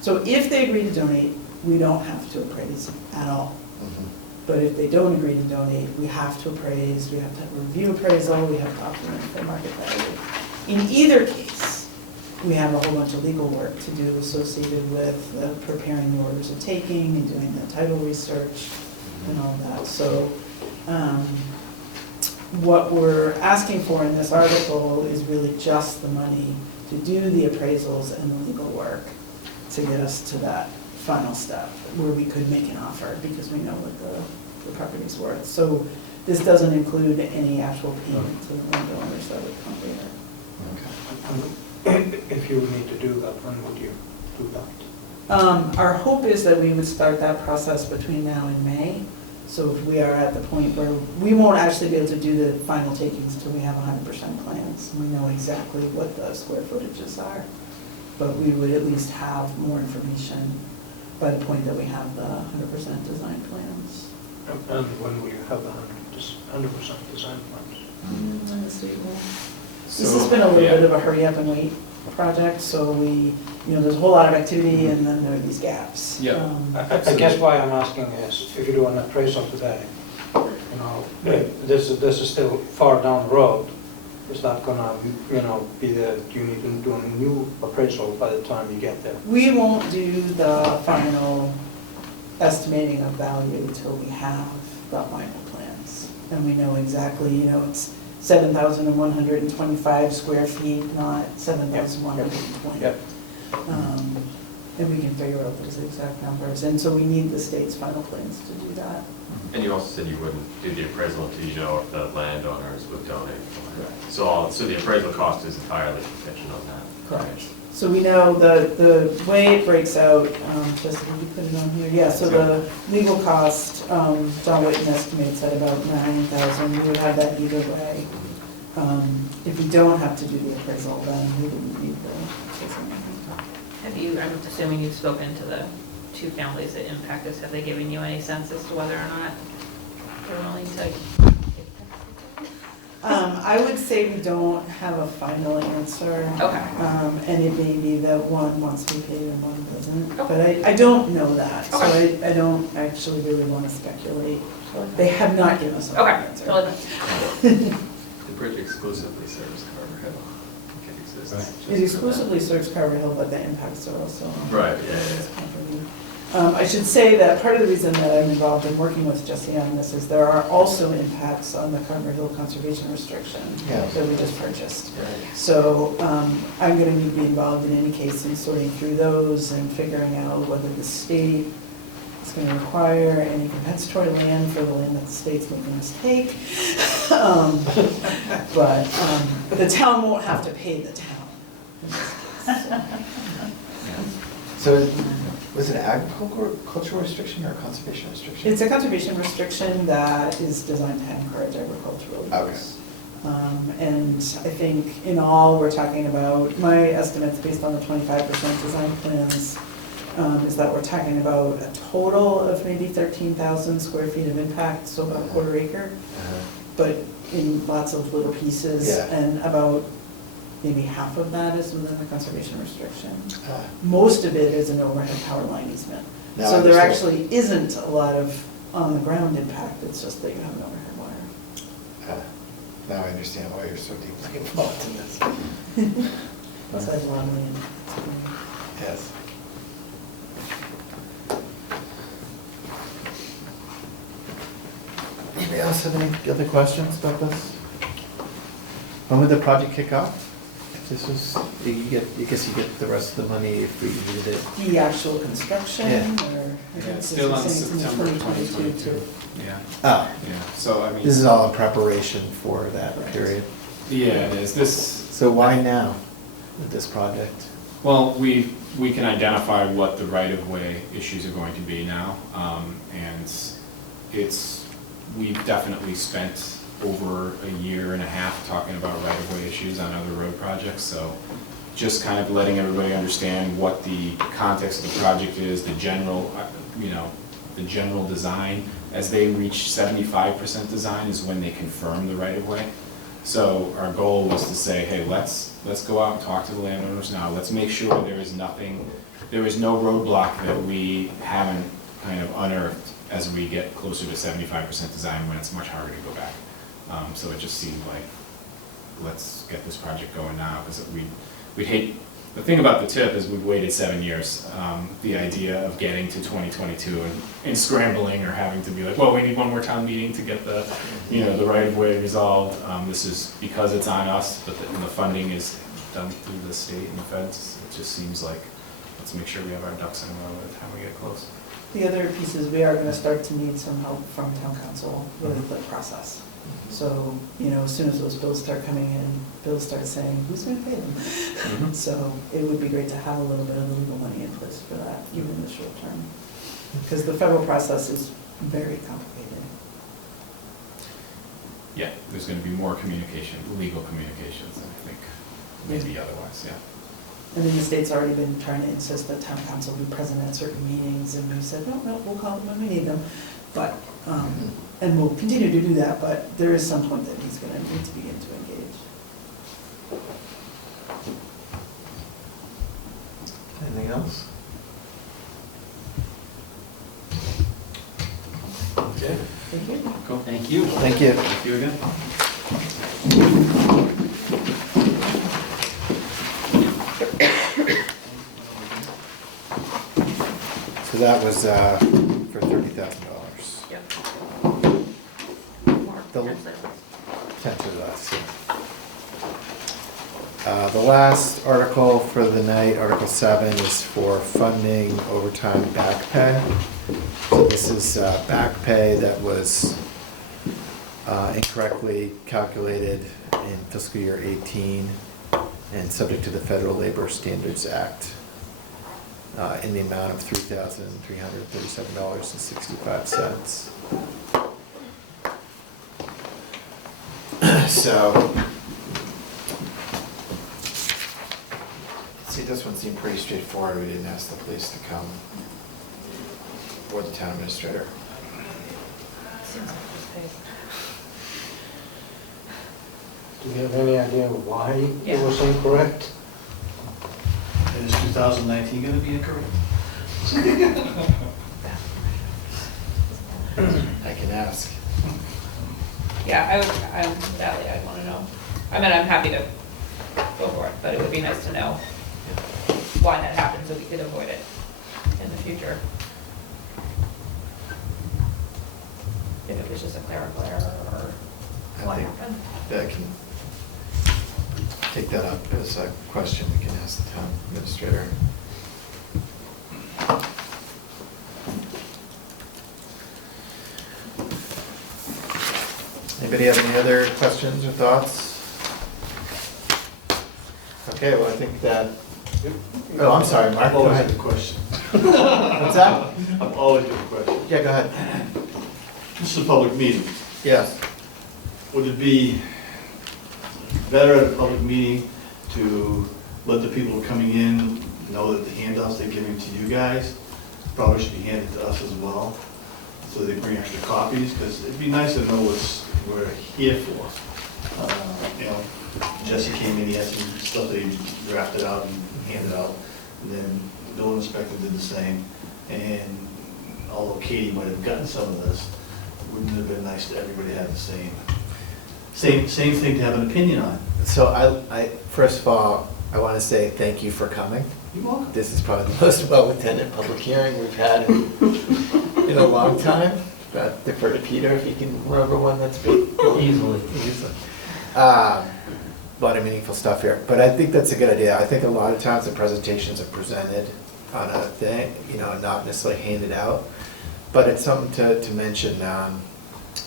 So if they agree to donate, we don't have to appraise at all. But if they don't agree to donate, we have to appraise, we have to review appraisal, we have to offer them fair market value. In either case, we have a whole bunch of legal work to do associated with preparing the orders of taking and doing the title research and all that. So what we're asking for in this article is really just the money to do the appraisals and the legal work to get us to that final step where we could make an offer because we know what the property's worth. So this doesn't include any actual payment to the landowners that would come later. If you need to do that, when would you do that? Our hope is that we would start that process between now and May. So if we are at the point where we won't actually be able to do the final takings until we have 100% plans. We know exactly what the square footages are, but we would at least have more information by the point that we have the 100% design plans. And when will you have the 100% design plans? When the state will. This has been a little bit of a hurry up and wait project, so there's a whole lot of activity and then there are these gaps. Yeah. I guess why I'm asking is, if you do an appraisal today, this is still far down the road. Is that gonna, be you need to do a new appraisal by the time you get there? We won't do the final estimating of value until we have the final plans. And we know exactly, it's 7,125 square feet, not 7,120. Yep. And we can figure out those exact numbers. And so we need the state's final plans to do that. And you also said you wouldn't do the appraisal until you know if the landowners would donate. Correct. So the appraisal cost is entirely contingent on that. Correct. So we know the way it breaks out, just can you put it on here? Yeah, so the legal cost, John Whitten estimates at about $9,000. We would have that either way. If we don't have to do the appraisal, then we wouldn't need the appraisal. I'm assuming you've spoken to the two families that impact this. Have they given you any sense as to whether or not they're willing to? I would say we don't have a final answer. Okay. And it may be that one wants to be paid and one doesn't. But I don't know that, so I don't actually really want to speculate. They have not given us a final answer. The bridge exclusively serves Carver Hill. It exists. It exclusively serves Carver Hill, but the impacts are also on. Right, I should say that part of the reason that I'm involved in working with Jesse on this is there are also impacts on the Carver Hill conservation restriction that we just purchased. So I'm going to need to be involved in any case in sorting through those and figuring out whether the state is going to require any compensatory land for the land that the state's making us take. But the town won't have to pay the town. So was it an agricultural restriction or a conservation restriction? It's a conservation restriction that is designed to encourage agricultural use. Okay. And I think in all, we're talking about, my estimates based on the 25% design plans, is that we're talking about a total of maybe 13,000 square feet of impact, so about a quarter acre, but in lots of little pieces, and about maybe half of that is within the conservation restriction. Most of it is an overhead power line easement. So there actually isn't a lot of on-the-ground impact, it's just that you have an overhead wire. Now I understand why you're so deeply involved in this. It's like a lot of land. Yes. Anybody else have any other questions about this? When would the project kick off? If this was, I guess you get the rest of the money if we needed it. The actual construction, or? I think It's still on this is saying it's in September 2022 2022. too. Yeah. Oh. Yeah, so I mean. This is all in preparation for that period. Yeah, it is. So why now with this project? Well, we can identify what the right-of-way issues are going to be now, and we've definitely spent over a year and a half talking about right-of-way issues on other road projects, so just kind of letting everybody understand what the context of the project is, the general, the general design. As they reach 75% design is when they confirm the right-of-way. So our goal was to say, hey, let's go out and talk to the landowners now. Let's make sure there is no roadblock that we haven't kind of unearthed as we get closer to 75% design when it's much harder to go back. So it just seemed like, let's get this project going now, because we'd hate, the thing about the tip is we've waited 7 years. The idea of getting to 2022 and scrambling or having to be like, well, we need one more town meeting to get the, the right-of-way resolved. This is because it's on us, but the funding is done through the state and the feds. It just seems like, let's make sure we have our ducks in a row by the time we get close. The other piece is we are going to start to need some help from town council with the process. So, as soon as those bills start coming in, bills start saying, who's going to pay them? So it would be great to have a little bit of the legal money in place for that, even in the short term. Because the federal process is very complicated. Yeah, there's going to be more communication, legal communications, than I think maybe otherwise, yeah. And then the state's already been trying to insist that town council be present at certain meetings, and we said, no, we'll call them when we need them. But, and we'll continue to do that, but there is some point that he's going to need to begin to engage. Anything else? Okay. Thank you. Cool. Thank you. Thank you. Thank you again. So that was for $30,000. Yep. Potentially less, yeah. The last article for the night, Article 7, is for funding overtime back pay. So this is back pay that was incorrectly calculated in fiscal year 18 and subject to the Federal Labor Standards Act in the amount of $3,337.65. So, see, this one seemed pretty straightforward. We didn't ask the police to come, or the town administrator. Seems like it's paid. Do you have any idea why it Yeah. was incorrect? And is 2019 gonna be incorrect? I can ask. Yeah, I'd wanna know. I mean, I'm happy to go for it, but it would be nice to know why that happened so we could avoid it in the future. If it was just a clerical error or I what think happened. that can take that up as a question we can ask the town administrator. Anybody have any other questions or thoughts? Okay, well, I think that, oh, I'm sorry, Mark, go Always ahead. a question. What's that? I'm always a question. Yeah, go ahead. This is a public meeting. Yes. Would it be better at a public meeting to let the people coming in know that the handouts they're giving to you guys probably should be handed to us as well, so they bring extra copies? Because it'd be nice to know what we're here for. You know, Jesse came in, he had some stuff that he drafted out and handed out, and then the building inspector did the same. And although Katie might have gotten some of this, wouldn't it have been nice to everybody have the same thing to have an opinion on? So I first of all, I want to say thank you for coming. You're welcome. This is probably the most well-attended public hearing we've had in a long time. Defer to Peter if he can remember one that's been. Easily. A lot of meaningful stuff here, but I think that's a good idea. I think a lot of times the presentations are presented on a thing, you know, not necessarily handed out, but it's something to mention.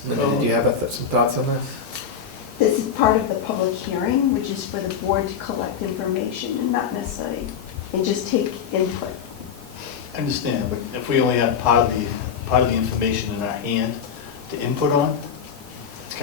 Linda, did you have some thoughts on this? This is part of the public hearing, which is for the board to collect information and not necessarily, and just take input. I understand, but if we only have part of the information in our hand to input on, it's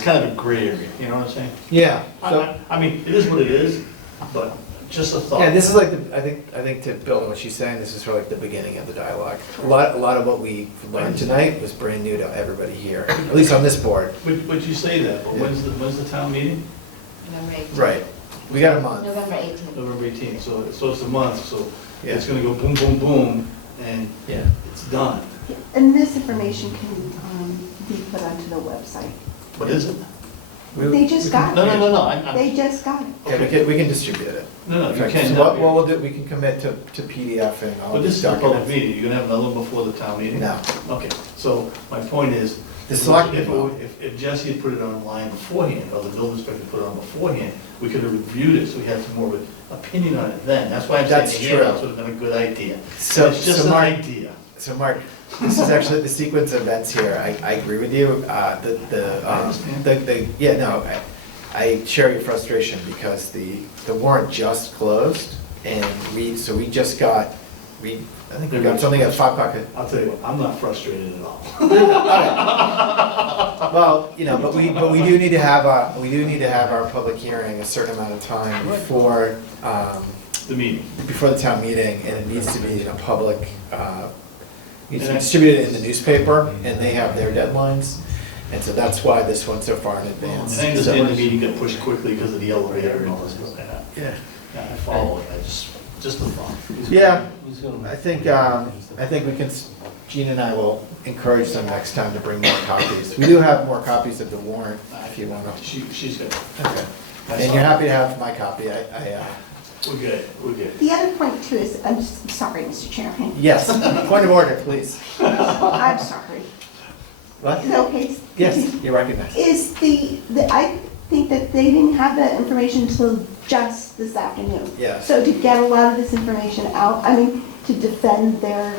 kind of a gray area, you know what I'm saying? Yeah. I mean, it is what it is, but just a thought. Yeah, this is like, I think to build on what she's saying, this is sort of like the beginning of the dialogue. A lot of what we learned tonight was brand new to everybody here, at least on this board. Would you say that, but when's the town meeting? November 18th. Right. We got a month. November 18th. November 18th, so it's a month, so Yeah. it's gonna go boom, boom, boom, and Yeah. it's done. And this information can be put onto the website. What is it? They just got No, it. no, no, no, I'm, They just got it. Yeah, we can distribute it. no, you Okay, can't. so what we'll do, we can commit to PDF and all But this these is a public documents. meeting, you're gonna have another one before the town meeting? No. Okay, so my point is, The select- if Jesse had put it online beforehand, or the building inspector put it on beforehand, we could have reviewed it, so we had some more of an opinion on it then. That's why I'm saying That's the true. handouts would have been a good idea. So- It's just so an Mark- idea. So Mark, this is actually the sequence of events here. I agree with you. I understand. Yeah, no, I share your frustration because the warrant just closed and we just got, I think we got something at 5 o'clock. I'll tell you what, I'm not frustrated at all. Well, you know, but we do need to have our public hearing a certain amount of time before, The meeting. before the town meeting, and it needs to be in a public, needs to be distributed in the newspaper, and they have their deadlines, and so that's why this one's so far in advance. And I understand the meeting got pushed quickly because of the elevator and all this stuff like that. Yeah. Yeah, I follow it, just a thought. Yeah, I think we can, Gina and I will encourage them next time to bring more copies. We do have more copies of the warrant, if you want to. She's good. Okay. And you're happy to have my copy, We're good. The other point too is, I'm just sorry, Mr. Chairman. Yes, point of order, please. I'm sorry. What? Is that okay? Yes, you're recognized. Is I think that they didn't have that information until just this afternoon. Yes. So to get a lot of this information out, I mean, to defend their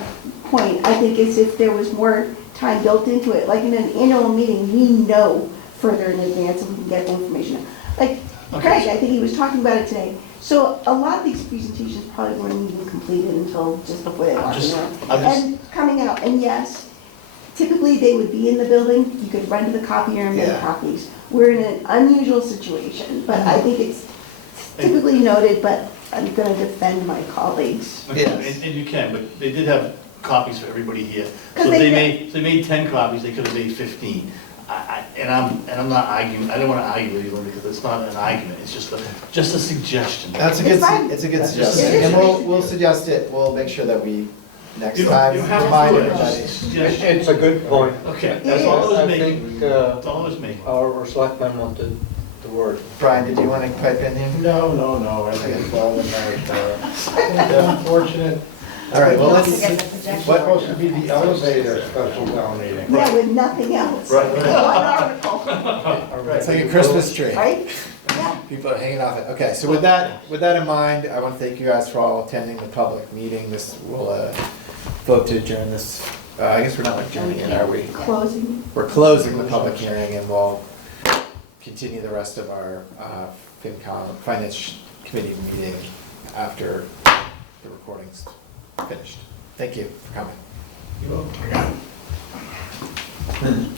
point, I think is if there was more time built into it, like in an annual meeting, we know further in advance and we can get the information. Like Craig, I think he was talking about it today. So a lot of these presentations probably weren't even completed until just before they are, and coming out, and yes, typically they would be in the building, you could run to the copier and make copies. We're in an unusual situation, but I think it's typically noted, but I'm gonna defend my colleagues. And you can, but they did have copies for everybody here. So 'Cause if they made 10 copies, they could have made 15. And and I'm not arguing, I don't wanna argue with you, Linda, because it's not an argument, it's just a suggestion. That's a good, It's fine. it's a good That's just a suggestion, and suggestion. we'll suggest it, we'll make sure that we, next You don't- time, you don't have to remind do it, everybody. it's just a suggestion. It's a good point. Okay, that's all I was I making, think that's all I was making. our selectmen wanted the word. Brian, did you want to pipe in here? No, I think it's all in there. Unfortunate. All right, well, let's, Also get the projection. what, Supposed to be the elevator special town meeting. Yeah, with nothing else. Right. One article, it's like a Christmas tree. right? Yeah. People are hanging off it. Okay, so with that in mind, I want to thank you guys for all attending the public meeting. This will vote to adjourn this. I guess we're not adjourning it, are we? Closing. We're closing the public hearing, and we'll continue the rest of our FinCom, Finance Committee meeting after the recording's finished. Thank you for coming. You're welcome.